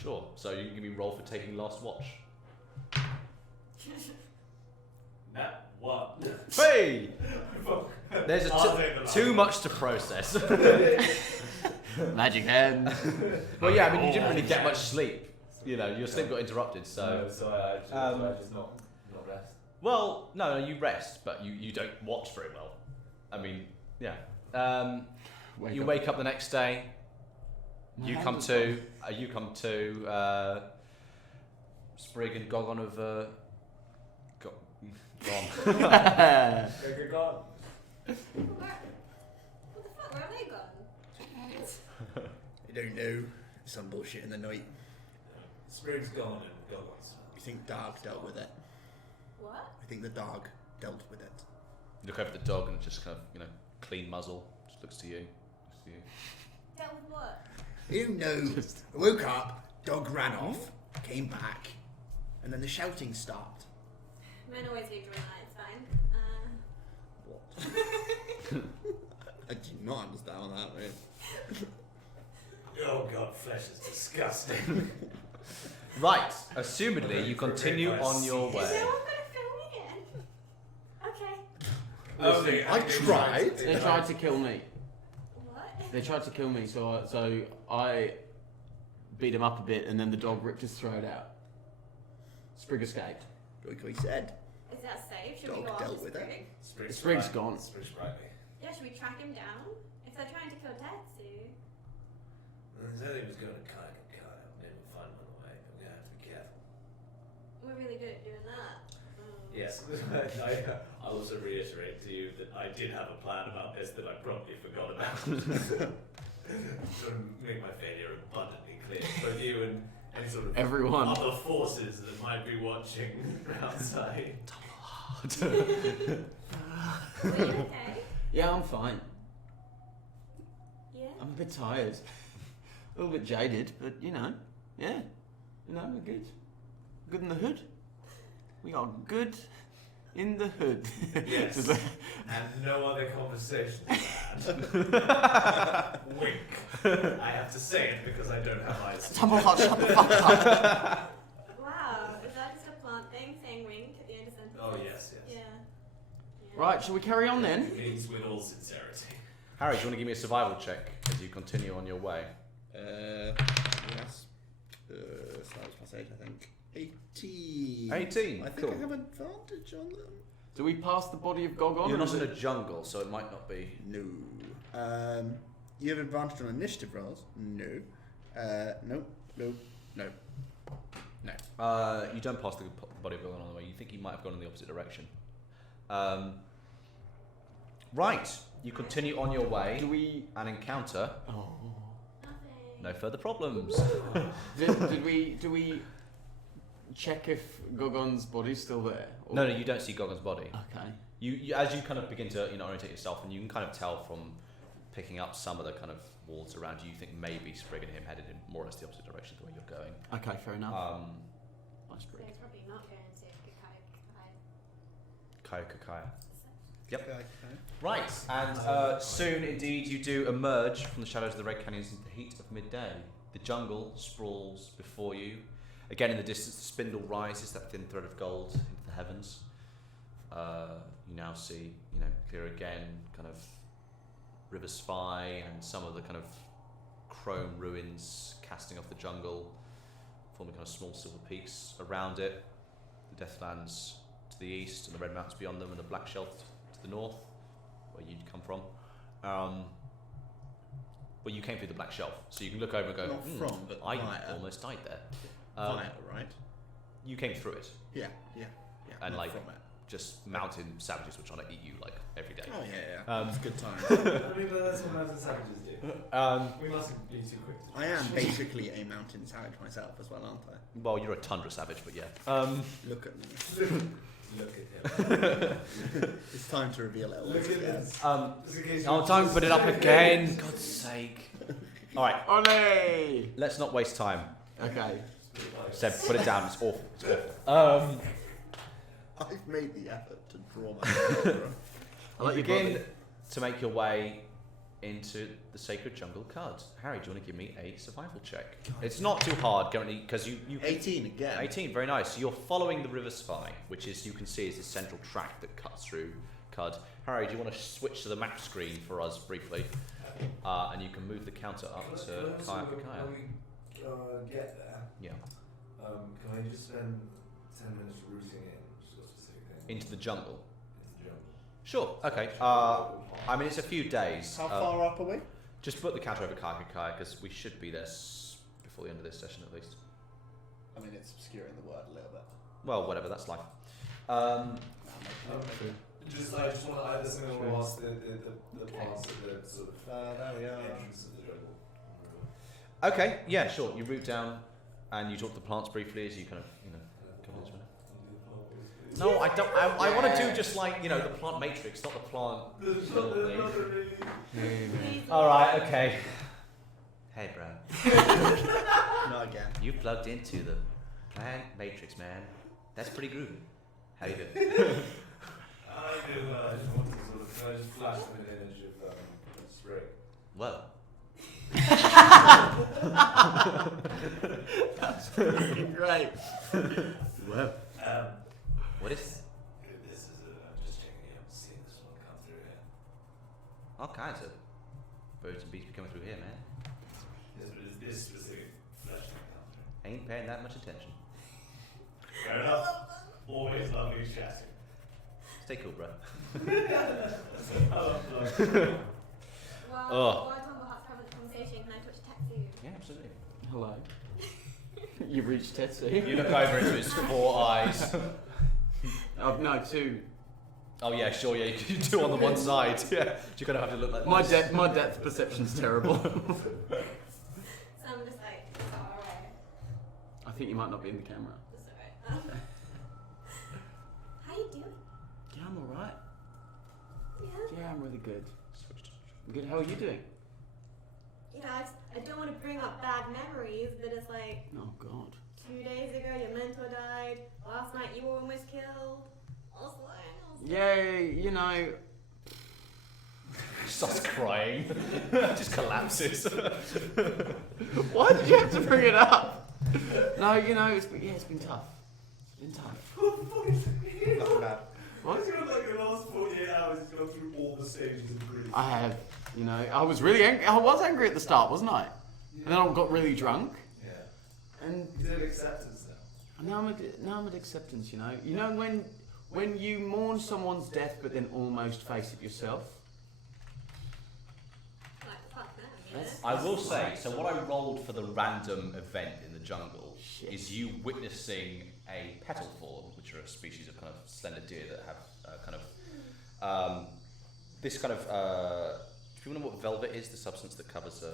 Sure. So you can give me roll for taking last watch. Nat 1. Hey! There's I'll take the last too one. much to process. Magic hand. Well, yeah, I mean, you didn't really get much sleep. You know, your sleep got interrupted, so. No, so I just not rest. Well, no, you rest, but you don't watch very well. I mean, yeah. You wake up the next day. My You hand come is to. Sprig and Gogon have gone. Good God. What the fuck? Where have they gone? I don't know. Some bullshit in the night. Sprig's gone and Gogon's. You think Dark dealt with it? What? I think the dog dealt with it. You look over the dog and it just kind of, clean muzzle. Just looks to you. Dealt with what? You know. I woke up, dog ran off, came back, and then the shouting stopped. Men always leave during the night, it's fine. What? I do not understand that, mate. Oh God, flesh is disgusting. Right. Assumedly, you continue on your Is way. no one gonna film again? Okay. Listen, I tried. They tried to kill me. What? They tried to kill me, so I beat him up a bit, and then the dog ripped his throat out. Sprig escaped. Like I said. Is that safe? Should Dog we go dealt after with it. Sprig? Sprig's gone. Sprig's sprightly. Yeah, should we track him down? If they're trying to kill Tetsu. He said he was going to kind of maybe we'll find him on the way, but we're going to have to be careful. We're really good at doing that. Yes, I'll also reiterate to you that I did have a plan about this that I probably forgot about. Sort of make my failure abundantly clear for you and any sort of Everyone. other forces that might be watching outside. Are you okay? Yeah, I'm fine. Yeah? I'm a bit tired. A little bit jaded, but yeah. We're good. Good in the hood. We are good in the hood. Yes. Just like- And no other conversation. Wink. I have to say it because I don't have eyes. Tumbleheart, shut the fuck up. Wow, is that just a plant thing, saying wink at the end of sentences? Oh yes. Yeah. Right, shall we carry on then? Means with all sincerity. Harry, do you want to give me a survival check as you continue on your way? Yes. So that was plus 8, I think. 18. 18. I think Cool. I have advantage on them. Do we pass the body of Gogon? You're not in a jungle, so it might not be. No. You have advantage on initiative rolls? No. No. No. No. You don't pass the body of Gogon on the way. You think he might have gone in the opposite direction. Right. you continue on your way Do we? and encounter Oh. Nothing. no further problems. Did we check if Gogon's body's still there? Or- No, you don't see Gogon's body. Okay. You as you kind of begin to orientate yourself, and you can kind of tell from picking up some of the kind of walls around you, you think maybe Sprig and him headed in more or less the opposite direction to where you're going. Okay, fair enough. Nice So break. it's probably not going to Kyukukya. Yep. Right, and soon indeed you do emerge from the shadows of the Red Canyons into the heat of midday. The jungle sprawls before you. Again, in the distance, the spindle rises, that thin thread of gold into the heavens. You now see, clear again, kind of River Spy and some of the kind of chrome ruins casting off the jungle, forming kind of small silver peaks around it. The Deathlands to the east, and the Red Mountains beyond them, and the Black Shelf to the north, where you'd come from. Well, you came through the Black Shelf, so you can look over and go, Not from, but I via. almost died there. Via, right? You came through it. Yeah. And not like from it. just mountain savages were trying to eat you like every day. Oh yeah. It's a good time. I mean, that's what mountain savages do. We mustn't be too quick. I am basically a mountain savage myself as well, aren't I? Well, you're a tundra savage, but yeah. Look at me. Look at him. It's time to reveal it. Look at this. Just in case Oh, you- don't put it up again. God's sake. All right, Ole! let's not waste time. Okay. Seb, put it down. It's awful. It's awful. I've made the effort to draw my I like You your begin body. to make your way into the sacred jungle cards. Harry, do you want to give me a survival check? It's not too hard currently because you 18 again. 18, very nice. So you're following the River Spy, which is you can see is this central track that cuts through Cud. Harry, do you want to switch to the map screen for us briefly? And you can move the counter up to Kyukukya. When we get there, Yeah. can I just spend 10 minutes routing in to a specific thing? Into the jungle. Into the jungle. Sure. Okay. I mean, it's a few days. How far up are we? Just put the counter over Kyukukya because we should be there before the end of this session at least. I mean, it's obscuring the word a little bit. Well, whatever. That's life. Just I just want to there's something I want to ask the plants at the sort of There we are. entrance of the jungle. Okay. Yeah. Sure. You root down and you talk to the plants briefly as you kind of cover this one. No, I don't. I want to do just like the plant matrix, not the plant. All right. Okay. Hey, bro. Not again. You plugged into the plant matrix, man. That's pretty groovy. How you doing? I just want to sort of, can I just flash them an image of spray? Whoa. That's great. Whoa. What is this? This is I'm just checking it out, seeing this one come through here. All kinds of birds and beasts be coming through here, man. Yes, but it's this specific flash thing come through. Ain't paying that much attention. Fair enough. Always lovely chatting. Stay cool, bro. Well, Oh. while Tumble Heart's having the conversation, can I touch Tetsu? Yeah, absolutely. Hello. You've reached Tetsu. You look over into his 4 eyes. Oh, no, 2. Oh yeah, sure. Yeah, you can do on the one side. Yeah, you're gonna have to look like this. My depth perception's terrible. So I'm just like, alright. I think you might not be in the camera. That's alright. How you doing? Yeah, I'm alright. Yeah. Yeah, I'm really good. Good. How are you doing? I don't want to bring up bad memories, but it's like Oh God. 2 days ago your mentor died. Last night you were almost killed. Yeah, Starts crying. Just collapses. Why did you have to bring it up? No, it's been tough. It's been tough. Not bad. What? It's gonna like the last 48 hours, he's gone through all the stages of grief. I have. I was really angry. I was angry at the start, wasn't I? And then I got really drunk. Yeah. And He's in acceptance now. now I'm at acceptance. When you mourn someone's death, but then almost face it yourself. Like, fuck them, I will say, so what I rolled for the random event in the jungle Shit. is you witnessing a petal fawn, which are a species of kind of slender deer that have kind of this kind of. Do you know what velvet is? The substance that covers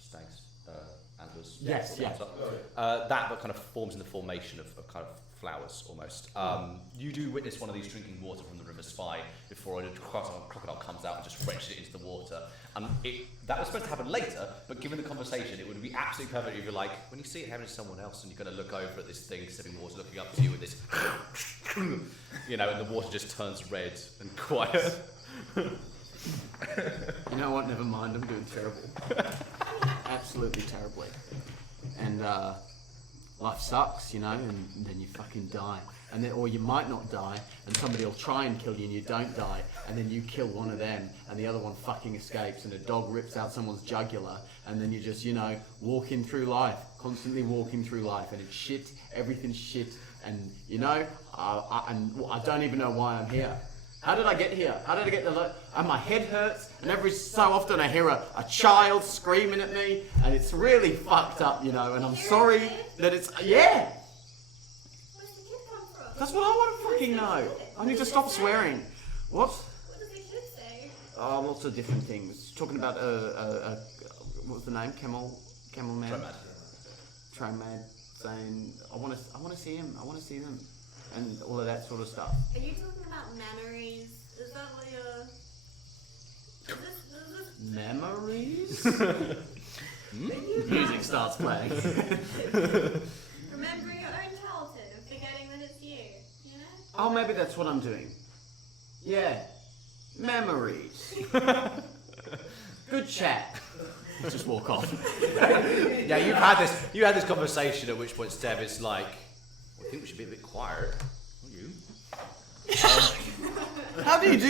stag's antlers. Yes, yeah. That but kind of forms in the formation of kind of flowers almost. You do witness one of these drinking water from the River Spy before a crocodile comes out and just wrenches it into the water. And that was supposed to happen later, but given the conversation, it would be absolutely perfect if you're like, when you see it happening to someone else and you're going to look over at this thing sipping water, looking up to you with this, you know, and the water just turns red and quiet. You know what? Never mind. I'm doing terrible. Absolutely terribly. And life sucks, you know, and then you fucking die. And then, or you might not die, and somebody will try and kill you, and you don't die, and then you kill one of them, and the other one fucking escapes, and a dog rips out someone's jugular, and then you just, you know, walking through life, constantly walking through life, and it's shit, everything's shit, and you know, I don't even know why I'm here. How did I get here? How did I get the and my head hurts, and every so often I hear a child screaming at me, and it's really fucked up, you know, and I'm sorry that it's, yeah! Where's the kid come from? That's what I want to fucking know. I need to stop swearing. What? What does he should say? Oh, lots of different things. Talking about what was the name? Camel Man. Train Man saying, I want to see him. I want to see them, and all of that sort of stuff. Are you talking about memories? Is that what you're... Memories? Music starts playing. Remembering your own childhood and forgetting that it's you, you know? Oh, maybe that's what I'm doing. Yeah. Memories. Good chat. Just walk off. Yeah, you had this conversation at which point Steph is like, I think we should be a bit quiet. You? How did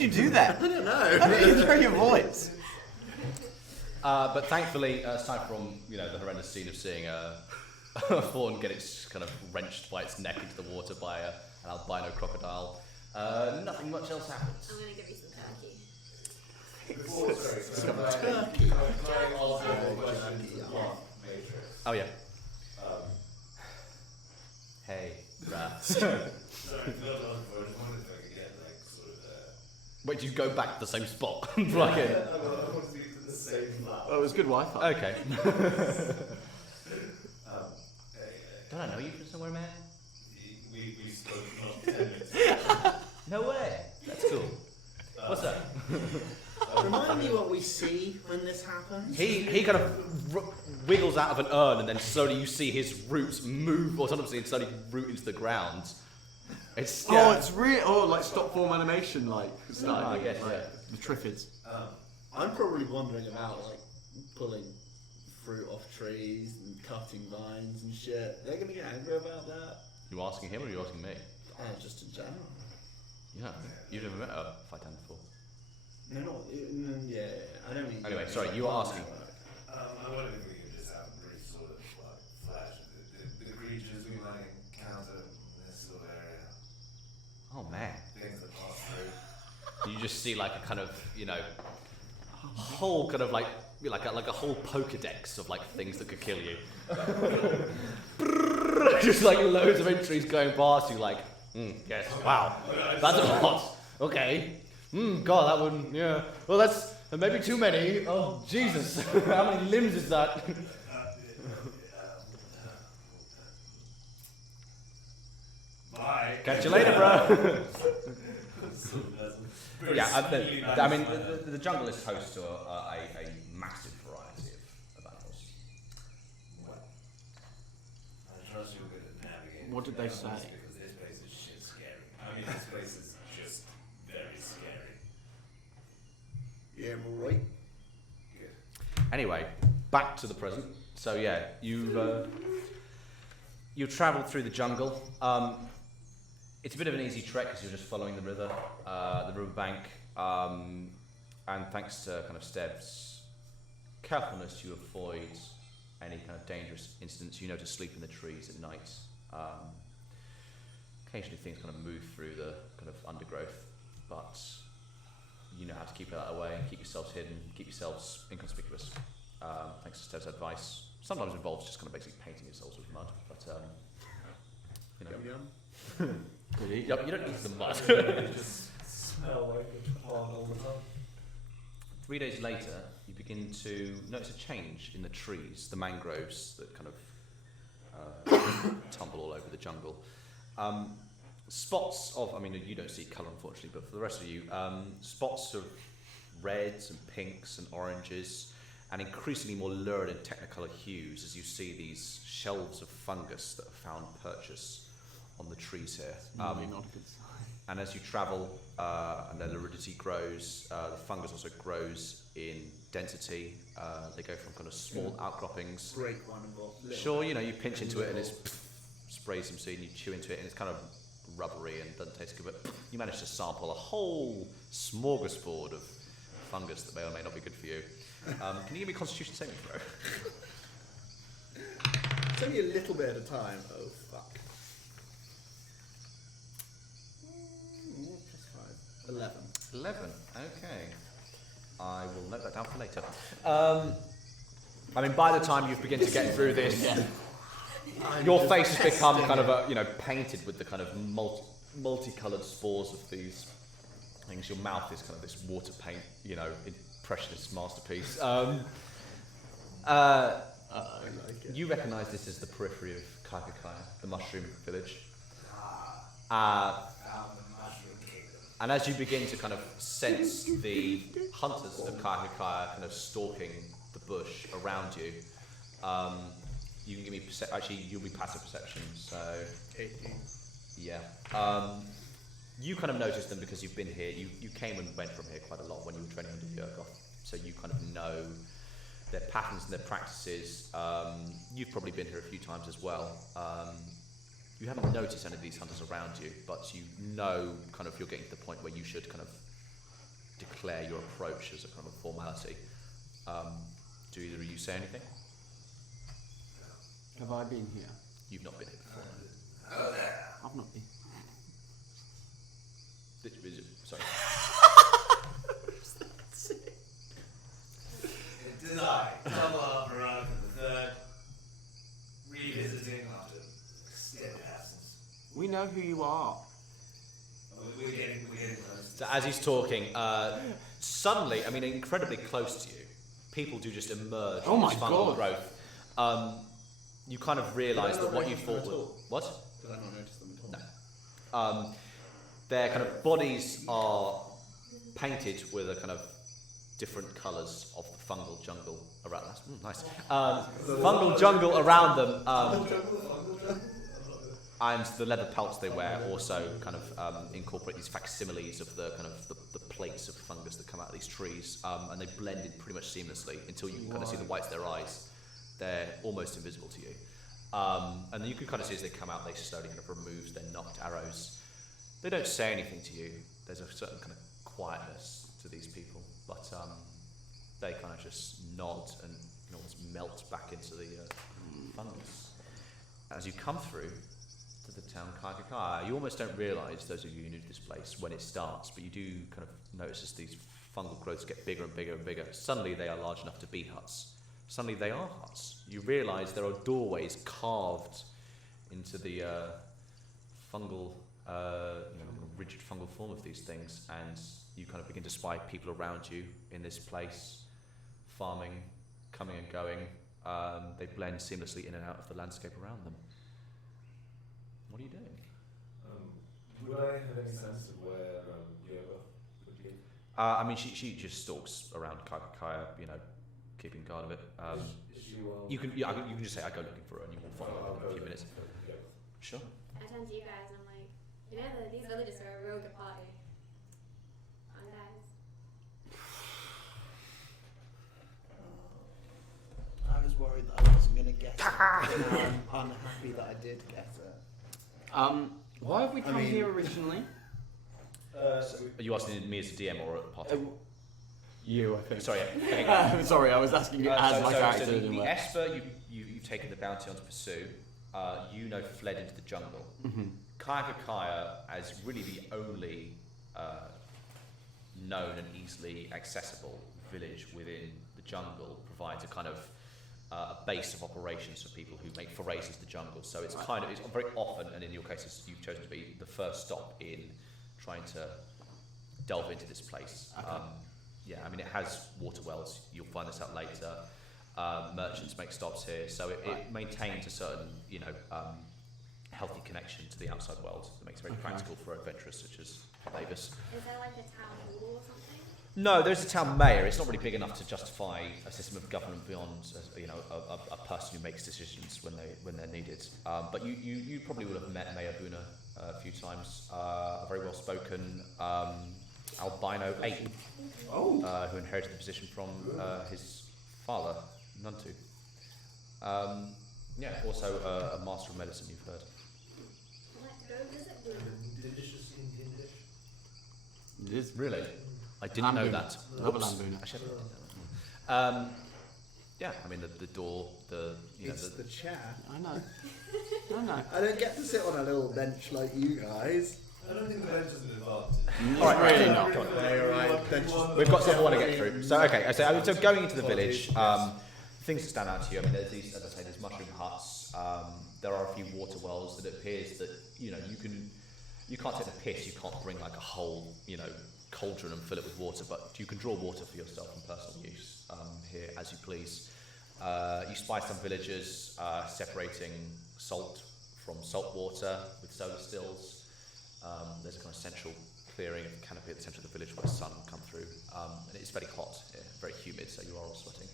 you do that? I don't know. How did you throw your voice? But thankfully, aside from the horrendous scene of seeing a fawn get its kind of wrenched by its neck into the water by an albino crocodile, nothing much else happens. I'm gonna give you some turkey. Oh yeah. Hey, rats. Sorry, not on board. I wondered if I could get Wait, do you go back to the same spot? I want to be to the same map. Oh, it was good Wi-Fi. Okay. Don't I know you from somewhere, man? We spoke not 10 minutes. No way. That's cool. What's up? Remind me what we see when this happens. He kind of wiggles out of an urn, and then slowly you see his roots move autonomously and slowly root into the ground. It's it's real. Oh, like stop form animation, like style. I guess, like, yeah. The Triffids. I'm probably wandering about, like, pulling fruit off trees and cutting vines and shit. They're gonna get angry about that. You asking him or are you asking me? Just in general. Yeah. You've never met a Fightan before. No, not, yeah, I don't mean... Anyway, sorry, you were asking. I wondered if we could just have a brief sort of flash of the creatures we might encounter in this sort of area. Oh man. Things that pass through. You just see like a kind of, whole kind of like a whole Pokedex of like things that could kill you. Just like loads of entries going past you like, yes, wow, that's a lot. Okay. God, that one, yeah. Well, that's maybe too many. Oh, Jesus. How many limbs is that? Bye. Catch you later, bro. Yeah, the jungle is host to a massive variety of animals. I trust you're good at navigating. What did they say? Because this place is shit scary. I mean, this place is just very scary. Yeah, I'm alright. Good. Anyway, back to the present. So yeah, you travelled through the jungle. It's a bit of an easy trek because you're just following the river bank, and thanks to kind of Steb's carefulness, you avoid any kind of dangerous incidents. You know to sleep in the trees at night. Occasionally things kind of move through the kind of undergrowth, but you know how to keep it out of the way and keep yourselves hidden, keep yourselves inconspicuous. Thanks to Steb's advice. Sometimes it involves just kind of basically painting yourselves with mud, but Yum. Did he? you don't eat the mud. Just smell like a 3 days later, you begin to notice a change in the trees, the mangroves that kind of tumble all over the jungle. Spots of, I mean, you don't see colour unfortunately, but for the rest of you, spots of reds and pinks and oranges, and increasingly more lurid and technicolor hues as you see these shelves of fungus that have found purchase on the trees here. Not a good sign. And as you travel and their luridity grows, the fungus also grows in density. They go from kind of small outcroppings. Break one and Sure, you know, you pinch into it and it sprays some seed, and you chew into it and it's kind of rubbery and doesn't taste good, but you manage to sample a whole smorgasbord of fungus that may or may not be good for you. Can you give me a constitution saving throw? It's only a little bit at a time. Oh, fuck. +5. 11. 11. Okay. I will note that down for later. I mean, by the time you've begun to get through this, your face has become kind of painted with the kind of multicoloured spores of these things. Your mouth is kind of this water paint, impressionist masterpiece. You recognise this as the periphery of Kyukukya, the mushroom village. And as you begin to kind of sense the hunters of Kyukukya kind of stalking the bush around you, you can give me you'll be passive perception. So 18. yeah, you kind of notice them because you've been here. You came and went from here quite a lot when you were training under Yurgoth, so you kind of know their patterns and their practices. You've probably been here a few times as well. You haven't noticed any of these hunters around you, but you know kind of you're getting to the point where you should kind of declare your approach as a kind of formality. Do either of you say anything? Have I been here? You've not been here before. I've not been. Sorry. It is I, Snapjaw Baraka III, revisiting after extended absence. We know who you are. We're getting close. So as he's talking, suddenly, I mean, incredibly close to you, people do just emerge Oh from my this fungal God. growth. You kind of realise that what you thought was... What? Did I not notice them at all? No. Their kind of bodies are painted with a kind of different colours of the fungal jungle around us. Nice. Fungal jungle around them. And the leather pelts they wear also kind of incorporate these facsimiles of the kind of the plates of fungus that come out of these trees, and they blend in pretty much seamlessly until you can kind of see the whites of their eyes. They're almost invisible to you. And then you can kind of see as they come out, they slowly kind of remove their knocked arrows. They don't say anything to you. There's a certain kind of quietness to these people, but they kind of just nod and almost melt back into the fungus. As you come through to the town Kyukukya, you almost don't realise, those of you who are new to this place, when it starts, but you do kind of notice as these fungal growths get bigger and bigger and bigger. Suddenly they are large enough to be huts. Suddenly they are huts. You realise there are doorways carved into the fungal, rigid fungal form of these things, and you kind of begin to spy people around you in this place, farming, coming and going. They blend seamlessly in and out of the landscape around them. What are you doing? Would I have any sense of where Yurgoth would be? I mean, she just stalks around Kyukukya, keeping guard of it. Is she well? You can just say I go looking for her, and you will follow her in a few minutes. Sure. I turn to you guys and I'm like, these villagers are a real good party. And guys. I was worried that I wasn't going to get it. And I'm unhappy that I did get it. Why have we come here originally? Are you asking me as a DM or a party? You, I think. Sorry, yeah. Sorry, I was asking you as my character. So didn't the work. Esper you've taken the bounty on to pursue, fled into the jungle. Kyukukya, as really the only known and easily accessible village within the jungle, provides a kind of a base of operations for people who make forays into the jungle. So it's it's very often, and in your case, you've chosen to be the first stop in trying to delve into this place. Okay. yeah, I mean, it has water wells. You'll find this out later. Merchants make stops here, so it maintains a certain, healthy connection to the outside world that makes it very practical for adventurers such as Davis. Is there like a town hall or something? No, there's a town mayor. It's not really big enough to justify a system of government beyond, a person who makes decisions when they're needed. But you probably would have met Mayor Buna a few times. A very well spoken albino ape who inherited the position from his father, Nuntu. Also a master of medicine. You've heard. Let's go visit Buna. Delicious Indian dish. It is. Really? I didn't know that. Another Whoops. Lambuna. I should have looked at that. Yeah, I mean the door, It's the chair. I know. I know. I don't get to sit on a little bench like you guys. I don't think the bench is an advantage. All right, Really not. Come on. Yeah, you're right. Bench. We've got stuff I want to get through. So okay, so going into the village, things that stand out to you. I mean, there's these, as I say, there's mushroom huts. There are a few water wells that it appears that you can't take the piss. You can't bring like a whole cauldron and fill it with water, but you can draw water for yourself and personal use here as you please. You spy some villagers separating salt from salt water with soda stills. There's a kind of central clearing of canopy at the centre of the village where the sun will come through, and it's very hot here, very humid, so you are all sweating.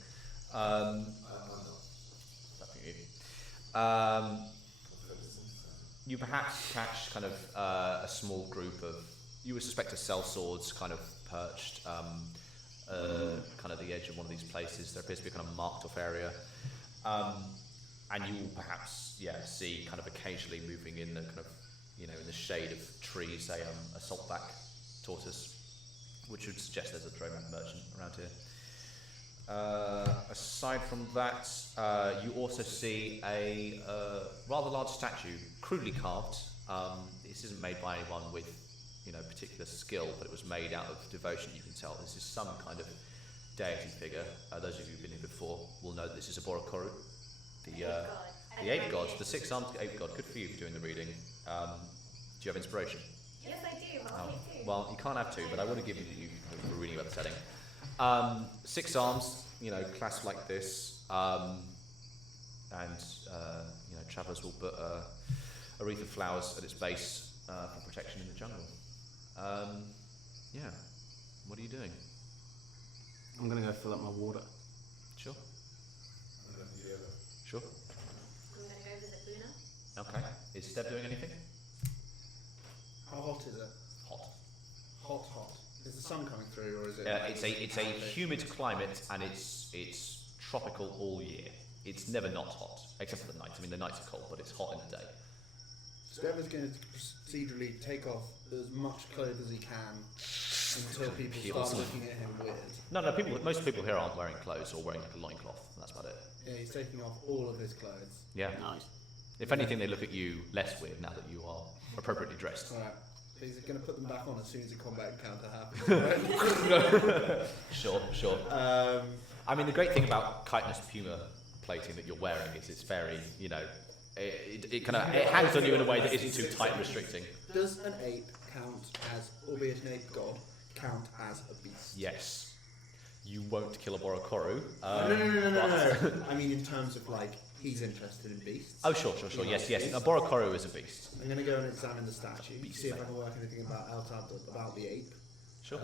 You perhaps catch kind of a small group of, you would suspect a sellswords kind of perched kind of the edge of one of these places. There appears to be a kind of marked off area. And you will perhaps, see kind of occasionally moving in the kind of, in the shade of trees, a saltback tortoise, which would suggest there's a dromad merchant around here. Aside from that, you also see a rather large statue, crudely carved. This isn't made by anyone with particular skill, but it was made out of devotion. You can tell this is some kind of deity figure. Those of you who've been here before will know that this is a Borokoru, the ape god, the six-armed ape god. Good for you for doing the reading. Do you have inspiration? Yes, I do. I'll take two. Well, you can't have two, but I would have given you for reading about the setting. 6 arms, clasped like this, and travellers will put a wreath of flowers at its base for protection in the jungle. What are you doing? I'm going to go fill up my water. Sure. I'm going to go visit Buna. Okay. Is Steb doing anything? How hot is it? Hot. Hot. Is the sun coming through, or is it? It's a humid climate, and it's tropical all year. It's never not hot, except for the night. I mean, the nights are cold, but it's hot in the day. Steph is going to procedurally take off as much clothes as he can until people start looking at him weird. No. Most people here aren't wearing clothes or wearing like a loincloth. That's about it. Yeah, he's taking off all of his clothes. Yeah. Nice. If anything, they look at you less weird now that you are appropriately dressed. Alright. He's going to put them back on as soon as the combat encounter happens. Right? Sure. I mean, the great thing about chitinous puma plating that you're wearing is it's very, it hangs on you in a way that isn't too tight and restricting. Does an ape count as, albeit an ape god, count as a beast? Yes. You won't kill a Borokoru. No. I mean, in terms of he's interested in beasts. Oh, sure. Yes. A Borokoru is a beast. I'm going to go and examine the statue, see if I can work anything about the ape. Sure.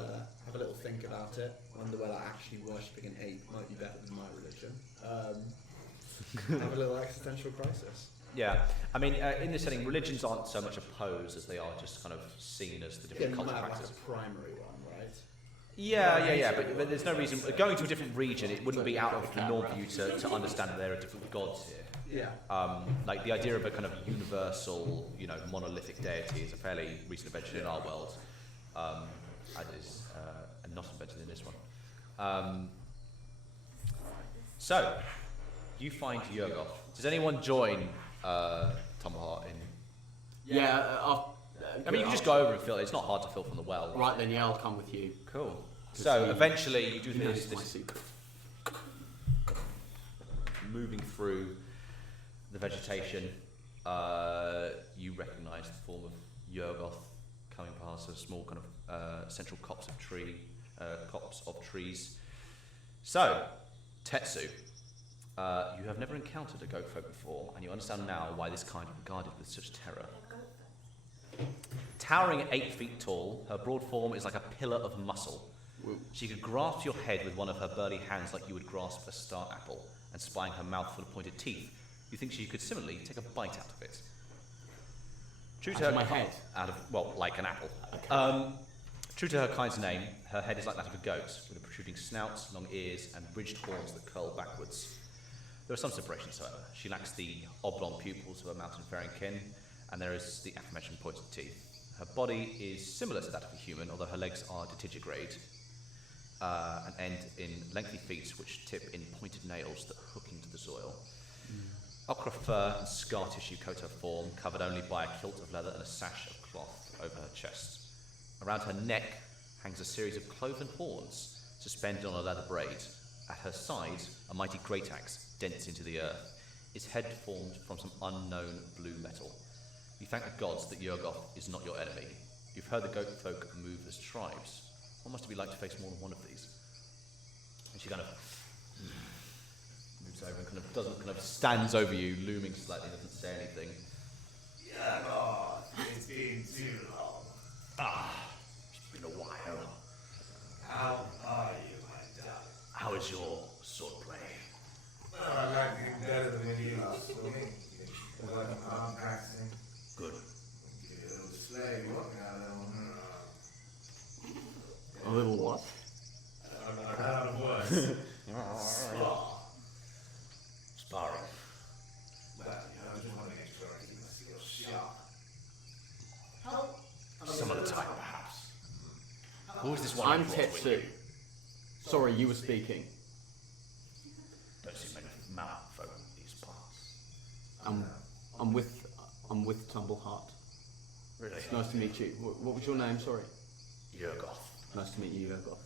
Have a little think about it. Wonder whether actually worshipping an ape might be better than my religion. Have a little existential crisis. Yeah. I mean, in this setting, religions aren't so much opposed as they are just kind of seen as the different cultural practices. A primary one, right? Yeah. But there's no reason going to a different region. It wouldn't be out of the norm for you to understand that there are different gods here. Yeah. Like the idea of a kind of universal, monolithic deity is a fairly recent invention in our world. And is not invented in this one. So, you find Yurgoth. Does anyone join Tomahawk in? I mean, you can just go over and fill it. It's not hard to fill from the well. Right then, I'll come with you. Cool. So eventually, you do this moving through the vegetation. You recognise the form of Yurgoth coming past a small kind of central copse of tree copse of trees. So, Tetsu, you have never encountered a goat folk before, and you understand now why this kind is regarded with such terror. Towering 8 feet tall, her broad form is like a pillar of muscle. She could grasp your head with one of her burly hands like you would grasp a star apple, and spying her mouth full of pointed teeth, you think she could similarly take a bite out of it. True to her my head? Well, like an apple. Okay. True to her kind's name, her head is like that of a goat, with a protruding snout, long ears, and ridged horns that curl backwards. There are some separations, however. She lacks the oblong pupils of her mountain-faring kin, and there is the aforementioned pointed teeth. Her body is similar to that of a human, although her legs are digitigrade, and end in lengthy feet which tip in pointed nails that hook into the soil. Ochre fur and scar tissue coat her form, covered only by a kilt of leather and a sash of cloth over her chest. Around her neck hangs a series of cloven horns, suspended on a leather braid. At her side, a mighty great axe dents into the earth, its head formed from some unknown blue metal. You thank the gods that Yurgoth is not your enemy. You've heard the goat folk move as tribes. What must it be like to face more than one of these? And she kind of moves over and kind of stands over you, looming slightly, doesn't say anything. Yurgoth, it's been too long. It's been a while. How are you, my darling? How is your swordplay? Well, I like it better than when you last saw me. I like arm practicing. Good. Give you a little slave work now, A little what? I ran out of words. Sparring. Well, I just want to make sure I keep my skills sharp. Some other time, perhaps. Who is this one? I'm you brought with Tetsu. you? Sorry, you were speaking. Don't see many mountain folk in these parts. I'm with Tumbleheart. Really? It's nice to meet you. What was your name? Sorry. Yurgoth. Nice to meet you, Yurgoth.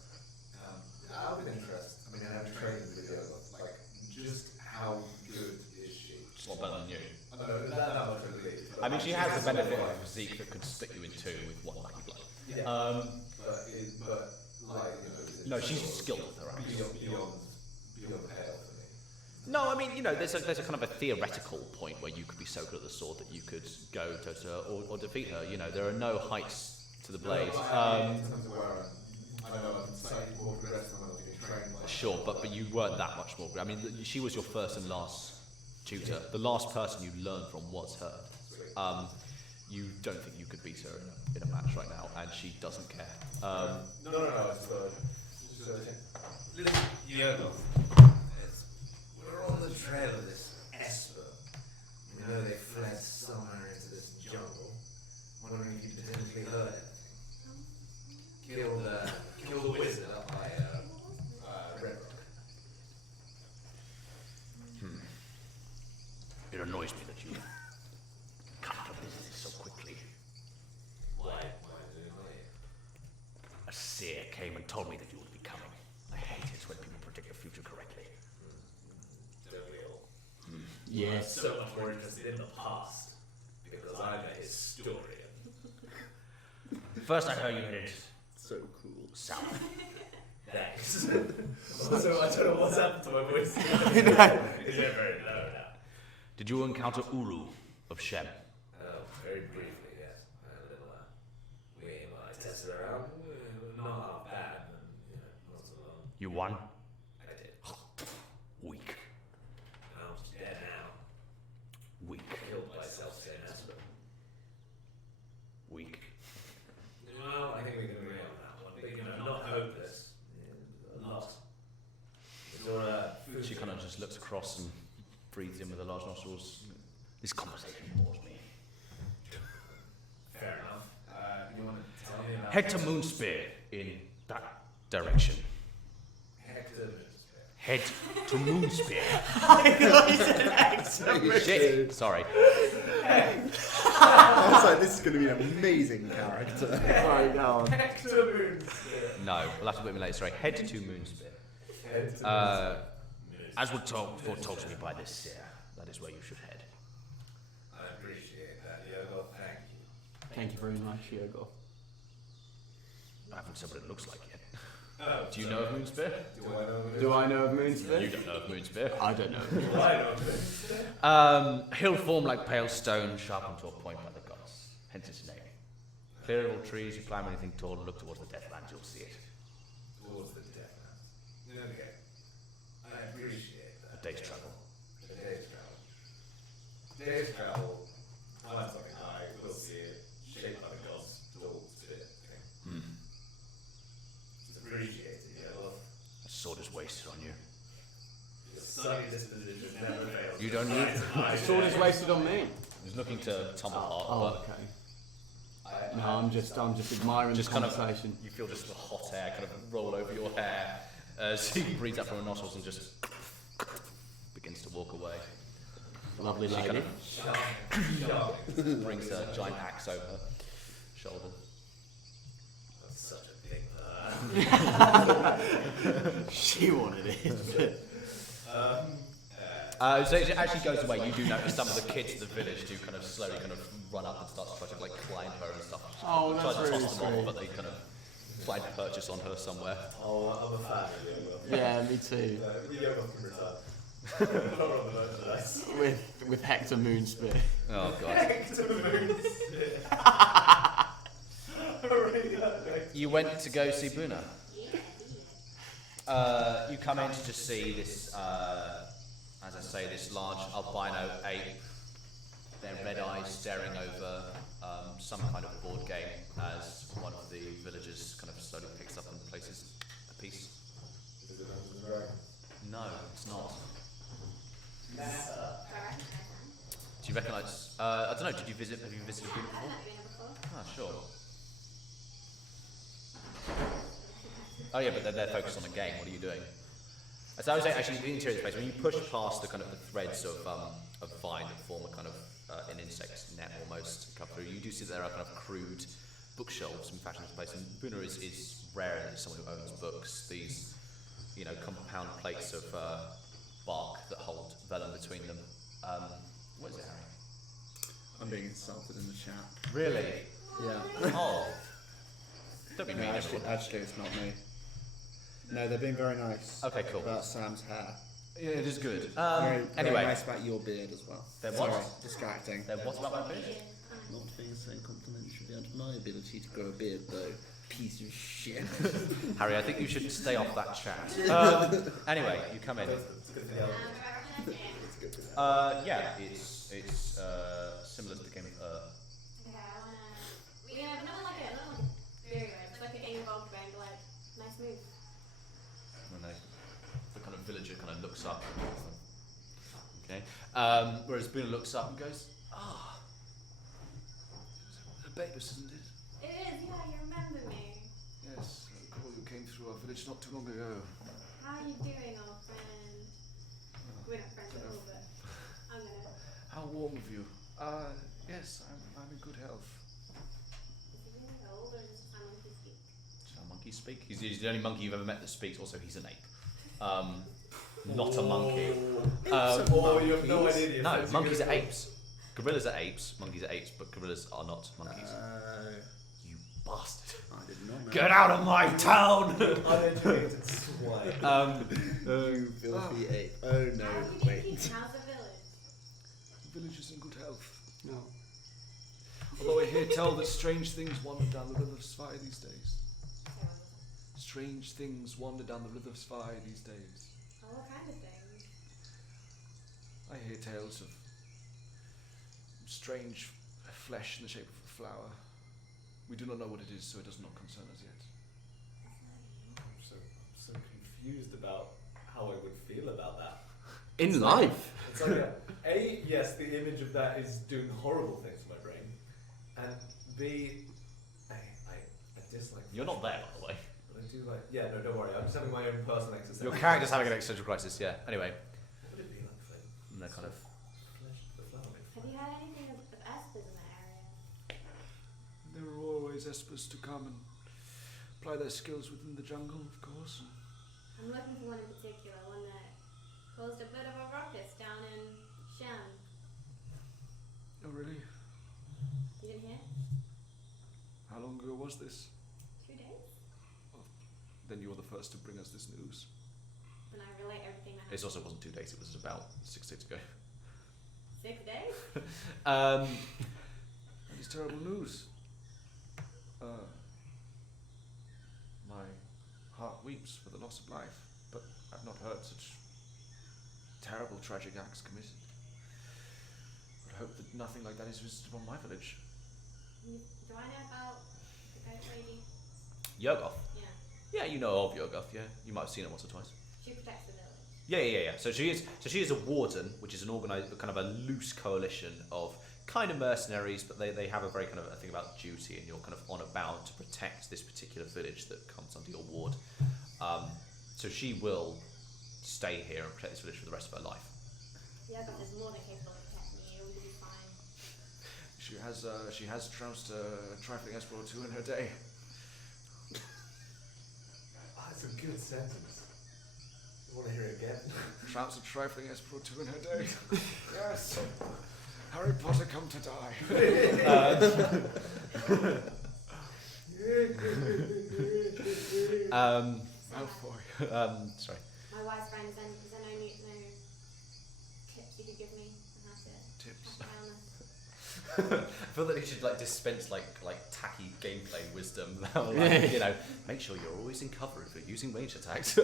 Out of interest, I mean, I have trained with Yurgoth. Like, just how good is she? She's a lot better than you. That much I believe. I mean, she has the benefit of a physique that could split you in two with one lucky blow. Yeah. But like, you know, No, she's skilled with her arms. beyond pale for me. No, I mean, you know, there's a kind of a theoretical point where you could be so good at the sword that you could go to or defeat her. You know, there are no heights to the blade. I know I'm slightly more progressive than I've been trained by. Sure, but you weren't that much more. I mean, she was your first and last tutor. The last person you learned from was her. You don't think you could beat her in a match right now, and she doesn't care. No, it's listen, Yurgoth, we're on the trail of this Esper. We know they fled somewhere into this jungle. Wondering if you potentially heard anything. Killed the wizard up by Red Rock. It annoys me that you cut the business so quickly. Why do they? A seer came and told me that you would be coming. I hate it when people predict the future correctly. Don't we all? Yes. So much more interested in the past because I'm a historian. First, I heard you headed So cool. south. Thanks. So I don't know what's happened to my voice. Is it very low now? Did you encounter Uru of Shem? Oh, very briefly, yes. A little, we tested around. Not half bad, but, not so long. You won? I did. Weak. I'm dead now. Weak. Killed by self-same Esper. Weak. Well, I think we can agree on that one. But, not hopeless. Lost. She kind of just looks across and breathes in with her large nostrils. This conversation bores me. Fair enough. You want to tell me about... Head to Moonspear in that direction. Hector Moonspear. Head to Moonspear. Excellent. Shit. Sorry. I was like, this is going to be an amazing character. Oh my god. Hector Moonspear. No, we'll have to put me later. Sorry. Head to Moonspear. Head to Moonspear. As was foretold to me by this seer, that is where you should head. I appreciate that, Yurgoth. Thank you. Thank you very much, Yurgoth. I haven't said what it looks like yet. Do you know of Moonspear? Do I know of Moonspear? You don't know of Moonspear. I don't know. Do I know of Moonspear? He'll form like pale stone, sharpened to a point by the gods. Hence its name. Clear of all trees, you climb anything tall and look towards the Deathlands, you'll see it. Towards the Deathlands. Okay. I appreciate that. A day's travel. A day's travel. Day's travel. Find something high, we'll see it. Shaped by the gods. Towards it. Okay. It's appreciated, yeah, love. A sword is wasted on you. Your sunny disposition never fails. You don't need The sword is wasted on me. He's looking to Tomahawk, Oh, but okay. No, I'm just admiring just the kind of, conversation. you feel just the hot air kind of roll over your hair as he breathes out from her nostrils and just begins to walk away. Lovely She lady. kind Charming. of brings a giant axe over her shoulder. That's such a big bird. She wanted it. So as it actually goes away, you do notice some of the kids of the village do kind of slowly kind of run up and start to try to like climb her and stuff. Oh, Try that's to really toss them off, sweet. but they kind of find purchase on her somewhere. Oh, I'm a fan of you. Yeah, me too. We go off in return. Not on the merchandise. With Hector Moonspear. Oh god. You went to go see Buna. You come in to just see this, as I say, this large albino ape. Their red eyes staring over some kind of board game as one of the villagers kind of slowly picks up and places a piece. Is it Dungeons and Dragons? No, it's not. Nessa. Do you recognise? I don't know. Have you visited Buna before? Ah, sure. Oh yeah, but they're focused on a game. What are you doing? So I was saying, actually, the interior space. When you push past the kind of the threads of vine that form a kind of an insect net almost cut through, you do see there are kind of crude bookshelves in fashion place. And Buna is rare as someone who owns books. These, you know, compound plates of bark that hold vellum between them. What is it, Harry? I'm being insulted in the chat. Really? Yeah. Oh. Don't be No, mean. actually, it's not me. No, they're being very nice. Okay, cool. About Sam's hair. Yeah, it is good. Very Anyway, nice about your beard as well. They're Sorry, what? distracting. then what about my beard? Not being so complimentary about my ability to grow a beard, though. Piece of shit. Harry, I think you should stay off that chat. Anyway, you come in. Yeah, it's similar to the game of We have another like a very good. It's like a game of old bang, like nice move. when the kind of villager kind of looks up. Okay. Whereas Buna looks up and goes, "Ah, the Babus, isn't it? It is, yeah, you remember me. Yes, I recall you came through our village not too long ago. How are you doing, old friend? We're not friends at all, but I'm gonna. How warm of you. Yes, I'm in good health. Is he really old or is this how monkeys speak? Does our monkey speak? He's the only monkey you've ever met that speaks. Also, he's an ape. Not a monkey. Oh, you have no idea. No, monkeys are apes. Gorillas are apes. Monkeys are apes, but gorillas are not monkeys. You bastard! I did not know. Get out of my town! Uneducated swine. You filthy ape. Oh no, How have you been wait. keeping? How's the village? The village is in good health. No. Although I hear tell that strange things wander down the river Svai these days. Strange things wander down the river Svai these days. Oh, what kind of things? I hear tales of strange flesh in the shape of a flower. We do not know what it is, so it does not concern us yet. I'm so confused about how I would feel about that. In life. It's like, yes, the image of that is doing horrible things to my brain, and B, I dislike. You're not there, by the way. But I do like. Yeah, no, don't worry. I'm just having my own personal existential. Your character's having an existential crisis. Yeah. Anyway, What would it be like if I and they're kind of. flesh the flower? Have you had anything of espers in that area? There are always espers to come and apply their skills within the jungle, of course. I'm looking for one in particular, one that caused a bit of a ruckus down in Shan. Oh, really? You didn't hear? How long ago was this? 2 days? then you're the first to bring us this news. Then I relate everything that It also wasn't 2 days, it was about 6 days ago. 6 days? That is terrible news. My heart weeps for the loss of life, but I've not heard such terrible, tragic acts committed. I would hope that nothing like that is visited upon my village. Do I know about the ghost lady? Yurgoth? Yeah. Yeah, you know of Yurgoth, yeah. You might have seen it once or twice. She protects the village. Yeah. So she is a warden, which is an organized, kind of a loose coalition of kind of mercenaries, but they have a very kind of a thing about duty, and you're kind of on a bound to protect this particular village that comes under your ward. So she will stay here and protect this village for the rest of her life. Yeah, but there's more than capable of protecting you. You'll be fine. She has trounced a trifling escrow or two in her day. That's a good sentence. You want to hear it again? Trounced a trifling escrow or two in her day. Yes. Harry Potter come to die. Malfoy. Sorry. My wise friend, is there no tips you could give me on how to Tips. pass down this? I feel that he should like dispense like tacky gameplay wisdom. Like, you know, make sure you're always in cover if you're using range attacks.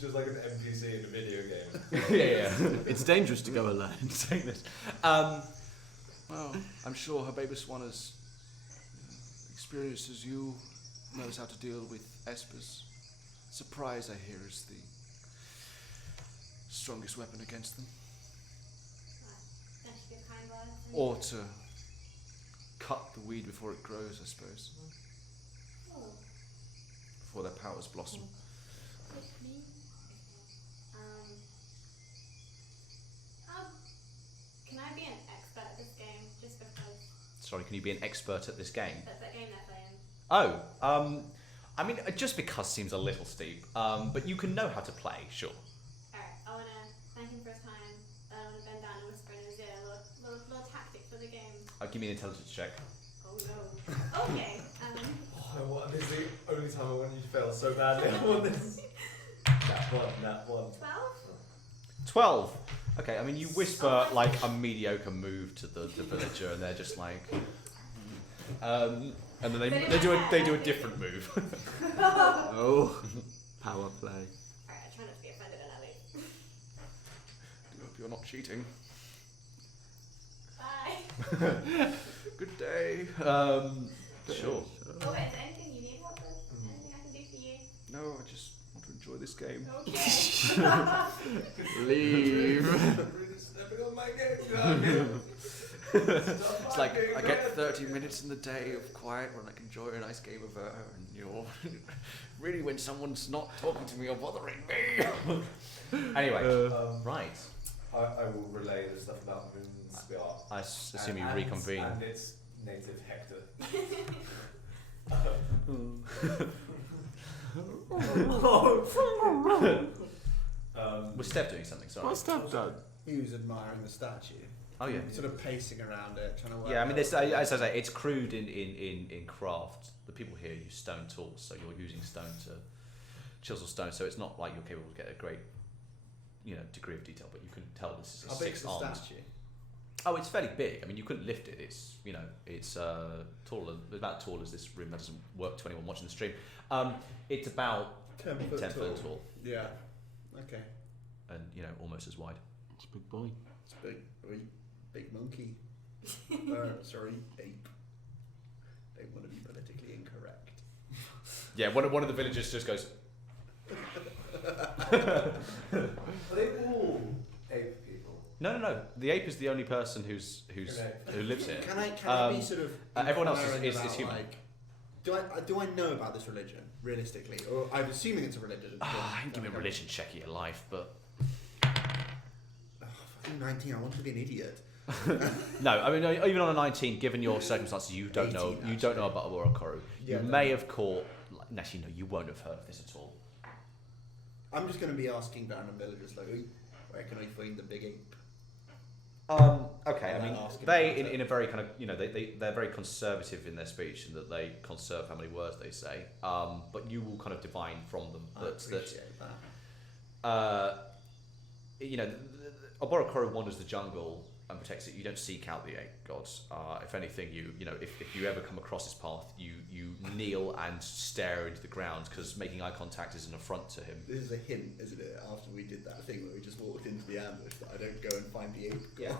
Just like an NPC in a video game. yeah. It's dangerous to go alone. Saying this. Well, I'm sure her baby swan is experienced as you, knows how to deal with espers. Surprise, I hear, is the strongest weapon against them. Thank you for your kind words. Or to cut the weed before it grows, I suppose. Oh, Before their powers blossom. good me. Can I be an expert at this game just because Sorry, can you be an expert at this game? that's that game they're playing? Oh, I mean, just because seems a little steep. But you can know how to play, sure. Alright, I want to thank him for his time. I want to bend down and whisper in his ear a little tactic for the game. Give me an intelligence check. Oh no. Okay. Oh, this is the only time I want you to fail so badly on this. That one. 12? 12. Okay, I mean, you whisper like a mediocre move to the villager, and they're just like, and then they do a different move. Oh, power play. Alright, I try not to be offended and I leave. I hope you're not cheating. Bye. Good day. Sure. Oh, wait, is there anything you need help with? Anything I can do for you? No, I just want to enjoy this game. Okay. Leave. Really stepping on my game. It's like I get 30 minutes in the day of quiet when I can enjoy a nice game of and you're really when someone's not talking to me or bothering me. Anyway, right. I will relay the stuff about Moonspire. I assume you reconvene. And its native Hector. Was Steph doing something? Sorry. What's that done? He was admiring the statue. Oh yeah. Sort of pacing around it, trying to work Yeah, I mean, out- this, as I say, it's crude in craft. The people here use stone tools, so you're using stone to chisel stone. So it's not like you're capable to get a great, degree of detail. But you can tell this is a How big's the 6-armed. statue? Oh, it's fairly big. I mean, you couldn't lift it. It's it's taller, about tall as this room. That doesn't work to anyone watching the stream. It's about 10 foot 10 tall. foot tall, Yeah. Okay. and almost as wide. It's a big boy. It's big. Big monkey. Sorry, ape. They want to be politically incorrect. Yeah, one of the villagers just goes. Are they all ape people? No. The ape is the only person who lives here. Can I be sort of everyone else inquiring is about, human. Like, do I know about this religion realistically, or I'm assuming it's a religion? I can give me a religion check of your life, but Fucking 19. I want to be an idiot. no. I mean, even on a 19, given your circumstances, you don't know. 18, You don't know about Orokoru. Yeah, You no. may have caught. Actually, no, you won't have heard of this at all. I'm just going to be asking random villagers like, "Oi, where can I find the big ape?" Okay, I mean, they in a very kind of they're very conservative in their speech in that they conserve how many words they say. But you will kind of divine from them that Oborokoro wanders the jungle and protects it. You don't seek out the eight gods. If anything, if you ever come across his path, you kneel and stare into the ground because making eye contact is an affront to him. This is a hint, isn't it? After we did that thing where we just walked into the ambush, that I don't go and find the ape god. Yeah.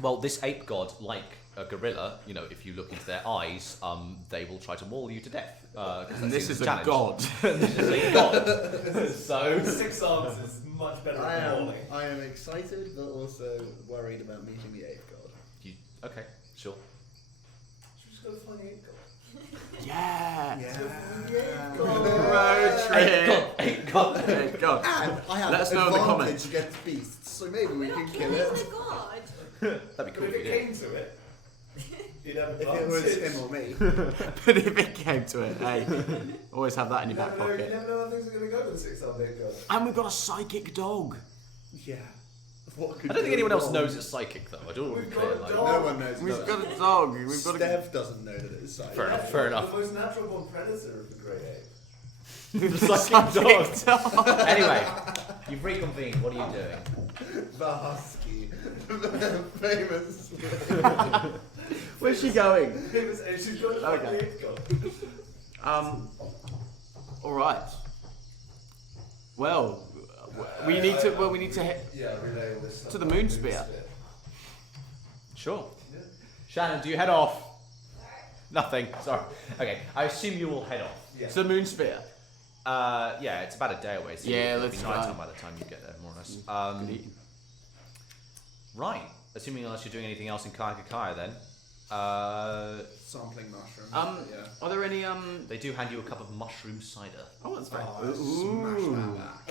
Well, this ape god, like a gorilla, if you look into their eyes, they will try to maul you to death. And this is a god. This is a god. So 6 arms is much better than mauling. I am excited, but also worried about meeting the ape god. Okay, sure. Should we just go find the ape god? Yeah. Ape god. And I have Let us know in the advantage comments. against beasts, so maybe we We're can not kill killing it. the god. That'd be cool But if if you it did. came to it, you'd have If it was him or me. But if it came to it, hey, always have that in your back You pocket. never know how things are going to go with the 6-armed ape god. And we've got a psychic dog. Yeah. What could I don't think go anyone else wrong? knows it's psychic though. I don't want to be We've clear. got a Like, dog. No one knows. We've got a dog. We've got a. Stev doesn't know that it's psychic. Fair enough. Fair enough. The most natural born predator of the great ape. Psychic dog. Anyway, you've reconvened. What are you doing? The husky. The famous. Where's she going? She's got to find Okay. the ape god. All right. Well, we need to. Well, we need to head. Yeah, relay all this stuff. To the moon spear. Sure. Yeah. Shannon, do you head off? Nothing. Sorry. Okay. I assume you will head off. Yeah. To the moon spear. Yeah, it's about a day away. So Yeah, it'll let's be try. nighttime by the time you get there, more or less. Good eating. Right. Assuming unless you're doing anything else in Kyukukya, then Sampling mushroom. Yeah. Are there any they do hand you a cup of mushroom cider. Oh, that's very. Oh, smash that back.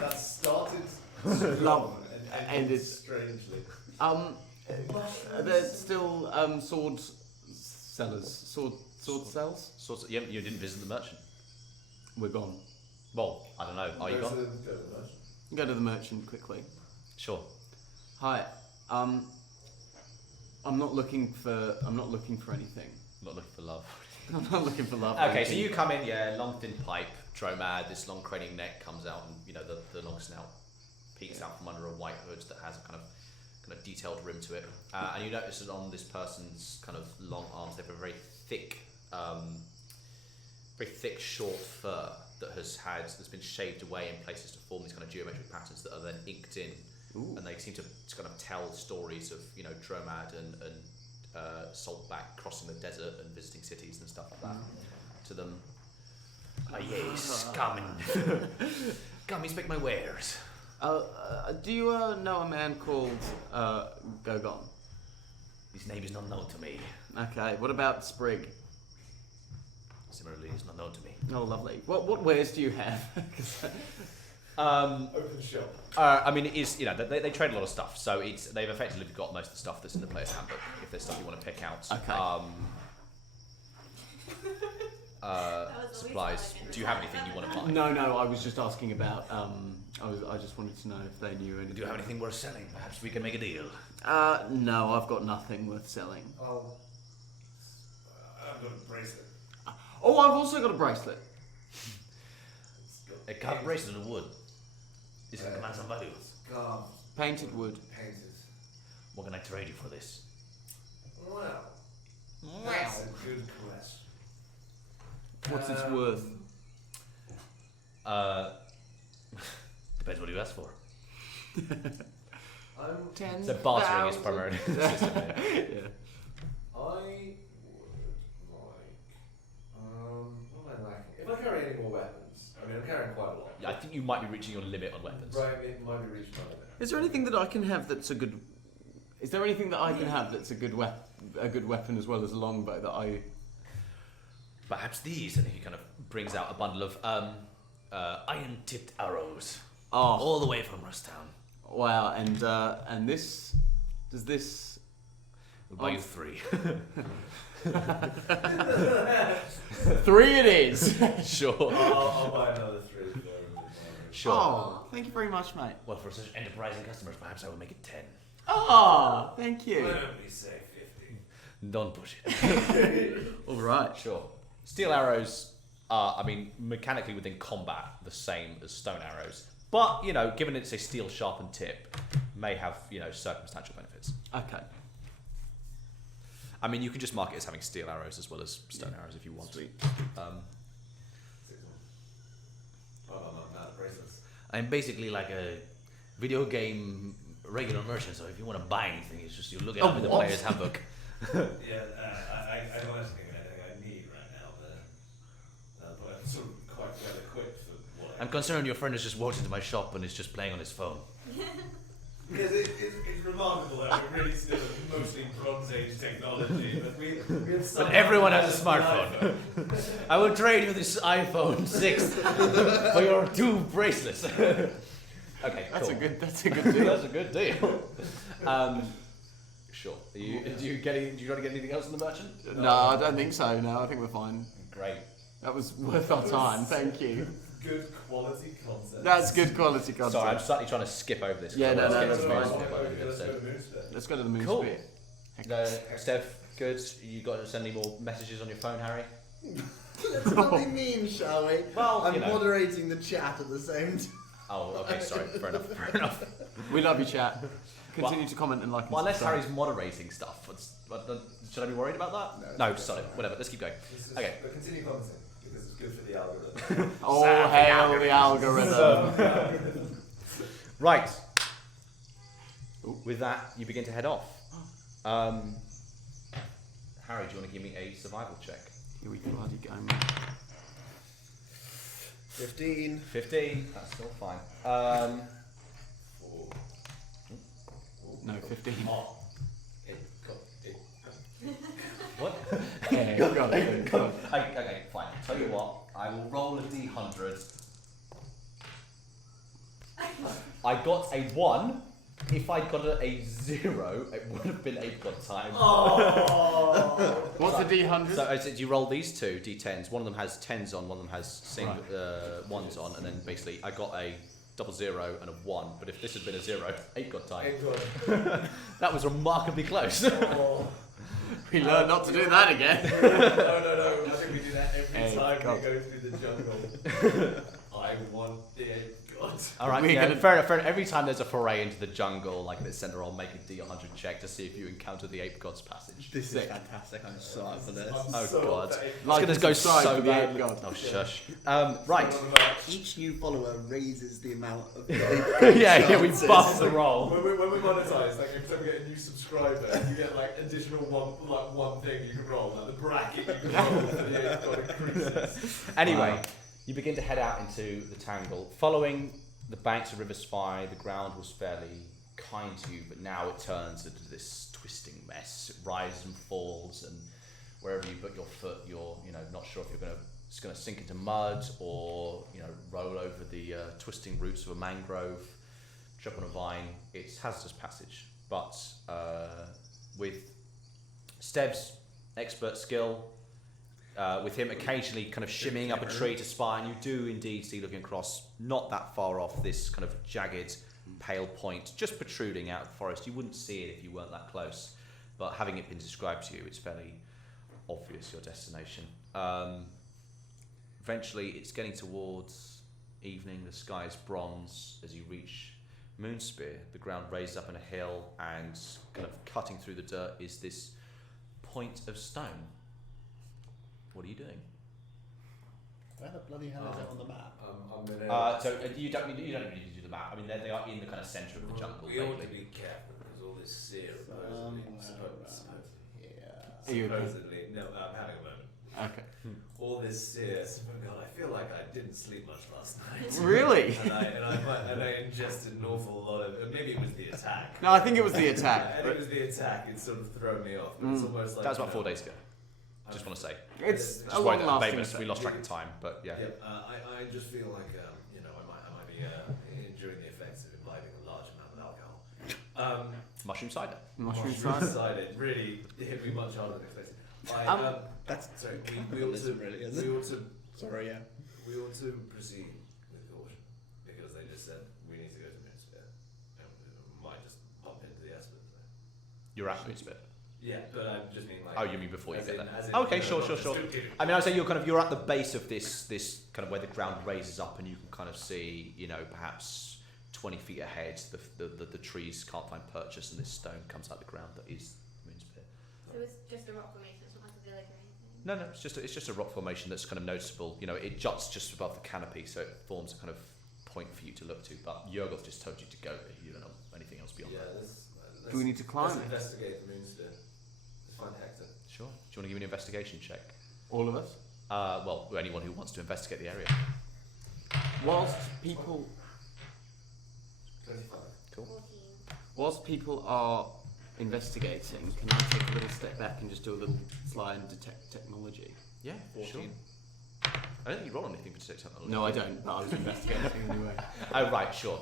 That started Love. strong and And ended it's- strangely. Are there still sword sellers? Sword sells? Sorts of, you didn't visit the merchant. We're gone. Well, I don't know. Are you Go to gone? the merchant. Go to the merchant quickly. Sure. Hi. I'm not looking for anything. I'm not looking for love. I'm not looking for love. Okay, so you come in, yeah, long thin pipe, Tromad, this long craning neck comes out, and the long snout peeks out from under a white hood that has a kind of detailed rim to it, and you notice that on this person's kind of long arms, they have a very thick, short fur that's been shaved away in places to form these kind of geometric patterns that are then inked in. Ooh. And they seem to kind of tell stories of Tromad and Saltback crossing the desert and visiting cities and stuff like that to them. Ah, yes, come inspect my wares. Do you know a man called Gogon? His name is not known to me. Okay. What about Sprig? Similarly, it's not known to me. Oh, lovely. What wares do you have? Open shop. I mean, it is, they trade a lot of stuff, so they've effectively got most of the stuff that's in the player's handbook. If there's stuff you want to pick out, Okay. supplies. Do you have anything you want to buy? No. I was just asking about. I just wanted to know if they knew anything. Do you have anything worth selling? Perhaps we can make a deal. No, I've got nothing worth selling. I've got a bracelet. Oh, I've also got a bracelet. A carved bracelet of wood. This can command some value. Carved, Painted wood. painted. What can I trade you for this? Well, that's a good question. What's its worth? Depends what you ask for. I'm 10. So bartering is primarily the system here. Yeah. I would like, what am I lacking? If I carry any more weapons, I mean, I'm carrying quite a lot. Yeah, I think you might be reaching your limit on weapons. Right, it might be reaching my limit. Is there anything that I can have that's a good? Is there anything that I can have that's a good weapon as well as a longbow that I? Perhaps these, and he kind of brings out a bundle of iron-tipped arrows, Oh, all the way from Rustown. wow! And this, does this? We'll buy you 3. 3 it is. Sure. I'll buy another 3 for Sure. Oh, thank you very much, mate. Well, for such enterprising customers, perhaps I will make it 10. Oh, thank Why you. don't we say 50? Don't push it. All right. Sure. Steel arrows are, I mean, mechanically within combat, the same as stone arrows. But, you know, given it's a steel sharpened tip, may have, you know, circumstantial benefits. Okay. I mean, you can just mark it as having steel arrows as well as stone arrows if you want. Sweet. Um, 6 more. Oh, I'm not mad bracelets. I'm basically like a video game regular merchant, so if you want to buy anything, it's just you look it up in the player's handbook. Yeah, I don't actually think anything I need right now, but I'm sort of quite well equipped for what I'm concerned your friend has just walked into my shop and is just playing on his phone. Because it's remarkable that we're really still mostly Bronze Age technology, but we have But everyone has a smartphone. I will trade you this iPhone 6 for your 2 bracelets. Okay, That's cool. a good deal. That's a good deal. Sure. Do you got to get anything else in the merchant? No, I don't think so. No, I think we're fine. Great. That was worth our time. Thank you. good quality content. That's good quality content. Sorry, I'm slightly trying to skip over this. Yeah, no, Let's that's get to fine. skip over the Let's go to episode. the moon spit. Let's go to the moon Cool. sphere. Steph, good. You got to send any more messages on your phone, Harry? Let's not be mean, shall we? Well, I'm you know. moderating the chat at the same time. Oh, okay, sorry. Fair enough. Fair enough. We love you, chat. Continue to comment and like. Well, and unless subscribe. Harry's moderating stuff, should I be worried about that? No, sorry. Whatever. Let's keep going. Okay. But continue commenting, because it's good for the algorithm. Oh, hail the algorithm. Right. With that, you begin to head off. Harry, do you want to give me a survival check? Here we bloody go, man. 15. 15. That's still fine. No, 15. Oh. What? Yeah, got it. Got it. Okay, fine. Tell you what, I will roll a d100. I got a 1. If I got a 0, it would have been 8 god time. Oh. What's a D100? So you roll these 2 d10s. One of them has 10s on, one of them has ones on, and then basically I got a 00 and a 1. But if this had been a 0, 8 god time. That was remarkably close. Oh. We learned not to do that again. No. I think we do that every Hey, time God. we go through the jungle. I want the 8 gods. All right, We're yeah, gonna- fair enough. Every time there's a foray into the jungle, like in the centre, I'll make a D100 check to see if you encounter the Ape God's passage. This is Sick. fantastic. I'm so up for this. Oh so God, upset. it's Like gonna and go subscribe so for the Ape bad. God. Oh shush. Right. Each new follower raises the amount of. yeah, we buff the roll. When we monetize, like every time we get a new subscriber, you get like additional one thing you can roll, like the bracket you can roll for the 8 god increases. Anyway, Wow. you begin to head out into the tangle. Following the banks of River Spy, the ground was fairly kind to you, but now it turns into this twisting mess. It rises and falls, and wherever you put your foot, you're not sure if it's going to sink into mud or roll over the twisting roots of a mangrove, trip on a vine. It's hazardous passage, but with Steb's expert skill. With him occasionally kind of shimmying up a tree to spy, and you do indeed see, looking across, not that far off, this kind of jagged, pale point just protruding out of the forest. You wouldn't see it if you weren't that close, but having it been described to you, it's fairly obvious your destination. Eventually, it's getting towards evening. The sky is bronze as you reach Moonspear. The ground raises up on a hill, and kind of cutting through the dirt is this point of stone. What are you doing? Where the bloody hell is it on the map? I'm gonna. So you don't need to do the map. I mean, they are in the kind of centre of the jungle. We ought to vaguely. be careful because all this serum Are you okay? supposedly. No, I'm having a moment. Okay. All this serum. God, I feel like I didn't sleep much last night. Really? and I ingested an awful lot of. Maybe it was the attack. No, I think it was the attack. I think it was the attack. It sort of thrown me off. But it's almost like That was about 4 days ago. Just want to say. It's Just a worried long that lasting. we lost track of time, but yeah. I just feel like I might be enduring the effects of imbibing a large amount of alcohol. Mushroom cider. Mushroom cider. Decided really hit me much harder than expected. That's Sorry, we ought to really, isn't it? we ought to Sorry, yeah. we ought to proceed with caution because they just said we need to go to Moonsphere and we might just bump into the Esper. You're at Moonspit. Yeah, but I just mean like. Oh, you mean before you as get in- there? as in, Okay, you know, sure. not just- I mean, I say you're at the base of this kind of where the ground raises up, and you can kind of see, perhaps 20 feet ahead, the trees can't find purchase, and this stone comes out of the ground that is Moonspit. So it's just a rock formation, it's not like a village or anything. No, it's just a rock formation that's kind of noticeable. It juts just above the canopy, so it forms a kind of point for you to look to. But Yurgoth just told you to go there. You don't know anything else beyond that. let's, Do we need to climb let's it? investigate the Moonspit. Let's find Hector. Sure. Do you want to give me an investigation check? All of us? Well, anyone who wants to investigate the area. Whilst people 25. Cool. 14. whilst people are investigating, can I take a little step back and just do a little slide and detect technology? Yeah, 14. sure. I don't think you roll anything for detect technology. No, I don't, but I was investigating anyway. Oh right, sure.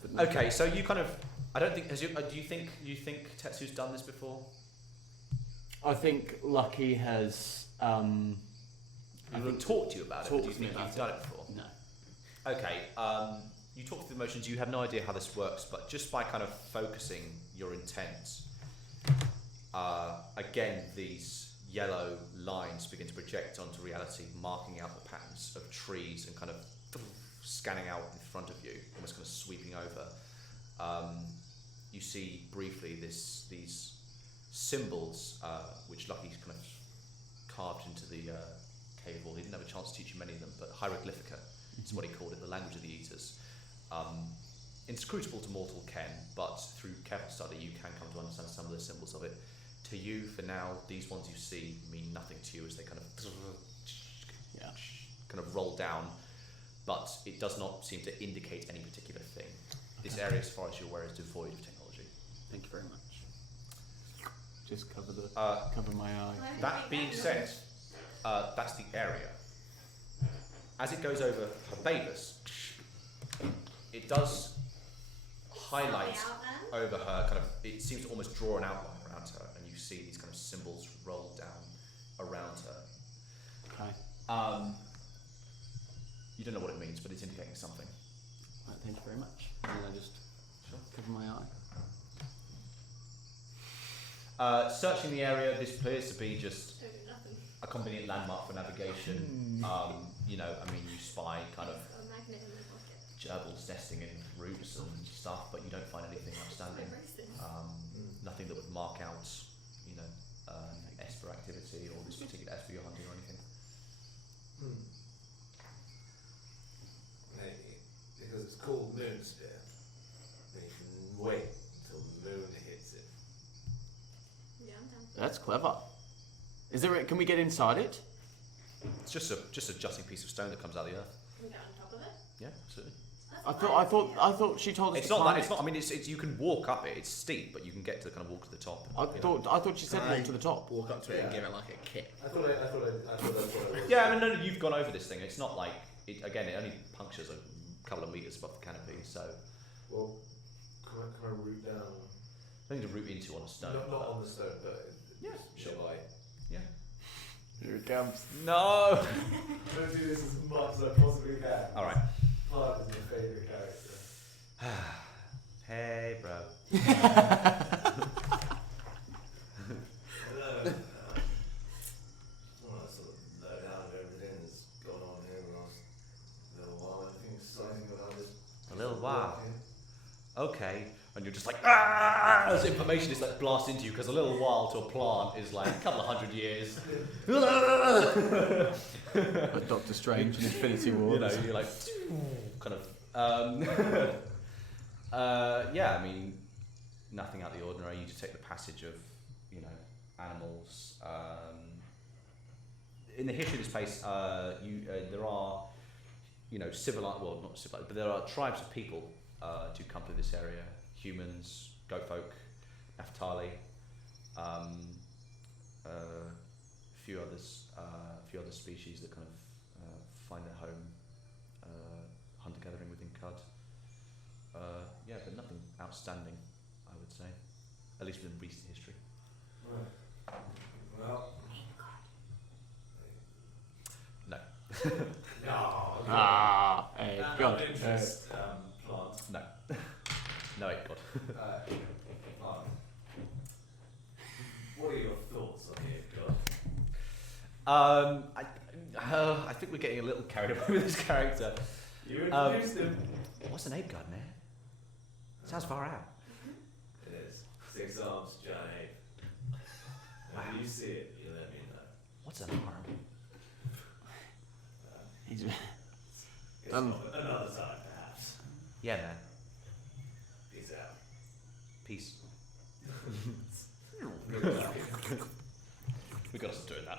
But no. Okay, so you kind of. I don't think. Do you think Tetsu's done this before? I think Lucky has. I haven't talked to you about it. But talked do you to me think about you've done it before? No. Okay. You talk through the motions. You have no idea how this works, but just by kind of focusing your intent, again these yellow lines begin to project onto reality, marking out the patterns of trees and kind of scanning out in front of you, almost kind of sweeping over. You see briefly these symbols, which Lucky's kind of carved into the cave wall. He didn't have a chance to teach you many of them, but hieroglyphica is what he called it, the language of the Eaters. Inscrutable to mortal ken, but through careful study you can come to understand some of the symbols of it. To you, for now, these ones you see mean nothing to you as they kind of roll down, but it does not seem to indicate any particular thing. This area, as far as you're aware, is devoid of technology. Thank you very much. Just cover my eye. That being said, that's the area. As it goes over her Babus, it does highlight over her kind of. It seems to almost draw an outline around her, and you see these kind of symbols roll down around her. Okay. You don't know what it means, but it's indicating something. Right, thank you very much. And then I just cover my eye. Searching the area, this appears to be just Don't do nothing. a convenient landmark for navigation. You spy kind of Got a magnet in my pocket. gerbils nesting in roots and stuff, but you don't find anything outstanding. Nothing that would mark out, Esper activity or this particular Esper you're hunting or anything. Maybe because it's called Moonsphere, then you can wait until the moon hits it. Yeah, I'm down. That's clever. Is there? Can we get inside it? It's just a jutting piece of stone that comes out of the earth. Can we get on top of it? Yeah, absolutely. I thought she told us. It's to not climb that. It's it. not. I mean, it's you can walk up it. It's steep, but you can get to kind of walk to the top. I thought she said walk to the top. Walk up to it and give it like a kick. I thought that's what it was. Yeah, I mean, no, you've gone over this thing. It's not like it. Again, it only punctures a couple of meters above the canopy, so Well, can I root down? nothing to root into on a stone. Not on the stone, but Yeah, sure. sure. Yeah. Here it comes. No. I'm gonna do this as much as I possibly can. All right. Clark is my favourite character. Hey, bro. Well, sort of lowdown of everything that's gone on here in the last little while. Anything exciting about this? A little while. Okay. And you're just like, ah! As information is like blast into you because a little while to a plant is like a couple of 100 years. Like Doctor Strange in Infinity War. You're like, kind of. Yeah, I mean, nothing out of the ordinary. You detect the passage of, animals. In the history of this place, there are, civilized, well, not civilized, but there are tribes of people do come through this area. Humans, goat folk, Naftali, a few other species that kind of find their home hunter-gathering within Cud. Yeah, but nothing outstanding, I would say, at least within recent history. Right. Well. No. No. Hey, Not God. of interest, plant. No. No, God. Plant. I think we're getting a little carried away with this character. You introduced him. What's an ape gun, man? Sounds far out. It is. 6 arms, giant ape. When you see it, you let me know. What's an arm? He's It's another time, perhaps. Yeah, man. Peace out. Peace. We got to stop doing that.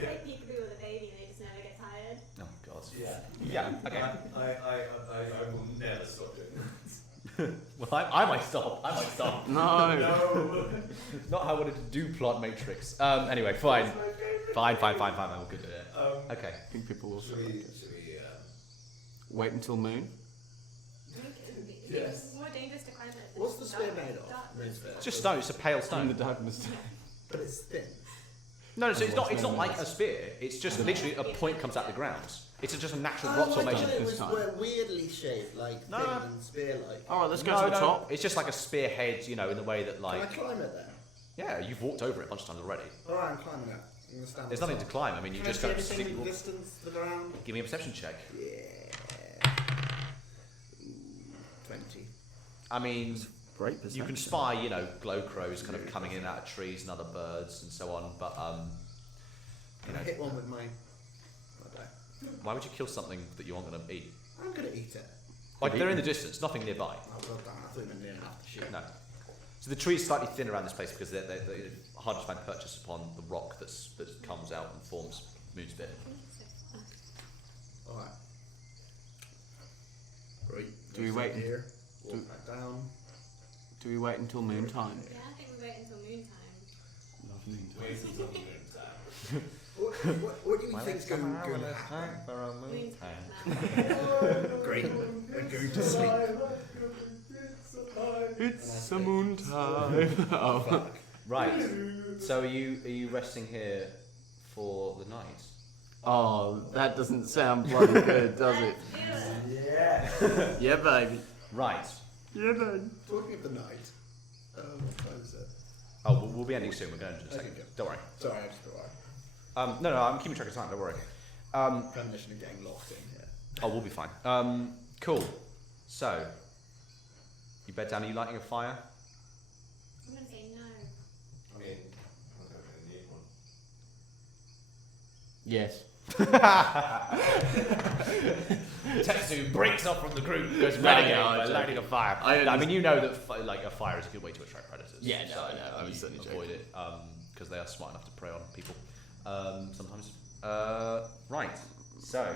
Yeah, we play peekaboo with a baby and they just never get tired. Oh God. Yeah. Yeah. Okay. I will never stop doing that. Well, I might stop. I might stop. no. No. Not how I wanted to do Plot Matrix. Anyway, fine. Fine. I'm good at it. Okay. I think people will Should we wait until moon. Yes. It's more dangerous to climb it. What's the spear made of? It's just stone. It's a pale In the stone. darkness. But it's thin. No, so it's not. It's not like a spear. It's just literally a point comes out the ground. It's just a natural rock I formation. thought it was This time. weirdly shaped, like No. thin and spear-like. All right, let's go No, to the top. It's just like a spearhead, you know, in the way that Can I like. climb it then? Yeah, you've walked over it a bunch of times already. Alright, I'm climbing it. I'm gonna stand There's on nothing to top. climb. I mean, you Can I just see kind of anything stick. in the distance, the ground? Give me a perception check. Yeah. 20. I mean, Great you perception. can spy, you know, glow crows kind of coming in and out of trees and other birds and so on. But you Can I know, hit one with my die? why would you kill something that you aren't going to eat? I'm gonna eat it. Like they're in the distance, nothing nearby. Oh, well done. I thought you meant near enough to shoot. No. So the tree's slightly thin around this place because they're hard to find purchase upon the rock that comes out and forms Moonspit. Alright. Right. Do we wait? Here. do- Walk back down. Do we wait until moon time? Yeah, I think we wait until moon time. Love moon time. wait until moon time? What do you think's going to happen? Moon time. Great. We're going to sleep. It's a moon time. Oh. Fuck. Right. So are you resting here for the night? Oh, that doesn't sound bloody good, does it? Yeah. Yeah, baby. Right. Yeah, baby. Talking of the night. What is it? Oh, we'll be ending soon. We're going to a second. Okay, good. Don't worry. Sorry, I just got worried. No, I'm keeping track of time. Don't worry. Premonition of getting locked in here. Oh, we'll be fine. Cool. So, you bed down. Are you lighting a fire? I'm gonna say no. I mean, I don't really need one. Yes. Tetsu breaks off from the group, goes No, renegade no, by I lighting a fire. I I mean, you know that like a fire is a good way to attract predators. Yeah, no, so I know, I was you certainly avoid it because they are smart enough to prey on people sometimes. Right. So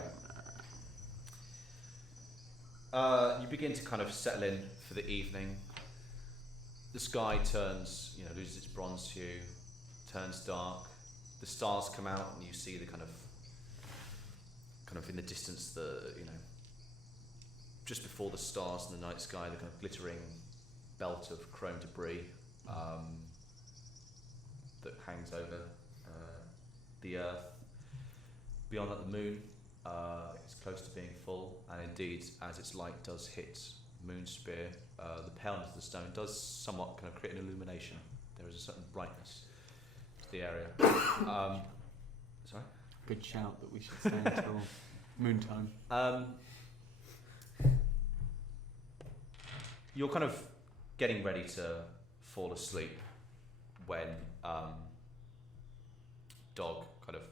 you begin to kind of settle in for the evening. The sky turns, loses its bronze hue, turns dark. The stars come out, and you see the kind of in the distance, just before the stars in the night sky, the kind of glittering belt of chrome debris that hangs over the earth. Beyond that, the moon is close to being full, and indeed, as its light does hit Moonspear, the paleness of the stone does somewhat kind of create an illumination. There is a certain brightness to the area. Sorry? Good shout that we should stay until moon time. You're kind of getting ready to fall asleep when Dog kind of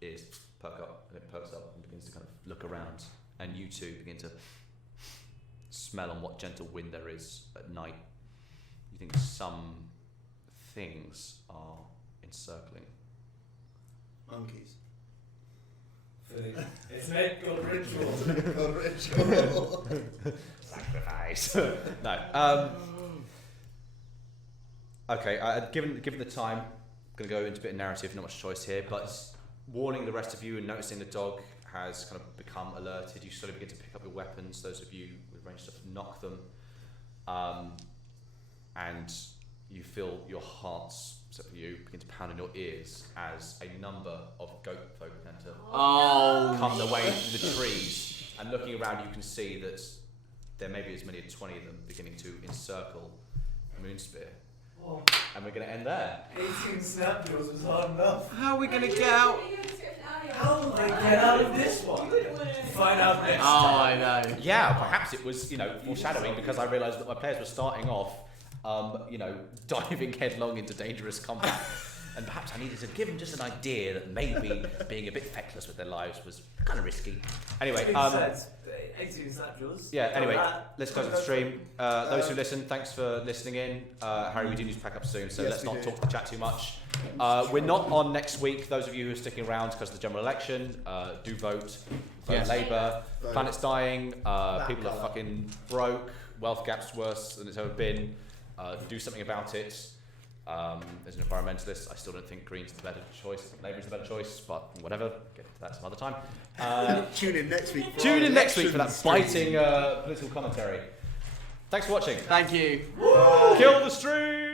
ears perk up, and it perks up and begins to kind of look around, and you two begin to smell on what gentle wind there is at night. You think some things are encircling. Monkeys. It's meant God ritual. God ritual. Sacrifice. No. Okay. Given the time, I'm going to go into a bit of narrative. Not much choice here, but warning the rest of you and noticing the dog has kind of become alerted. You slowly begin to pick up your weapons. Those of you with ranged stuff knock them, and you feel your hearts, except for you, begin to pound in your ears as a number of goat folk begin to come their way through the trees. And looking around, you can see that there may be as many as 20 of them beginning to encircle Moonspear. And we're going to end there. 18 Snapjaws was hard enough. How are we going to get out? How will I get out of this one? Find out next Oh, time. I know. Yeah, perhaps it was, foreshadowing because I realised that my players were starting off, diving headlong into dangerous combat. And perhaps I needed to give them just an idea that maybe being a bit feckless with their lives was kind of risky. Anyway, 18 Snapjaws. yeah, anyway, let's close the stream. Those who listen, thanks for listening in. Harry, we do need to pack up soon, so Yes, let's we not do. talk the chat too much. We're not on next week. Those of you who are sticking around because of the general election, do vote. Vote Yes. Labour. Vote. Planet's dying. People are colour. fucking broke. Wealth gap's worse than it's ever been. Do something about it. As an environmentalist, I still don't think Green's the better choice. Labour's the better choice, but whatever. Get to that some other time. Tune in next week. For Tune our in next week for that election stream. biting political commentary. Thanks for watching. Thank you. Kill the stream!